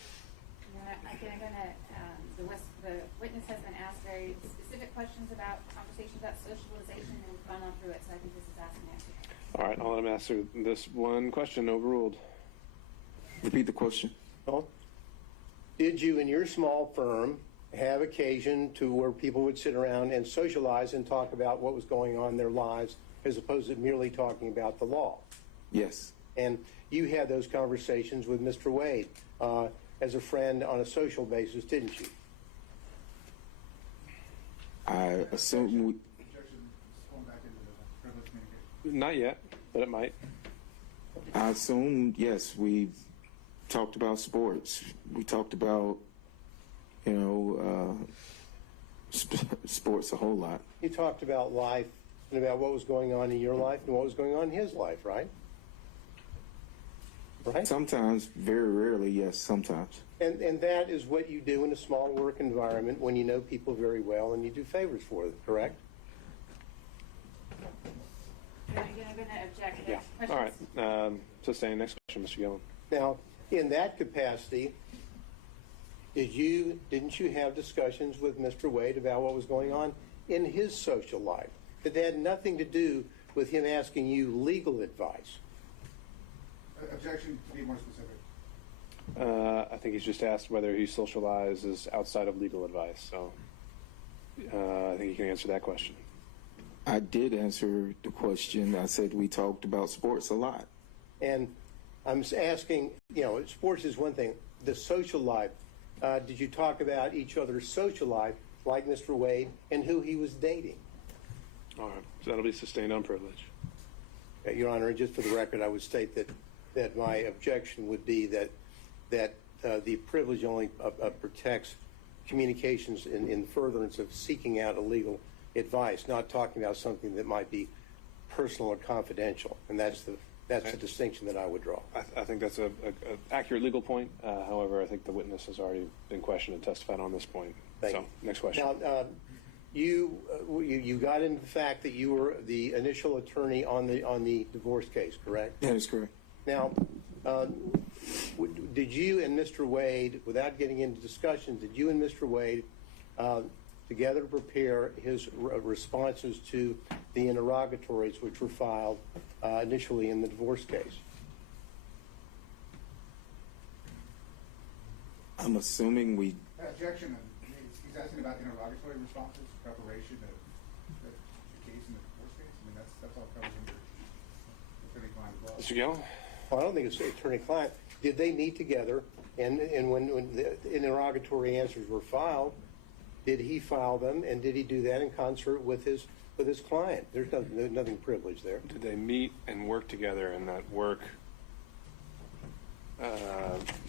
The witness has been asked very specific questions about conversations about socialization, and we've gone on through it, so I think this is asking answer. All right, I'll let him answer this one question. Overruled. Repeat the question. Well, did you in your small firm have occasion to where people would sit around and socialize and talk about what was going on in their lives as opposed to merely talking about the law? Yes. And you had those conversations with Mr. Wade as a friend on a social basis, didn't you? I assume Objection going back into the privilege communication. Not yet, but it might. I assume, yes, we talked about sports. We talked about, sports a whole lot. You talked about life and about what was going on in your life and what was going on in his life, right? Right? Sometimes, very rarely, yes, sometimes. And that is what you do in a small work environment when you know people very well and you do favors for them, correct? You're going to object. Yeah. Questions? All right. Sustain. Next question, Mr. Gillen. Now, in that capacity, didn't you have discussions with Mr. Wade about what was going on in his social life that had nothing to do with him asking you legal advice? Objection to be more specific. I think he's just asked whether he socializes outside of legal advice. So I think he can answer that question. I did answer the question. I said we talked about sports a lot. And I'm asking, sports is one thing. The social life, did you talk about each other's social life, like Mr. Wade, and who he was dating? All right. So that'll be sustained on privilege. Your Honor, just for the record, I would state that my objection would be that the privilege only protects communications in furtherance of seeking out a legal advice, not talking about something that might be personal or confidential. And that's the distinction that I would draw. I think that's an accurate legal point. However, I think the witness has already been questioned and testified on this point. Thank so, you. Next question. Now, you got into the fact that you were the initial attorney on the divorce case, correct? That is correct. Now, Did you and Mr. Wade, without getting into discussions, did you and Mr. Wade together prepare his responses to the interrogatories which were filed initially in the divorce case? I'm assuming we, Objection. He's asking about interrogatory responses, preparation of the case in the divorce case. I mean, that's all covered under attorney-client law. Mr. Gill? Well, I don't think it's attorney-client. Did they meet together? And when the interrogatory answers were filed, did he file them, and did he do that in concert with his client? There's nothing privileged there. Did they meet and work together, and that work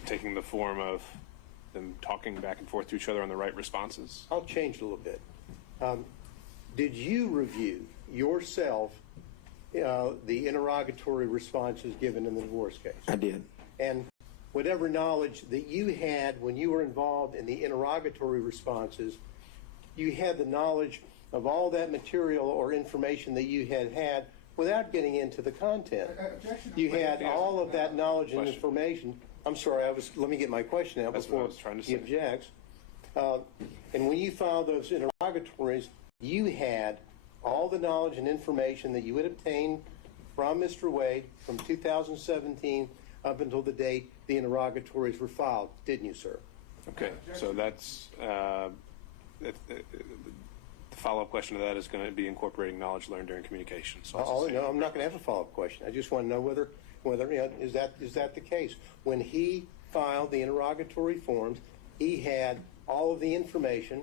taking the form of them talking back and forth to each other on the right responses? I'll change a little bit. Did you review yourself the interrogatory responses given in the divorce case? I did. And whatever knowledge that you had when you were involved in the interrogatory responses, you had the knowledge of all that material or information that you had without getting into the content. Objection. You had all of that knowledge and information. I'm sorry, let me get my question out That's before what I was trying to he say. objects. And when you filed those interrogatories, you had all the knowledge and information that you had obtained from Mr. Wade from 2017 up until the date the interrogatories were filed, didn't you, sir? Okay, so that's the follow-up question to that is going to be incorporating knowledge learned during communication. So No, I'm not going to have a follow-up question. I just want to know whether is that the case? When he filed the interrogatory forms, he had all of the information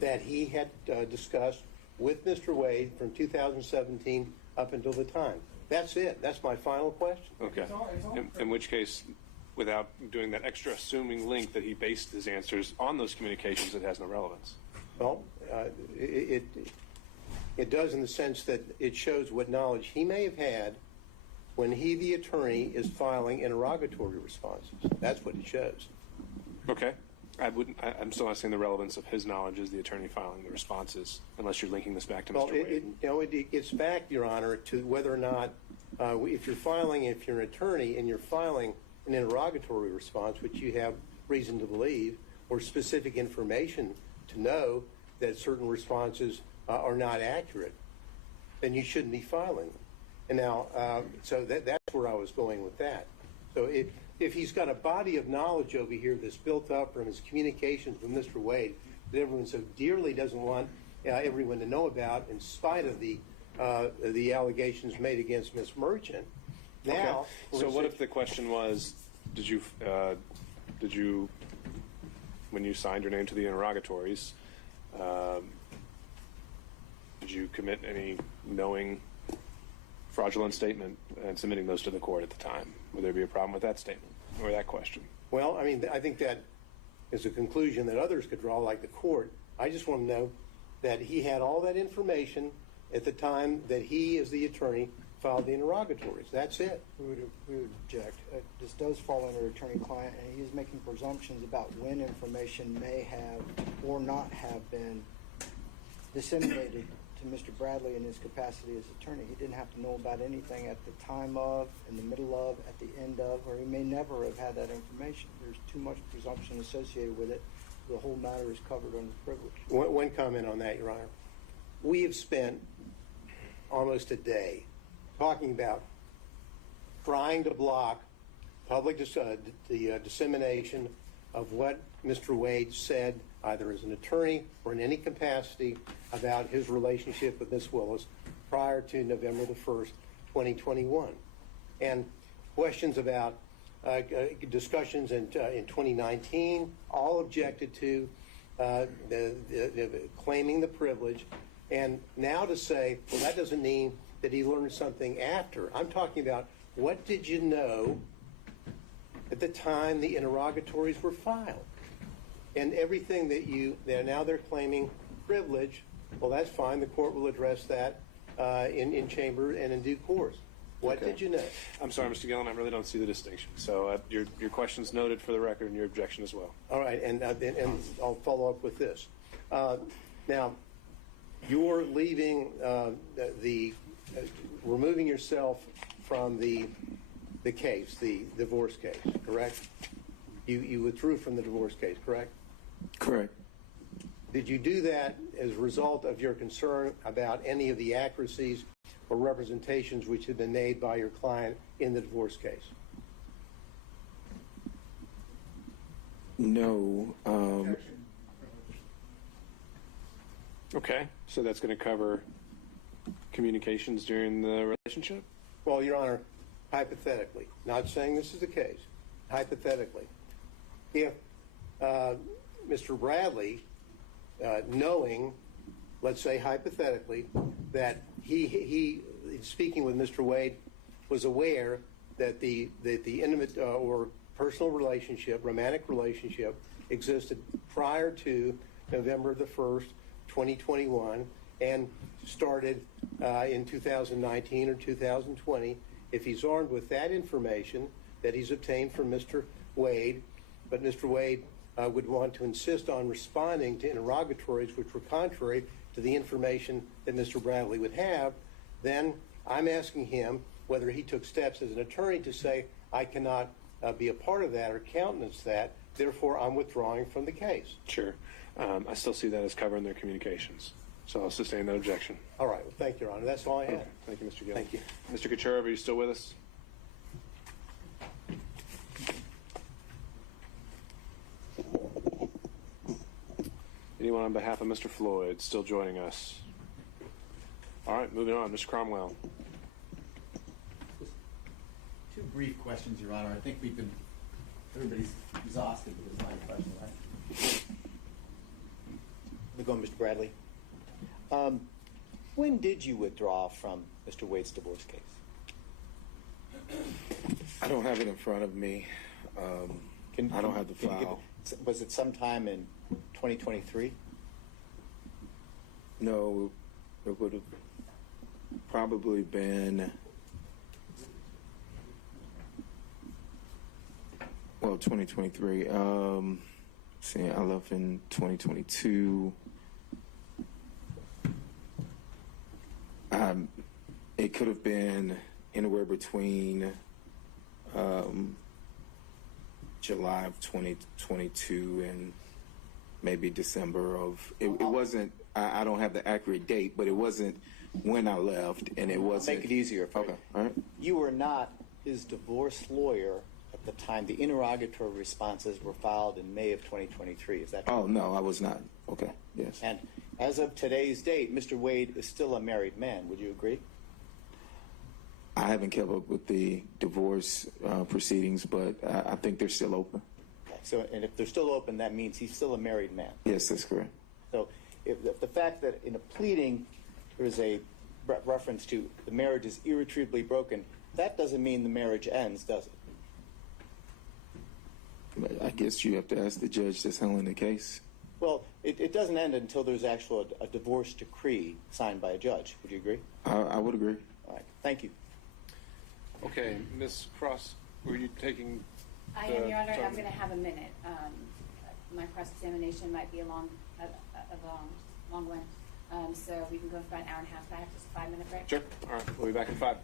that he had discussed with Mr. Wade from 2017 up until the time. That's it. That's my final question. Okay. In which case, without doing that extra assuming link that he based his answers on those communications, it has no relevance. Well, it does in the sense that it shows what knowledge he may have had when he, the attorney, is filing interrogatory responses. That's what it shows. Okay. I'm still not seeing the relevance of his knowledge as the attorney filing the responses, unless you're linking this back to Mr. Wade. It gets back, Your Honor, to whether or not, if you're an attorney and you're filing an interrogatory response, which you have reason to believe, or specific information to know that certain responses are not accurate, then you shouldn't be filing them. And now, so that's where I was going with that. So if he's got a body of knowledge over here that's built up from his communications with Mr. Wade that everyone so dearly doesn't want everyone to know about, in spite of the allegations made against Ms. Merchant, now. Okay. So what if the question was, did you, when you signed your name to the interrogatories, did you commit any knowing fraudulent statement and submitting those to the court at the time? Would there be a problem with that statement or that question? Well, I mean, I think that is a conclusion that others could draw, like the court. I just want to know that he had all that information at the time that he, as the attorney, filed the interrogatories. That's it. We would object. This does fall under attorney-client, and he is making presumptions about when information may have or not have been disseminated to Mr. Bradley in his capacity as attorney. He didn't have to know about anything at the time of, in the middle of, at the end of, or he may never have had that information. There's too much presumption associated with it. The whole matter is covered under privilege. One comment on that, Your Honor. We have spent almost a day talking about trying to block public the dissemination of what Mr. Wade said, either as an attorney or in any capacity, about his relationship with Ms. Willis prior to November the 1st, 2021. And questions about discussions in 2019, all objected to, claiming the privilege. And now to say, well, that doesn't mean that he learned something after. I'm talking about, what did you know at the time the interrogatories were filed? And everything that now they're claiming privilege, well, that's fine. The court will address that in chamber and in due course. What did you know? I'm sorry, Mr. Gillen, I really don't see the distinction. So your question's noted for the record and your objection as well. All right, and I'll follow up with this. Now, you're leaving removing yourself from the the case, the divorce case, correct? You withdrew from the divorce case, correct? Correct. Did you do that as a result of your concern about any of the accuracies or representations which had been made by your client in the divorce case? No. Okay, so that's going to cover communications during the relationship? Well, Your Honor, hypothetically, not saying this is the case, hypothetically, if Mr. Bradley, knowing, let's say hypothetically, that he speaking with Mr. Wade, was aware that the intimate or personal relationship, romantic relationship, existed prior to November the 1st, 2021, and started in 2019 or 2020, if he's armed with that information that he's obtained from Mr. Wade, but Mr. Wade would want to insist on responding to interrogatories which were contrary to the information that Mr. Bradley would have, then I'm asking him whether he took steps as an attorney to say, I cannot be a part of that or countenance that, therefore I'm withdrawing from the case. Sure. I still see that as covering their communications. So I'll sustain that objection. All right. Well, thank you, Your Honor. That's all I had. Okay. Thank you, Mr. Gill. Thank you. Mr. Kucherov, are you still with us? Anyone on behalf of Mr. Floyd still joining us? All right, moving on. Mr. Cromwell. Two brief questions, Your Honor. I think everybody's exhausted with this line of question, right? We're going, Mr. Bradley. When did you withdraw from Mr. Wade's divorce case? I don't have it in front of me. I don't have the file. Was it sometime in 2023? No, it would have probably been, 2023. See, I left in 2022. It could have been anywhere between July of 2022 and maybe December of. It wasn't. I don't have the accurate date, but it wasn't when I left, and it wasn't. Make it easier for Okay, you. all right. You were not his divorce lawyer at the time the interrogatory responses were filed in May of 2023. Is that true? Oh, no, I was not. Okay, yes. And as of today's date, Mr. Wade is still a married man. Would you agree? I haven't kept up with the divorce proceedings, but I think they're still open. Okay. So, and if they're still open, that means he's still a married man. Yes, that's correct. So if the fact that in a pleading there is a reference to the marriage is irretrievably broken, that doesn't mean the marriage ends, does it? I guess you have to ask the judge that's handling the case. Well, it doesn't end until there's actually a divorce decree signed by a judge. Would you agree? I would agree. All right. Thank you. Okay, Ms. Cross, were you taking? I am, Your Honor. I'm going to have a minute. My cross-examination might be a long one. So we can go for about an hour and a half back, just a 5-minute break. Sure. All right, we'll be back in 5.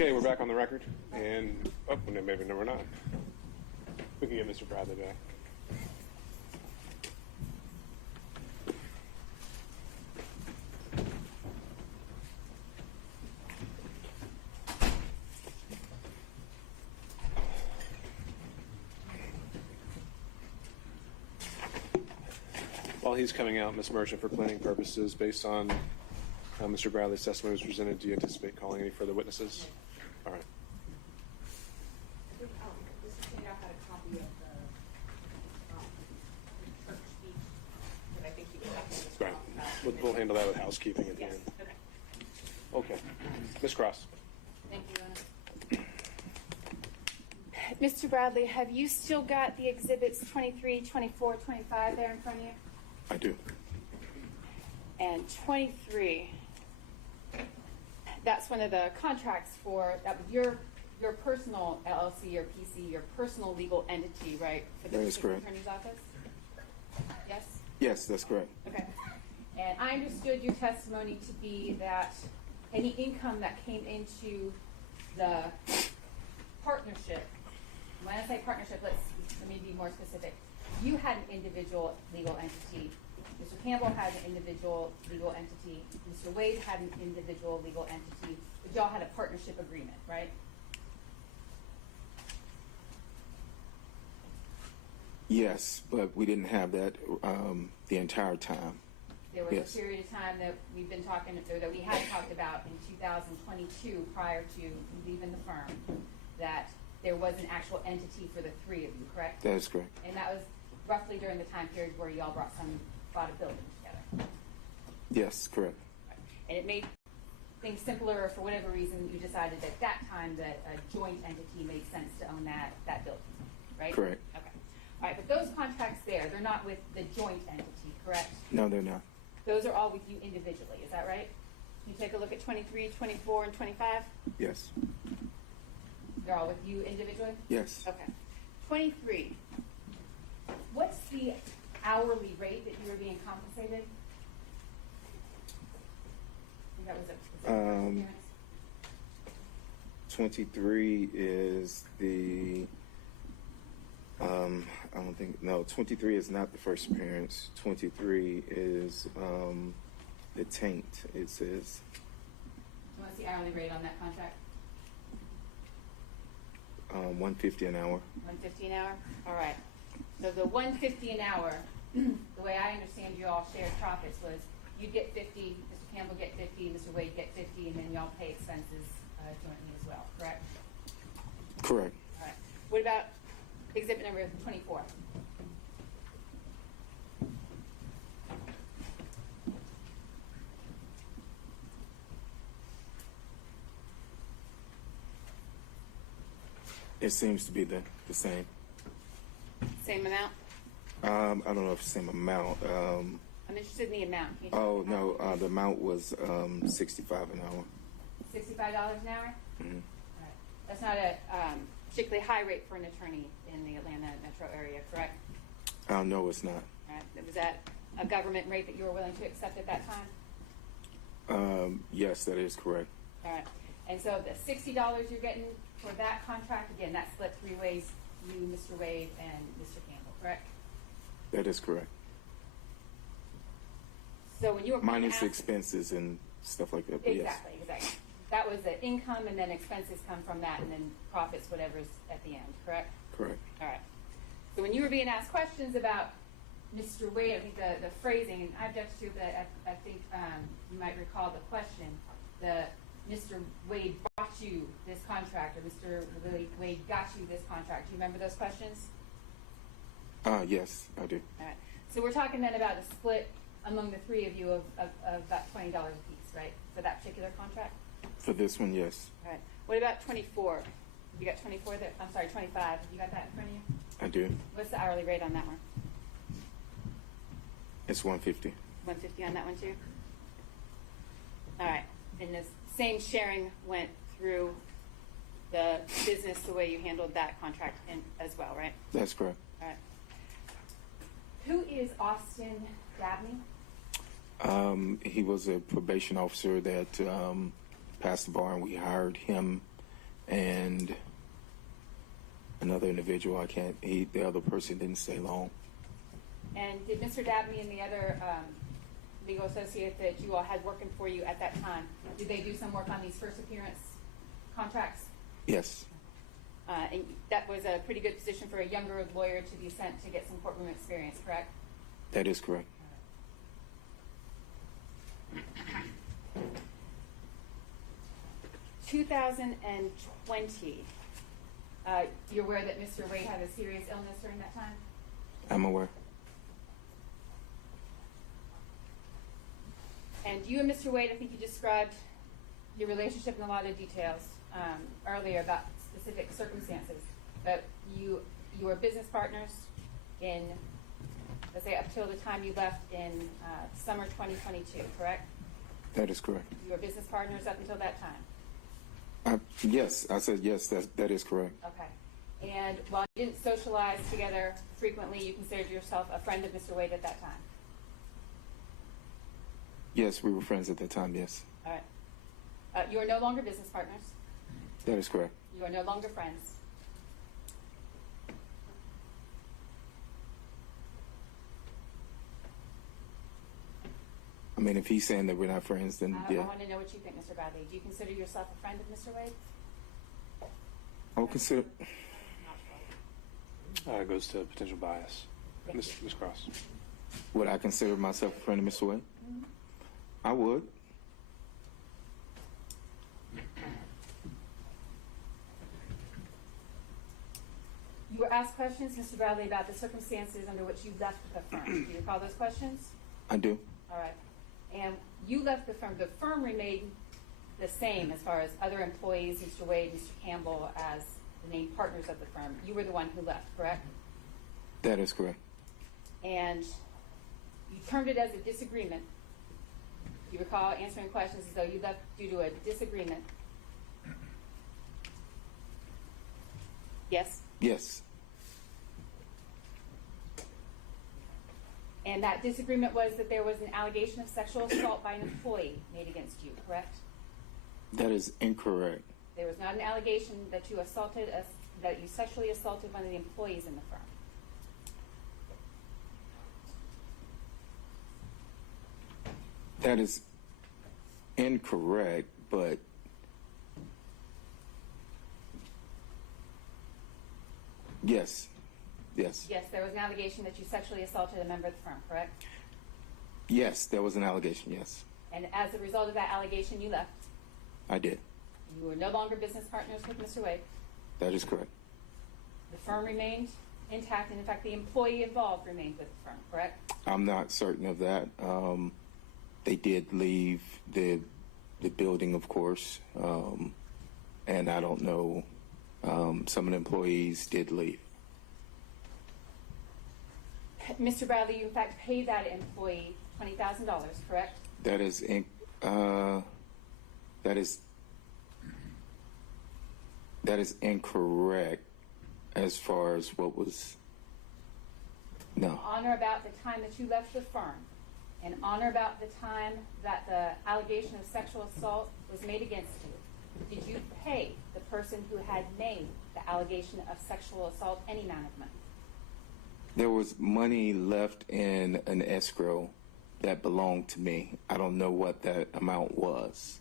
Okay, we're back on the record, and maybe no, we're not. We can get Mr. Bradley back. While he's coming out, Ms. Merchant, for planning purposes, based on how Mr. Bradley's testimony was presented, do you anticipate calling any further witnesses? All right. I think, Mr. Taylor had a copy of the church speech that I think he was asking us to Right. talk about. We'll handle that with housekeeping at the Yes, end. okay. Okay. Ms. Cross. Thank you, Anna. Mr. Bradley, have you still got the exhibits 23, 24, 25 there in front of you? I do. And 23, that's one of the contracts for, that was your personal LLC or PC, your personal legal entity, right? For the That is district correct. attorney's office? Yes? Yes, that's correct. Okay. And I understood your testimony to be that any income that came into the partnership, when I say partnership, let me be more specific. You had an individual legal entity. Mr. Campbell had an individual legal entity. Mr. Wade had an individual legal entity. But y'all had a partnership agreement, right? Yes, but we didn't have that the entire time. There was Yes. a period of time that we've been talking, or that we had talked about in 2022 prior to you leaving the firm, that there was an actual entity for the three of you, correct? That is correct. And that was roughly during the time period where y'all bought a building together. Yes, correct. And it made things simpler, or for whatever reason, you decided at that time that a joint entity made sense to own that building, right? Correct. Okay. All right, but those contracts there, they're not with the joint entity, correct? No, they're not. Those are all with you individually, is that right? Can you take a look at 23, 24, and 25? Yes. They're all with you individually? Yes. Okay. 23, what's the hourly rate that you were being compensated? I think that was a first appearance. 23 is the, I don't think, no, 23 is not the first appearance. 23 is the taint, it says. What's the hourly rate on that contract? 150 an hour. 150 an hour? All right. So the 150 an hour, the way I understand you all shared profits was you'd get 50, Mr. Campbell get 50, Mr. Wade get 50, and then y'all pay expenses jointly as well, correct? Correct. All right. What about exhibit number 24? It seems to be the same. Same amount? I don't know if it's the same amount. I'm interested in the amount. Can you tell Oh, me the no, amount? the amount was 65 an hour. $65 an hour? Mhm. All right. That's not a particularly high rate for an attorney in the Atlanta metro area, correct? No, it's not. All right. Was that a government rate that you were willing to accept at that time? Yes, that is correct. All right. And so the $60 you're getting for that contract, again, that's split three ways, you, Mr. Wade, and Mr. Campbell, correct? That is correct. So when you were Minus asked- expenses and stuff like that, but yes. Exactly. That was the income, and then expenses come from that, and then profits, whatever's at the end, correct? Correct. All right. So when you were being asked questions about Mr. Wade, I think the phrasing, and I object to, but I think you might recall the question, Mr. Wade brought you this contract, or Mr. Wade got you this contract. Do you remember those questions? Yes, I do. All right. So we're talking then about a split among the three of you of about $20 a piece, right, for that particular contract? For this one, yes. All right. What about 24? You got 24 there? I'm sorry, 25. You got that in front of you? I do. What's the hourly rate on that one? It's 150. 150 on that one too? All right. And the same sharing went through the business the way you handled that contract as well, right? That's correct. All right. Who is Austin Dabney? He was a probation officer that passed the bar, and we hired him and another individual. The other person didn't stay long. And did Mr. Dabney and the other legal associate that you all had working for you at that time, did they do some work on these first appearance contracts? Yes, And that was a pretty good position for a younger lawyer to be sent to get some courtroom experience, correct? that is correct. 2020, you're aware that Mr. Wade had a serious illness during that time? I'm aware. And you and Mr. Wade, I think you described your relationship in a lot of details earlier about specific circumstances. But you were business partners in, let's say, up till the time you left in summer 2022, correct? That is correct. You were business partners up until that time? Yes, I said yes, that is correct. Okay. And while you didn't socialize together frequently, you considered yourself a friend of Mr. Wade at that time? Yes, we were friends at that time, yes. All right. You are no longer business partners. That is correct. You are no longer friends. I mean, if he's saying that we're not friends, then I yeah. want to know what you think, Mr. Bradley. Do you consider yourself a friend of Mr. Wade? I'll consider. Goes to potential bias. Ms. Cross. Would I consider myself a friend of Mr. Wade? I would. You were asked questions, Mr. Bradley, about the circumstances under which you left the firm. Do you recall those questions? I do. All right. And you left the firm. The firm remained the same as far as other employees, Mr. Wade, Mr. Campbell, as the named partners of the firm. You were the one who left, correct? That is correct. And you termed it as a disagreement. You recall answering questions as though you left due to a disagreement. Yes? Yes. And that disagreement was that there was an allegation of sexual assault by an employee made against you, correct? That is incorrect. There was not an allegation that you sexually assaulted one of the employees in the firm. That is incorrect, but yes. Yes. Yes, there was an allegation that you sexually assaulted a member of the firm, correct? Yes, there was an allegation, yes. And as a result of that allegation, you left. I did. You were no longer business partners with Mr. Wade. That is correct. The firm remained intact, and in fact, the employee involved remained with the firm, correct? I'm not certain of that. They did leave the building, of course, and I don't know. Some of the employees did leave. Mr. Bradley, you in fact paid that employee $20,000, correct? That is incorrect as far as what was. No. On or about the time that you left the firm, and on or about the time that the allegation of sexual assault was made against you, did you pay the person who had made the allegation of sexual assault any amount of money? There was money left in an escrow that belonged to me. I don't know what that amount was.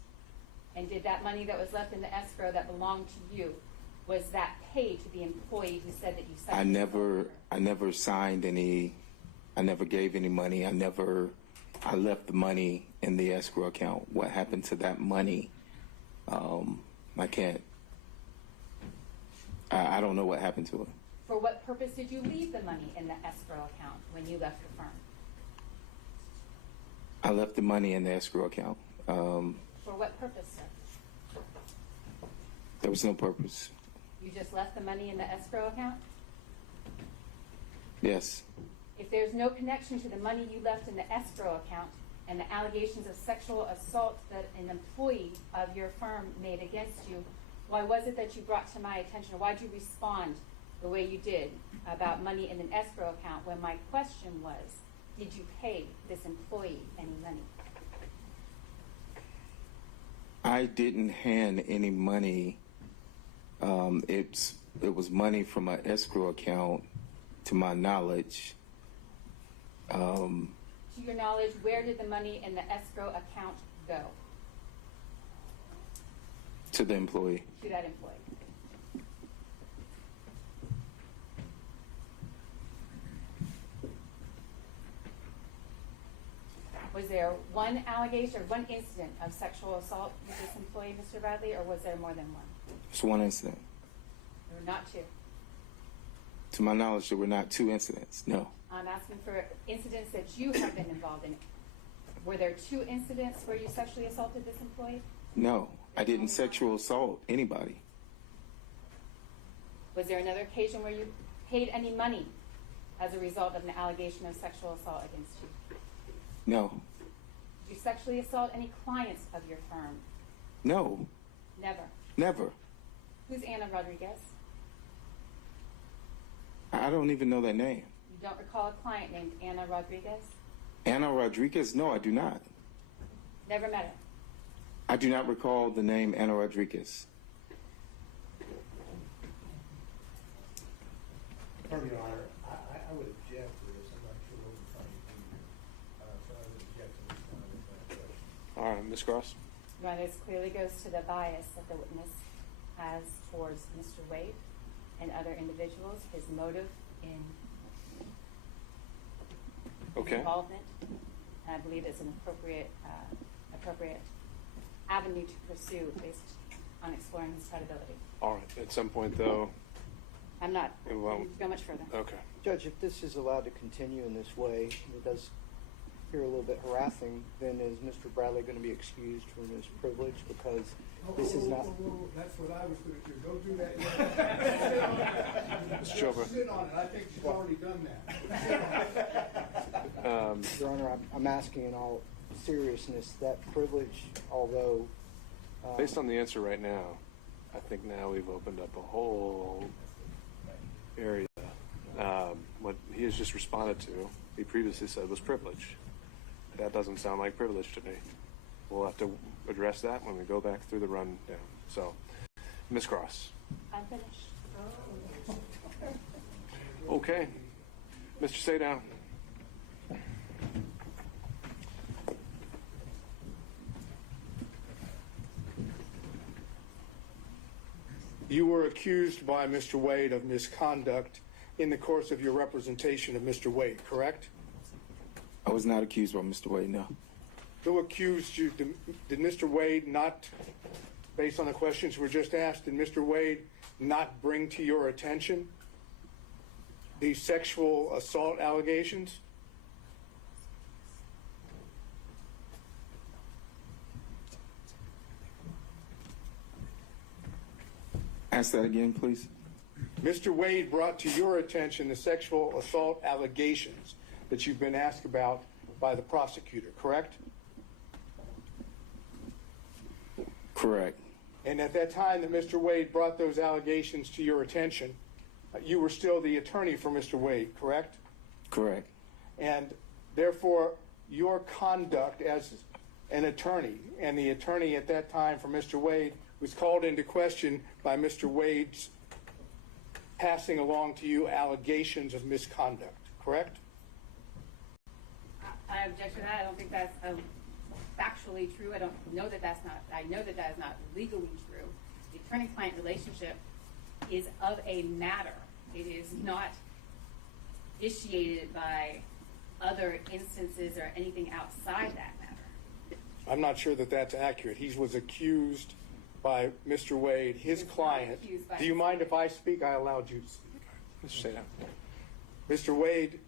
And did that money that was left in the escrow that belonged to you, was that paid to the employee who said that you sexually assaulted her? I never signed any. I never gave any money. I left the money in the escrow account. What happened to that money? I can't. I don't know what happened to it. For what purpose did you leave the money in the escrow account when you left the firm? I left the money in the escrow account. For what purpose, sir? There was no purpose. You just left the money in the escrow account? Yes. If there's no connection to the money you left in the escrow account and the allegations of sexual assault that an employee of your firm made against you, why was it that you brought to my attention, or why did you respond the way you did about money in an escrow account when my question was, did you pay this employee any money? I didn't hand any money It was money from an escrow account, to my knowledge. To your knowledge, where did the money in the escrow account go? To the employee. To that employee. Was there one allegation or one incident of sexual assault with this employee, Mr. Bradley, or was there more than one? It's one incident. There were not two. To my knowledge, there were not two incidents. No. I'm asking for incidents that you have been involved in. Were there two incidents where you sexually assaulted this employee? No, I didn't sexual assault anybody. Was there another occasion where you paid any money as a result of an allegation of sexual assault against you? No. Did you sexually assault any clients of your firm? No. Never. Never. Who's Anna Rodriguez? I don't even know that name. You don't recall a client named Anna Rodriguez? Anna Rodriguez? No, I do not. Never met her? I do not recall the name Anna Rodriguez. Your Honor, I would object to this. I'm not sure what we're trying to do here. So I would object to this kind of question. All right, Ms. Cross. Right, this clearly goes to the bias that the witness has towards Mr. Wade and other individuals, his motive in involvement. And I believe it's an appropriate avenue to pursue based on exploring his credibility. All right. At some point, though. I'm not It won't. going to go much further. Okay. Judge, if this is allowed to continue in this way, it does appear a little bit harassing, then is Mr. Bradley going to be excused from his privilege because this is not... That's what I was going to do. Don't do that yet. Mr. Chopra. Sit on it. I think she's already done that. Your Honor, I'm asking in all seriousness, that privilege, although... Based on the answer right now, I think now we've opened up a whole area. What he has just responded to, he previously said was privilege. That doesn't sound like privilege to me. We'll have to address that when we go back through the rundown. So, Ms. Cross. I'm finished. Okay. Mr. Saydown. You were accused by Mr. Wade of misconduct in the course of your representation of Mr. Wade, correct? I was not accused by Mr. Wade, no. Who accused you? Did Mr. Wade not, based on the questions we were just asked, did Mr. Wade not bring to your attention these sexual assault allegations? Ask that again, please. Mr. Wade brought to your attention the sexual assault allegations that you've been asked about by the prosecutor, correct? Correct. And at that time that Mr. Wade brought those allegations to your attention, you were still the attorney for Mr. Wade, correct? Correct. And therefore, your conduct as an attorney, and the attorney at that time for Mr. Wade was called into question by Mr. Wade's passing along to you allegations of misconduct, correct? I object to that. I don't think that's factually true. I don't know that that's not. I know that that is not legally true. The attorney-client relationship is of a matter. It is not vitiated by other instances or anything outside that matter. I'm not sure that that's accurate. He was accused by Mr. Wade, his client. Do you mind if I speak? I allowed you to speak. Mr. Saydown. Mr. Wade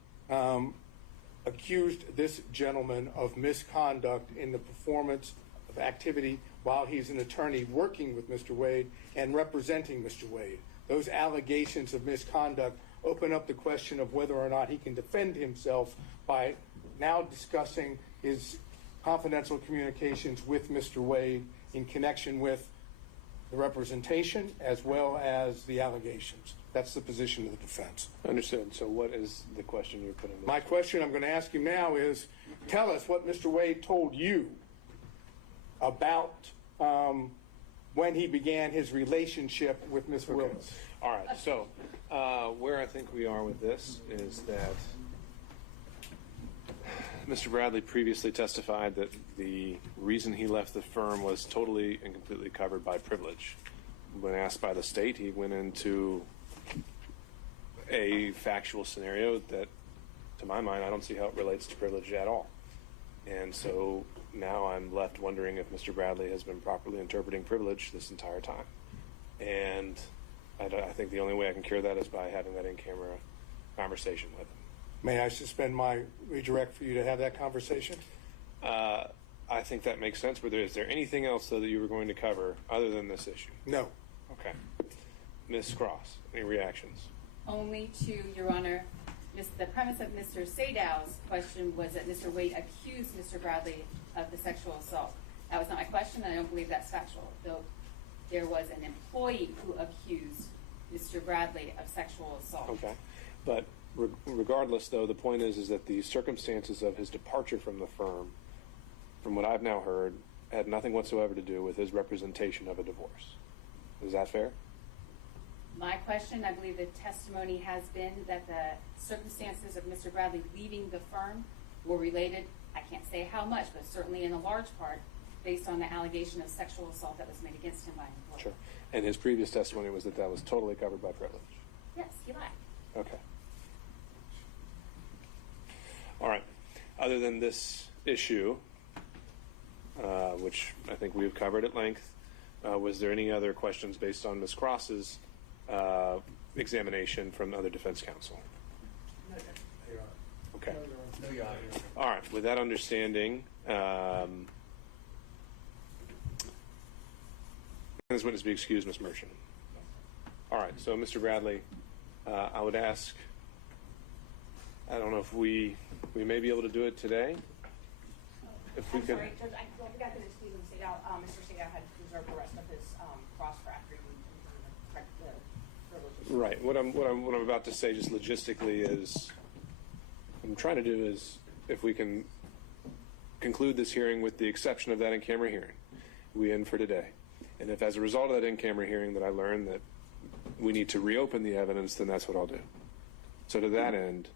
accused this gentleman of misconduct in the performance of activity while he's an attorney working with Mr. Wade and representing Mr. Wade. Those allegations of misconduct open up the question of whether or not he can defend himself by now discussing his confidential communications with Mr. Wade in connection with the representation as well as the allegations. That's the position of the defense. Understood. So what is the question you're putting? My question I'm going to ask you now is, tell us what Mr. Wade told you about when he began his relationship with Ms. Willis. All right, so where I think we are with this is that Mr. Bradley previously testified that the reason he left the firm was totally and completely covered by privilege. When asked by the state, he went into a factual scenario that, to my mind, I don't see how it relates to privilege at all. And so now I'm left wondering if Mr. Bradley has been properly interpreting privilege this entire time. And I think the only way I can cure that is by having that in-camera conversation with him. May I suspend my redirect for you to have that conversation? I think that makes sense, but is there anything else, though, that you were going to cover other than this issue? No. Okay. Ms. Cross, any reactions? Only to, Your Honor, the premise of Mr. Sadow's question was that Mr. Wade accused Mr. Bradley of the sexual assault. That was not my question, and I don't believe that's factual, though there was an employee who accused Mr. Bradley of sexual assault. Okay. But regardless, though, the point is that the circumstances of his departure from the firm, from what I've now heard, had nothing whatsoever to do with his representation of a divorce. Is that fair? My question, I believe the testimony has been that the circumstances of Mr. Bradley leaving the firm were related, I can't say how much, but certainly in a large part, based on the allegation of sexual assault that was made against him by an employee. Sure. And his previous testimony was that that was totally covered by privilege. Yes, he lied. Okay. All right. Other than this issue, which I think we've covered at length, was there any other questions based on Ms. Cross's examination from other defense counsel? Okay. No, Your Honor. All right. With that understanding, this witness be excused, Ms. Merchant. All right. So, Mr. Bradley, I would ask, I don't know if we may be able to do it today. If we I'm could. sorry, Judge, I forgot to excuse him. Mr. Sadao had reserved the rest of his cross-factory privileges. Right. What I'm about to say, just logistically, is what I'm trying to do is, if we can conclude this hearing with the exception of that in-camera hearing, we end for today. And if, as a result of that in-camera hearing, that I learn that we need to reopen the evidence, then that's what I'll do. So to that end,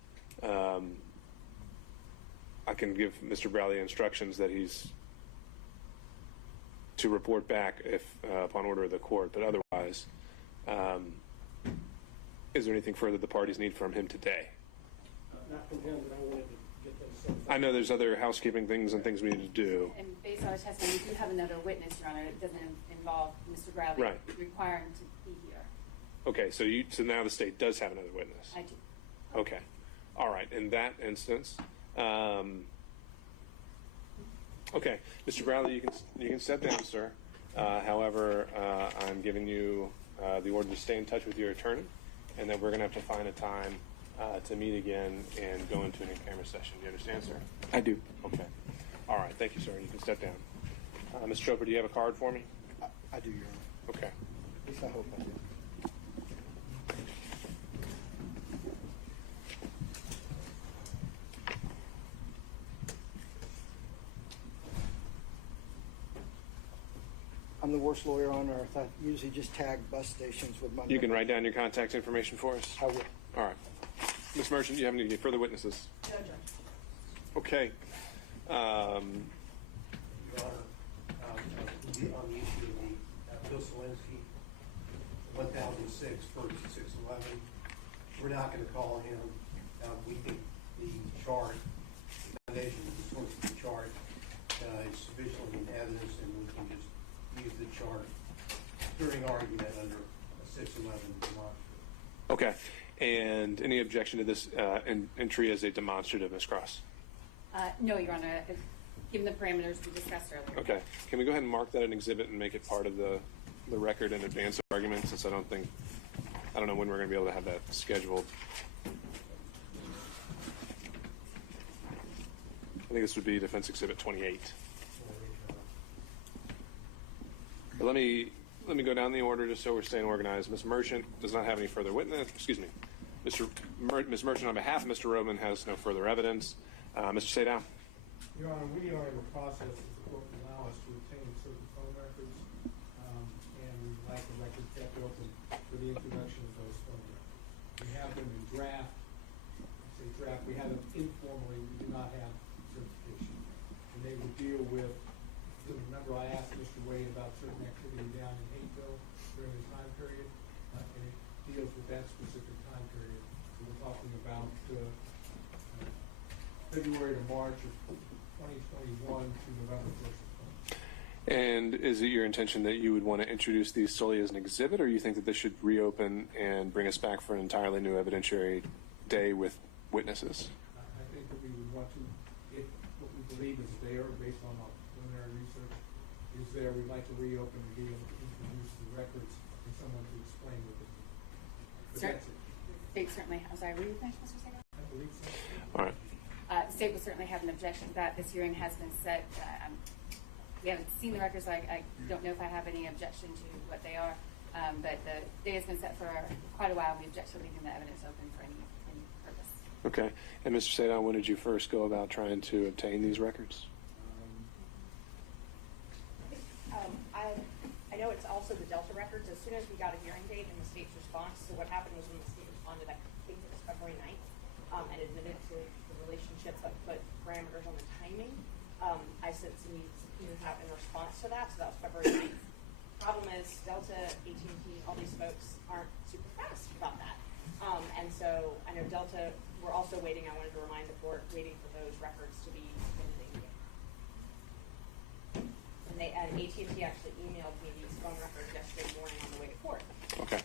I can give Mr. Bradley instructions that he's to report back if upon order of the court, but otherwise, is there anything further the parties need from him today? Not from him, but I wanted to get those set. I know there's other housekeeping things and things we need to do. And based on the testimony, we do have another witness, Your Honor. It doesn't involve Mr. Bradley Right. requiring to be here. Okay, so now the state does have another witness. I do. Okay. All right. In that instance, okay, Mr. Bradley, you can step down, sir. However, I'm giving you the order to stay in touch with your attorney, and then we're going to have to find a time to meet again and go into an in-camera session. Do you understand, sir? I do. Okay. All right. Thank you, sir. You can step down. Ms. Chopra, do you have a card for me? I do, Your Honor. Okay. At least I hope I do. I'm the worst lawyer on earth. I usually just tag bus stations with my You can number. write down your contact information for us? I will. All right. Ms. Merchant, do you have any further witnesses? No, Judge. Okay. Your Honor, on the issue of the Bill Selinsky, 1006 versus 611, we're not going to call him. We think the chart, the foundation, the source of the chart is sufficiently in evidence, and we can just use the chart during argument under a 611 demonstrative. Okay. And any objection to this entry as a demonstrative, Ms. Cross? No, Your Honor. Given the parameters we discussed earlier. Okay. Can we go ahead and mark that an exhibit and make it part of the record in advance of argument, since I don't know when we're going to be able to have that scheduled. I think this would be Defense Exhibit 28. But let me go down the order just so we're staying organized. Ms. Merchant does not have any further witness. Excuse me. Ms. Merchant, on behalf of Mr. Roman, has no further evidence. Mr. Sadao. Your Honor, we are in the process, if the court will allow us to obtain certain phone records we would like the record kept open for the introduction of those photographs. We have them in draft. I say draft, we have them informally, we do not have certification. And they would deal with, remember I asked Mr. Wade about certain activity down in Hapeville during the time period, and it deals with that specific time period. So we're talking about February to March of 2021 to November 1st of 2020. And is it your intention that you would want to introduce these solely as an exhibit, or you think that this should reopen and bring us back for an entirely new evidentiary day with witnesses? I think that we would want to, if what we believe is there, based on our preliminary research, is there, we'd like to reopen and be able to introduce the records and someone to explain what it means. But Sir, that's it. State certainly, I'm sorry, were you finished, Mr. Sager? I believe so. All right. The state will certainly have an objection to that. This hearing has been set. We haven't seen the records, so I don't know if I have any objection to what they are. But the day has been set for quite a while. We object to leaving the evidence open for any purpose. Okay. And Mr. Sadon, when did you first go about trying to obtain these records? I know it's also the Delta records. As soon as we got a hearing date and the state's response, so what happened was when the state responded, I think it was February 9th, and admitted to the relationship but put parameters on the timing, I sent some subpoenas out in response to that, so that was February 9th. Problem is, Delta, AT&T, all these folks aren't super fast about that. And so I know Delta, we're also waiting, I wanted to remind the court, waiting for those records to be submitted again. And AT&T actually emailed me these phone records yesterday morning on the way to court. Okay.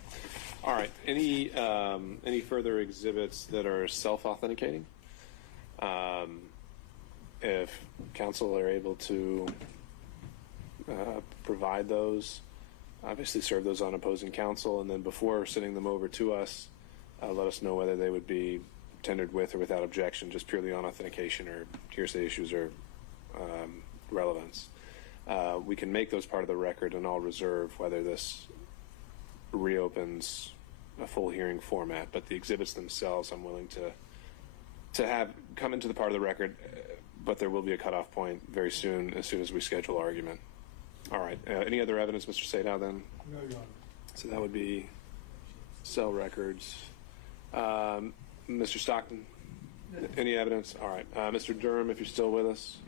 All right. Any further exhibits that are self-authenticating? If counsel are able to provide those, obviously serve those on opposing counsel, and then before sending them over to us, let us know whether they would be tendered with or without objection, just purely on authentication or hearsay issues or relevance. We can make those part of the record, and I'll reserve whether this reopens a full hearing format. But the exhibits themselves, I'm willing to have come into the part of the record, but there will be a cutoff point very soon, as soon as we schedule argument. All right. Any other evidence, Mr. Sadow, then? No, Your Honor. So that would be cell records. Mr. Stockton, any evidence? All right. Mr. Durham, if you're still with us.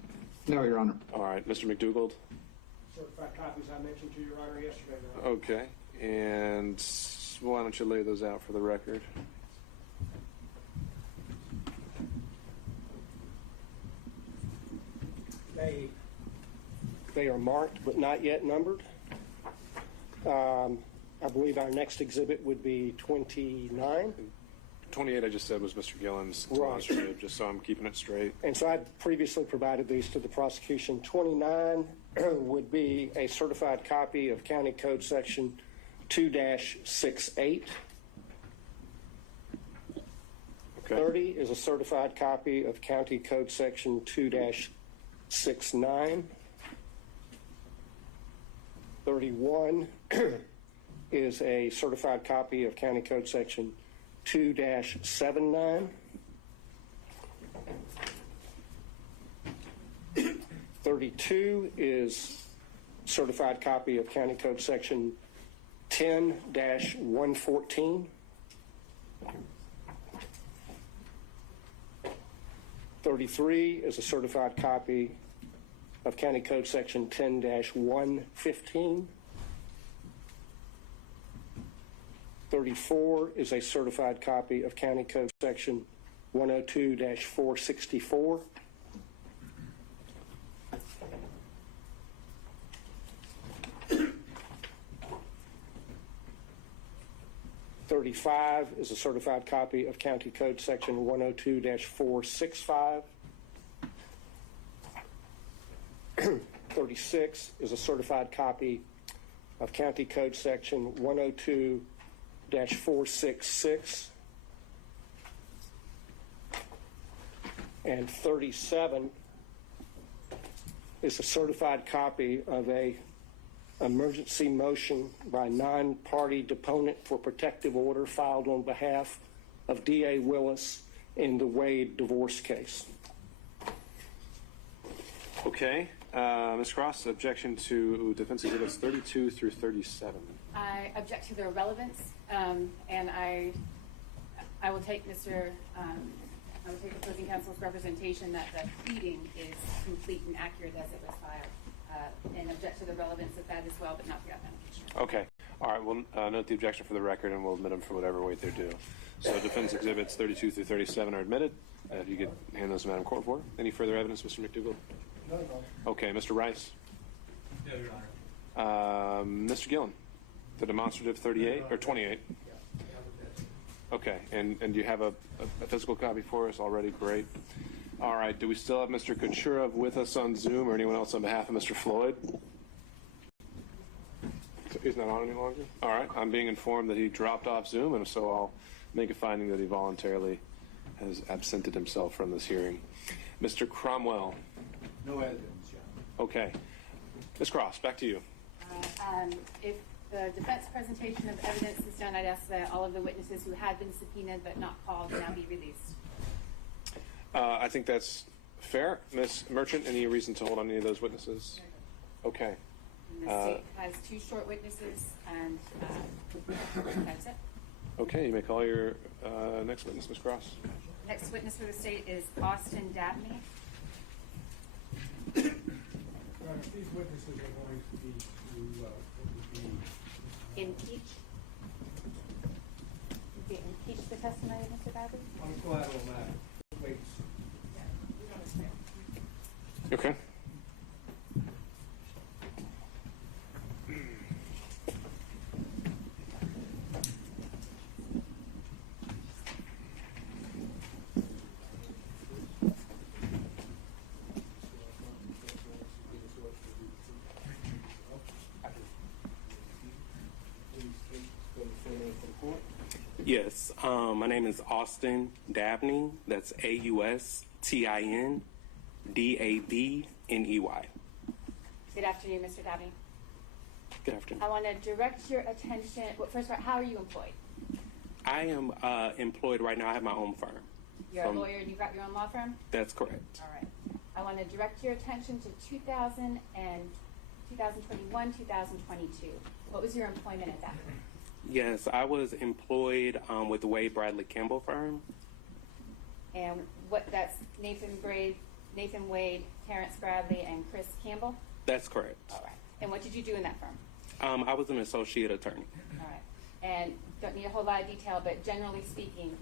No, Your Honor. All right. Mr. McDougald? Certified copies I mentioned to Your Honor yesterday, Your Honor. Okay. And why don't you lay those out for the record? They are marked but not yet numbered. I believe our next exhibit would be 29. 28, I just said, was Mr. Gillen's Right. demonstrative, just so I'm keeping it straight. And so I'd previously provided these to the prosecution. 29 would be a certified copy of County Code Section 2-68. Okay. 30 is a certified copy of County Code Section 2-69. 31 is a certified copy of County Code Section 2-79. 32 is certified copy of County Code Section 10-114. 33 is a certified copy of County Code Section 10-115. 34 is a certified copy of County Code Section 102-464. 35 is a certified copy of County Code Section 102-465. 36 is a certified copy of County Code Section 102-466. And 37 is a certified copy of a emergency motion by non-party deponent for protective order filed on behalf of D.A. Willis in the Wade divorce case. Okay. Ms. Cross, objection to defense exhibits 32 through 37. I object to their relevance, and I will take I will take opposing counsel's representation that the pleading is complete and accurate as it was filed, and object to the relevance of that as well, but not the authentication. Okay. All right. We'll note the objection for the record, and we'll admit them for whatever weight they're due. So defense exhibits 32 through 37 are admitted. If you could hand those to Madam Court reporter. Any further evidence, Mr. McDougall? No, no. Okay. Mr. Rice? No, Your Honor. Mr. Gillen? The demonstrative 38 or 28? Okay. And do you have a physical copy for us already? Great. All right. Do we still have Mr. Kucherov with us on Zoom, or anyone else on behalf of Mr. Floyd? He's not on any longer? All right. I'm being informed that he dropped off Zoom, and so I'll make a finding that he voluntarily has absented himself from this hearing. Mr. Cromwell? No evidence, John. Okay. Ms. Cross, back to you. If the defense presentation of evidence is done, I'd ask that all of the witnesses who had been subpoenaed but not called now be released. I think that's fair. Ms. Merchant, any reason to hold on any of those witnesses? Okay. And the state has 2 short witnesses, and that's it. Okay, you may call your next witness, Ms. Cross. Next witness for the state is Austin Dabney. Your Honor, these witnesses are going to be Impeach the testimony of Mr. Dabney? on collateral matter. Wait. Okay. Yes, my name is Austin Dabney. That's AUSTINDABNEY. Good afternoon, Mr. Dabney. Good afternoon. I want to direct your attention. Well, first of all, how are you employed? I am employed right now. I have my own firm. You're a lawyer and you've got your own law firm? That's correct. All right. I want to direct your attention to 2000 and 2021, 2022. What was your employment at that point? Yes, I was employed with the Wade Bradley Campbell firm. And that's Nathan Wade, Terrence Bradley, and Chris Campbell? That's correct. All right. And what did you do in that firm? I was an associate attorney. All right. And don't need a whole lot of detail, but generally speaking,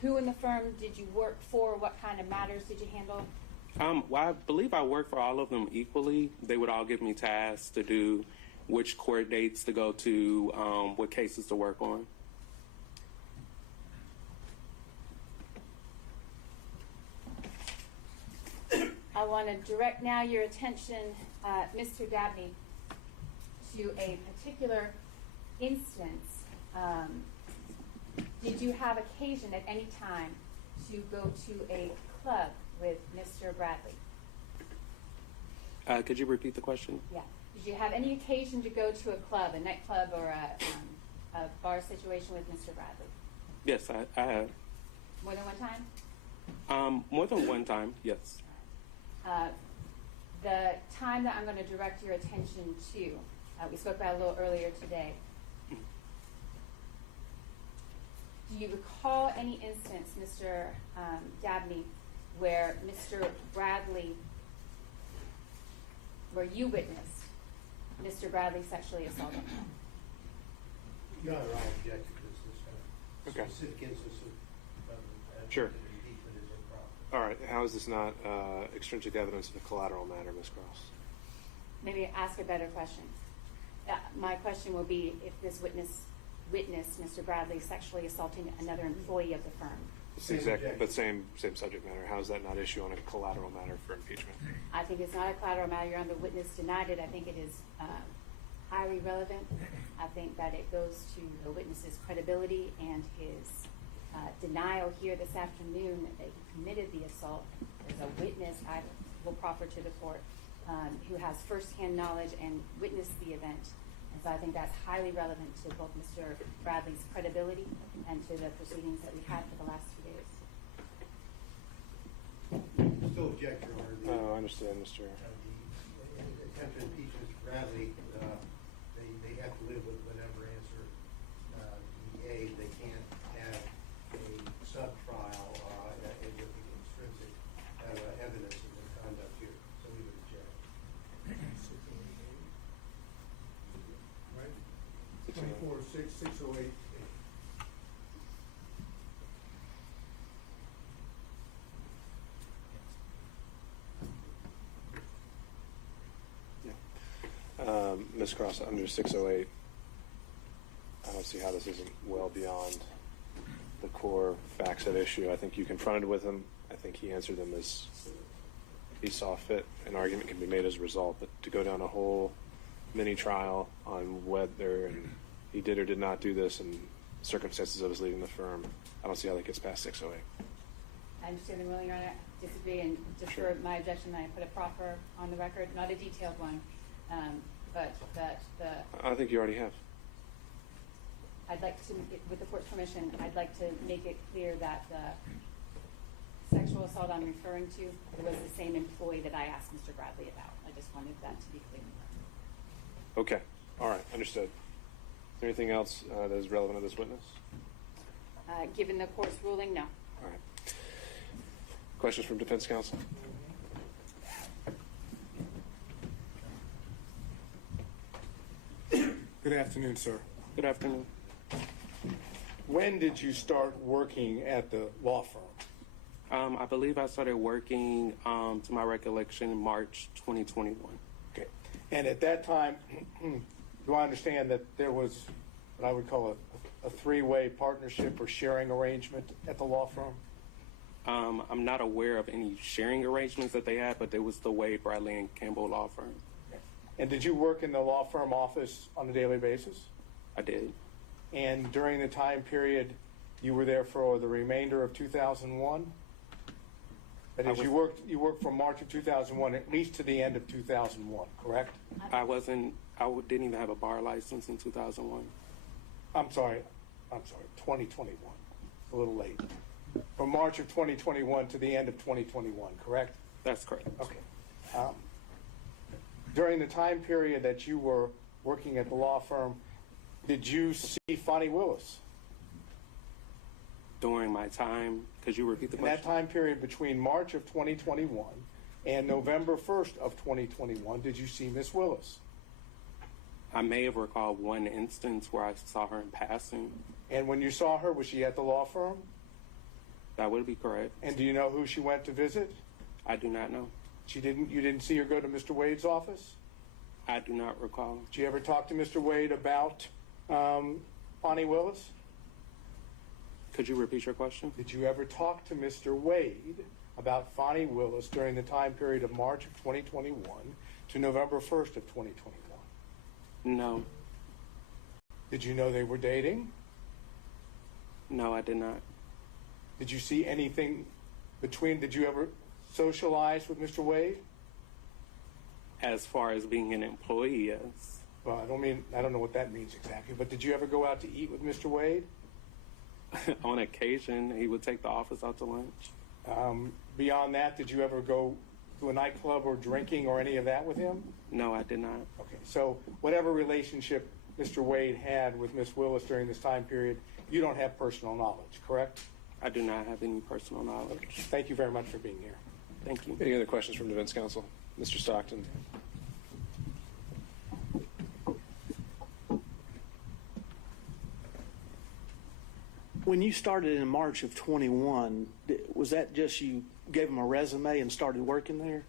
who in the firm did you work for? What kind of matters did you handle? Well, I believe I worked for all of them equally. They would all give me tasks to do, which court dates to go to, what cases to work on. I want to direct now your attention, Mr. Dabney, to a particular instance. Did you have occasion at any time to go to a club with Mr. Bradley? Could you repeat the question? Yeah. Did you have any occasion to go to a club, a nightclub, or a bar situation with Mr. Bradley? Yes, I have. More than one time? More than one time, yes. The time that I'm going to direct your attention to, we spoke about a little earlier today. Do you recall any instance, Mr. Dabney, where Mr. Bradley, where you witnessed Mr. Bradley sexually assaulting him? Your Honor, I object to this. Okay. Specific instance of Sure. impeachment is improper. All right. How is this not extrinsic evidence of a collateral matter, Ms. Cross? Maybe ask a better question. My question will be if this witness witnessed Mr. Bradley sexually assaulting another employee of the firm. Exactly, but same subject matter. How is that not issue on a collateral matter for impeachment? I think it's not a collateral matter. Your Honor, the witness denied it. I think it is highly relevant. I think that it goes to the witness's credibility and his denial here this afternoon that he committed the assault. There's a witness I will proffer to the court who has firsthand knowledge and witnessed the event. And so I think that's highly relevant to both Mr. Bradley's credibility and to the proceedings that we've had for the last 2 days. Still object, Your Honor. I understand, Mr. attempt to impeach Mr. Bradley, they have to live with whatever answer he gave. They can't have a sub-trial with the intrinsic evidence of the conduct here. So we would object. Right? 24-6, 608. Ms. Cross, under 608, I don't see how this isn't well beyond the core facts at issue. I think you confronted with him. I think he answered them as he saw fit. An argument can be made as a result, but to go down a whole mini trial on whether he did or did not do this and circumstances of his leaving the firm, I don't see how that gets past 608. I understand the ruling, Your Honor. Disagree, and just for my objection, I put a proffer on the record, not a detailed one, but that I think you already have. I'd like to, with the court's permission, I'd like to make it clear that the sexual assault I'm referring to was the same employee that I asked Mr. Bradley about. I just wanted that to be clear. Okay. All right. Understood. Is there anything else that is relevant to this witness? Given the court's ruling, no. All right. Questions from defense counsel? Good afternoon, sir. Good afternoon. When did you start working at the law firm? I believe I started working, to my recollection, March 2021. Okay. And at that time, do I understand that there was what I would call a three-way partnership or sharing arrangement at the law firm? I'm not aware of any sharing arrangements that they had, but there was the Wade, Bradley, and Campbell law firm. And did you work in the law firm office on a daily basis? I did. And during the time period, you were there for the remainder of 2001? That is, you worked from March of 2001 at least to the end of 2001, correct? I didn't even have a bar license in 2001. I'm sorry, 2021. A little late. From March of 2021 to the end of 2021, correct? That's correct. Okay. During the time period that you were working at the law firm, did you see Fani Willis? During my time, could you repeat the In question? that time period between March of 2021 and November 1st of 2021, did you see Miss Willis? I may have recalled one instance where I saw her in passing. And when you saw her, was she at the law firm? That would be correct. And do you know who she went to visit? I do not know. You didn't see her go to Mr. Wade's office? I do not recall. Did you ever talk to Mr. Wade about Fani Willis? Could you repeat your question? Did you ever talk to Mr. Wade about Fani Willis during the time period of March of 2021 to November 1st of 2021? No. Did you know they were dating? No, I did not. Did you see anything did you ever socialize with Mr. Wade? As far as being an employee, yes. Well, I don't know what that means exactly, but did you ever go out to eat with Mr. Wade? On occasion, he would take the office out to lunch. Beyond that, did you ever go to a nightclub or drinking or any of that with him? No, I did not. Okay, so whatever relationship Mr. Wade had with Miss Willis during this time period, you don't have personal knowledge, correct? I do not have any personal knowledge. Okay. Thank you very much for being here. Thank you. Any other questions from defense counsel? Mr. Stockton. When you started in March of 21, was that just you gave them a resume and started working there?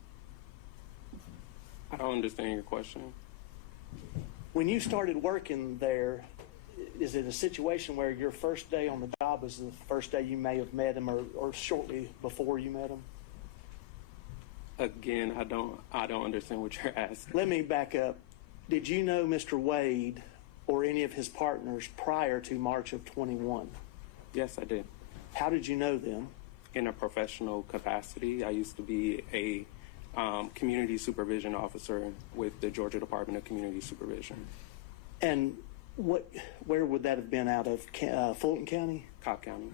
I don't understand your question. When you started working there, is it a situation where your first day on the job was the first day you may have met him or shortly before you met him? Again, I don't understand what you're asking. Let me back up. Did you know Mr. Wade or any of his partners prior to March of 21? Yes, I did. How did you know them? In a professional capacity. I used to be a community supervision officer with the Georgia Department of Community Supervision. And where would that have been out of? Fulton County? Cobb County.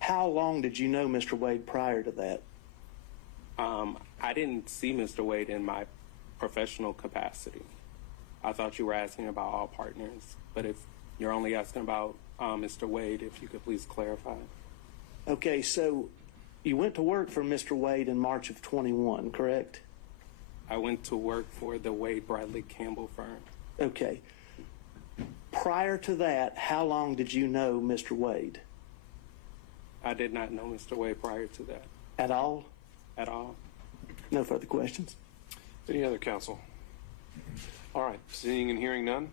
How long did you know Mr. Wade prior to that? I didn't see Mr. Wade in my professional capacity. I thought you were asking about all partners, but if you're only asking about Mr. Wade, if you could please clarify. Okay, so you went to work for Mr. Wade in March of 21, correct? I went to work for the Wade Bradley Campbell firm. Okay. Prior to that, how long did you know Mr. Wade? I did not know Mr. Wade prior to that. At all? At all. No further questions. Any other counsel? All right, seeing and hearing none.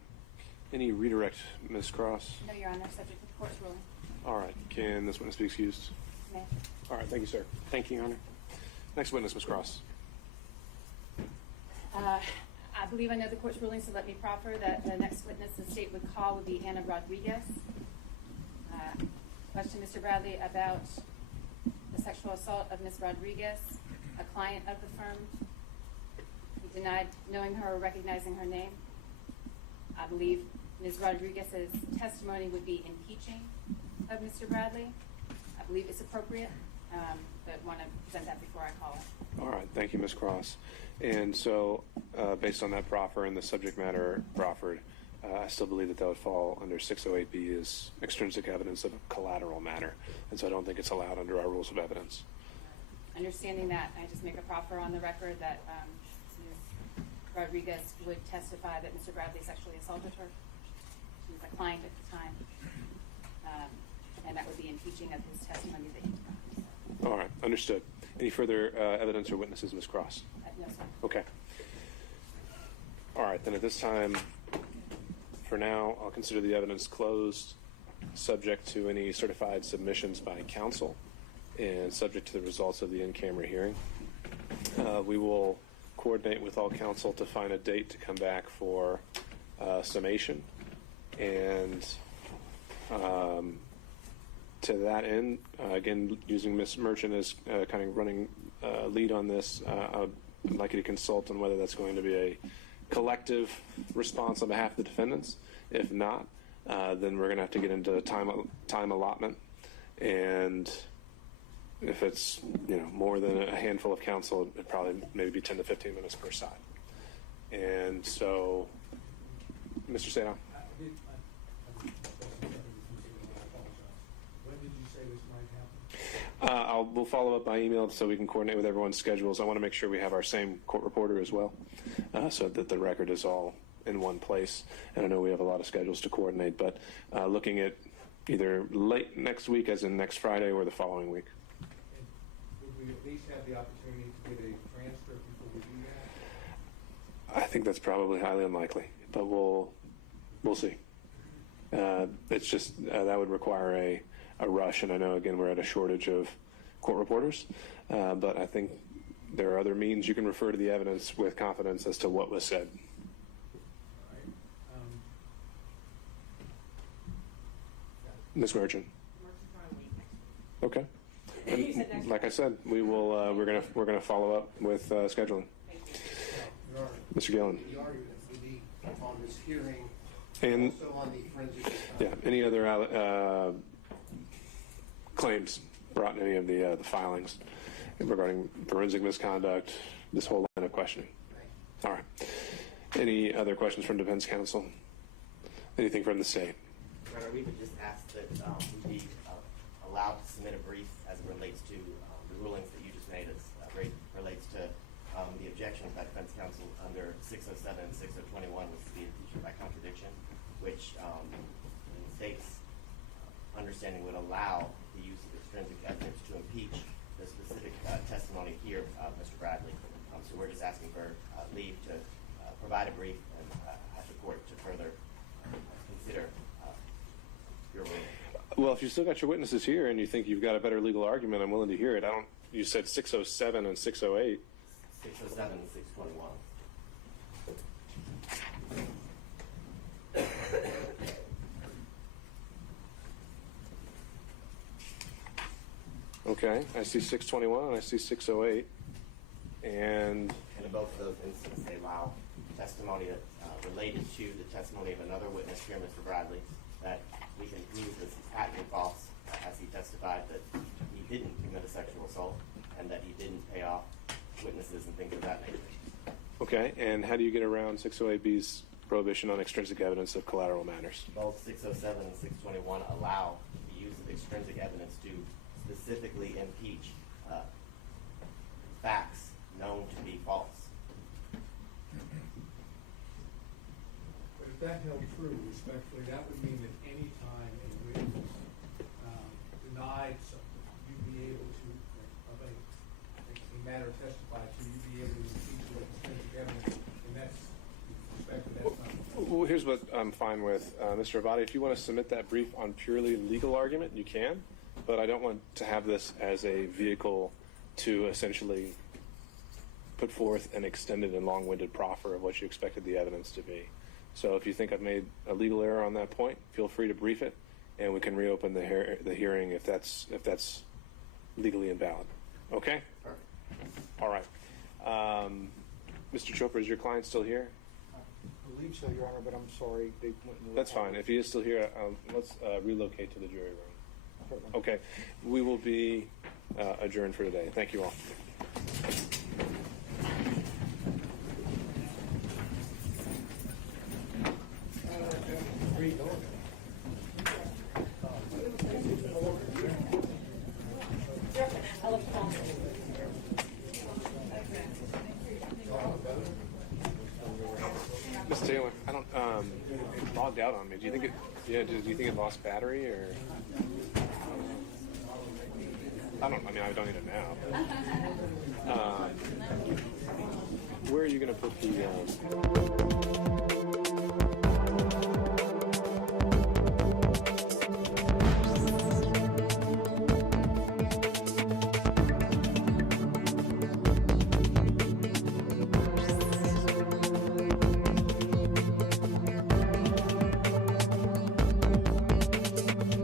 Any redirect, Ms. Cross? No, Your Honor, subject to the court's ruling. All right, can this witness be excused? May. All right, thank you, sir. Thank you, Your Honor. Next witness, Ms. Cross. I believe I know the court's ruling, so let me proffer that the next witness the state would call would be Anna Rodriguez. Question, Mr. Bradley, about the sexual assault of Ms. Rodriguez, a client of the firm. He denied knowing her or recognizing her name. I believe Ms. Rodriguez's testimony would be impeaching of Mr. Bradley. I believe it's appropriate, but want to present that before I call it. All right, thank you, Ms. Cross. And so, based on that proffer and the subject matter proffered, I still believe that would fall under 608B as extrinsic evidence of a collateral matter. And so I don't think it's allowed under our rules of evidence. Understanding that, I just make a proffer on the record that Ms. Rodriguez would testify that Mr. Bradley sexually assaulted her. She was a client at the time. And that would be impeaching of his testimony that he denied. All right, understood. Any further evidence or witnesses, Ms. Cross? No, sir. Okay. All right, then at this time, for now, I'll consider the evidence closed, subject to any certified submissions by counsel, and subject to the results of the in-camera hearing. We will coordinate with all counsel to find a date to come back for summation. And to that end, again, using Ms. Merchant as kind of running lead on this, I'd like you to consult on whether that's going to be a collective response on behalf of the defendants. If not, then we're going to have to get into time allotment. And if it's more than a handful of counsel, it'd probably maybe be 10 to 15 minutes per side. And so, Mr. Sadon. When did you say this might happen? We'll follow up by email so we can coordinate with everyone's schedules. I want to make sure we have our same court reporter as well, so that the record is all in one place. And I know we have a lot of schedules to coordinate, but looking at either late next week, as in next Friday, or the following week. And would we at least have the opportunity to get a transcript before we do that? I think that's probably highly unlikely, but we'll see. It's just that would require a rush, and I know, again, we're at a shortage of court reporters, but I think there are other means you can refer to the evidence with confidence as to what was said. Ms. Merchant. Okay. And like I said, we will. We're gonna follow up with scheduling. Mr. Gillen. The argument would be on this hearing, And also on the forensic. yeah, any other claims brought in any of the filings regarding forensic misconduct, this whole line of questioning. All right. Any other questions from defense counsel? Anything from the state? Your Honor, we would just ask that we be allowed to submit a brief as it relates to the rulings that you just made as relates to the objections by defense counsel under 607 and 6021 was to be impeachment by contradiction, which in the state's understanding would allow the use of extrinsic evidence to impeach the specific testimony here of Mr. Bradley. So we're just asking for leave to provide a brief and ask the court to further consider your ruling. Well, if you still got your witnesses here and you think you've got a better legal argument, I'm willing to hear it. You said 607 and 608. 607 and 621. Okay, I see 621 and I see 608. And in both of those instances, they allow testimony that related to the testimony of another witness here, Mr. Bradley, that we can prove this is patently false, as he testified that he didn't commit a sexual assault and that he didn't pay off witnesses and things of that nature. Okay, and how do you get around 608B's prohibition on extrinsic evidence of collateral matters? Both 607 and 621 allow the use of extrinsic evidence to specifically impeach facts known to be false. But if that held true, respectfully, that would mean that any time a witness denied something, you'd be able to, of a matter testified to, you'd be able to impeach with extrinsic evidence, and that's, respectfully, that's not. Well, here's what I'm fine with. Mr. Abadi, if you want to submit that brief on purely legal argument, you can, but I don't want to have this as a vehicle to essentially put forth an extended and long-winded proffer of what you expected the evidence to be. So if you think I've made a legal error on that point, feel free to brief it, and we can reopen the hearing if that's legally invalid. Okay? All right. Mr. Chopra, is your client still here? I believe so, Your Honor, but I'm sorry. They went in the That's fine. If he is still here, let's relocate to the jury room. Okay. We will be adjourned for today. Thank you all. Miss Taylor, I don't. It logged out on me. Do you think it? Yeah. Do you think it lost battery or? I don't. I mean, I don't need it now. Where are you going to put the?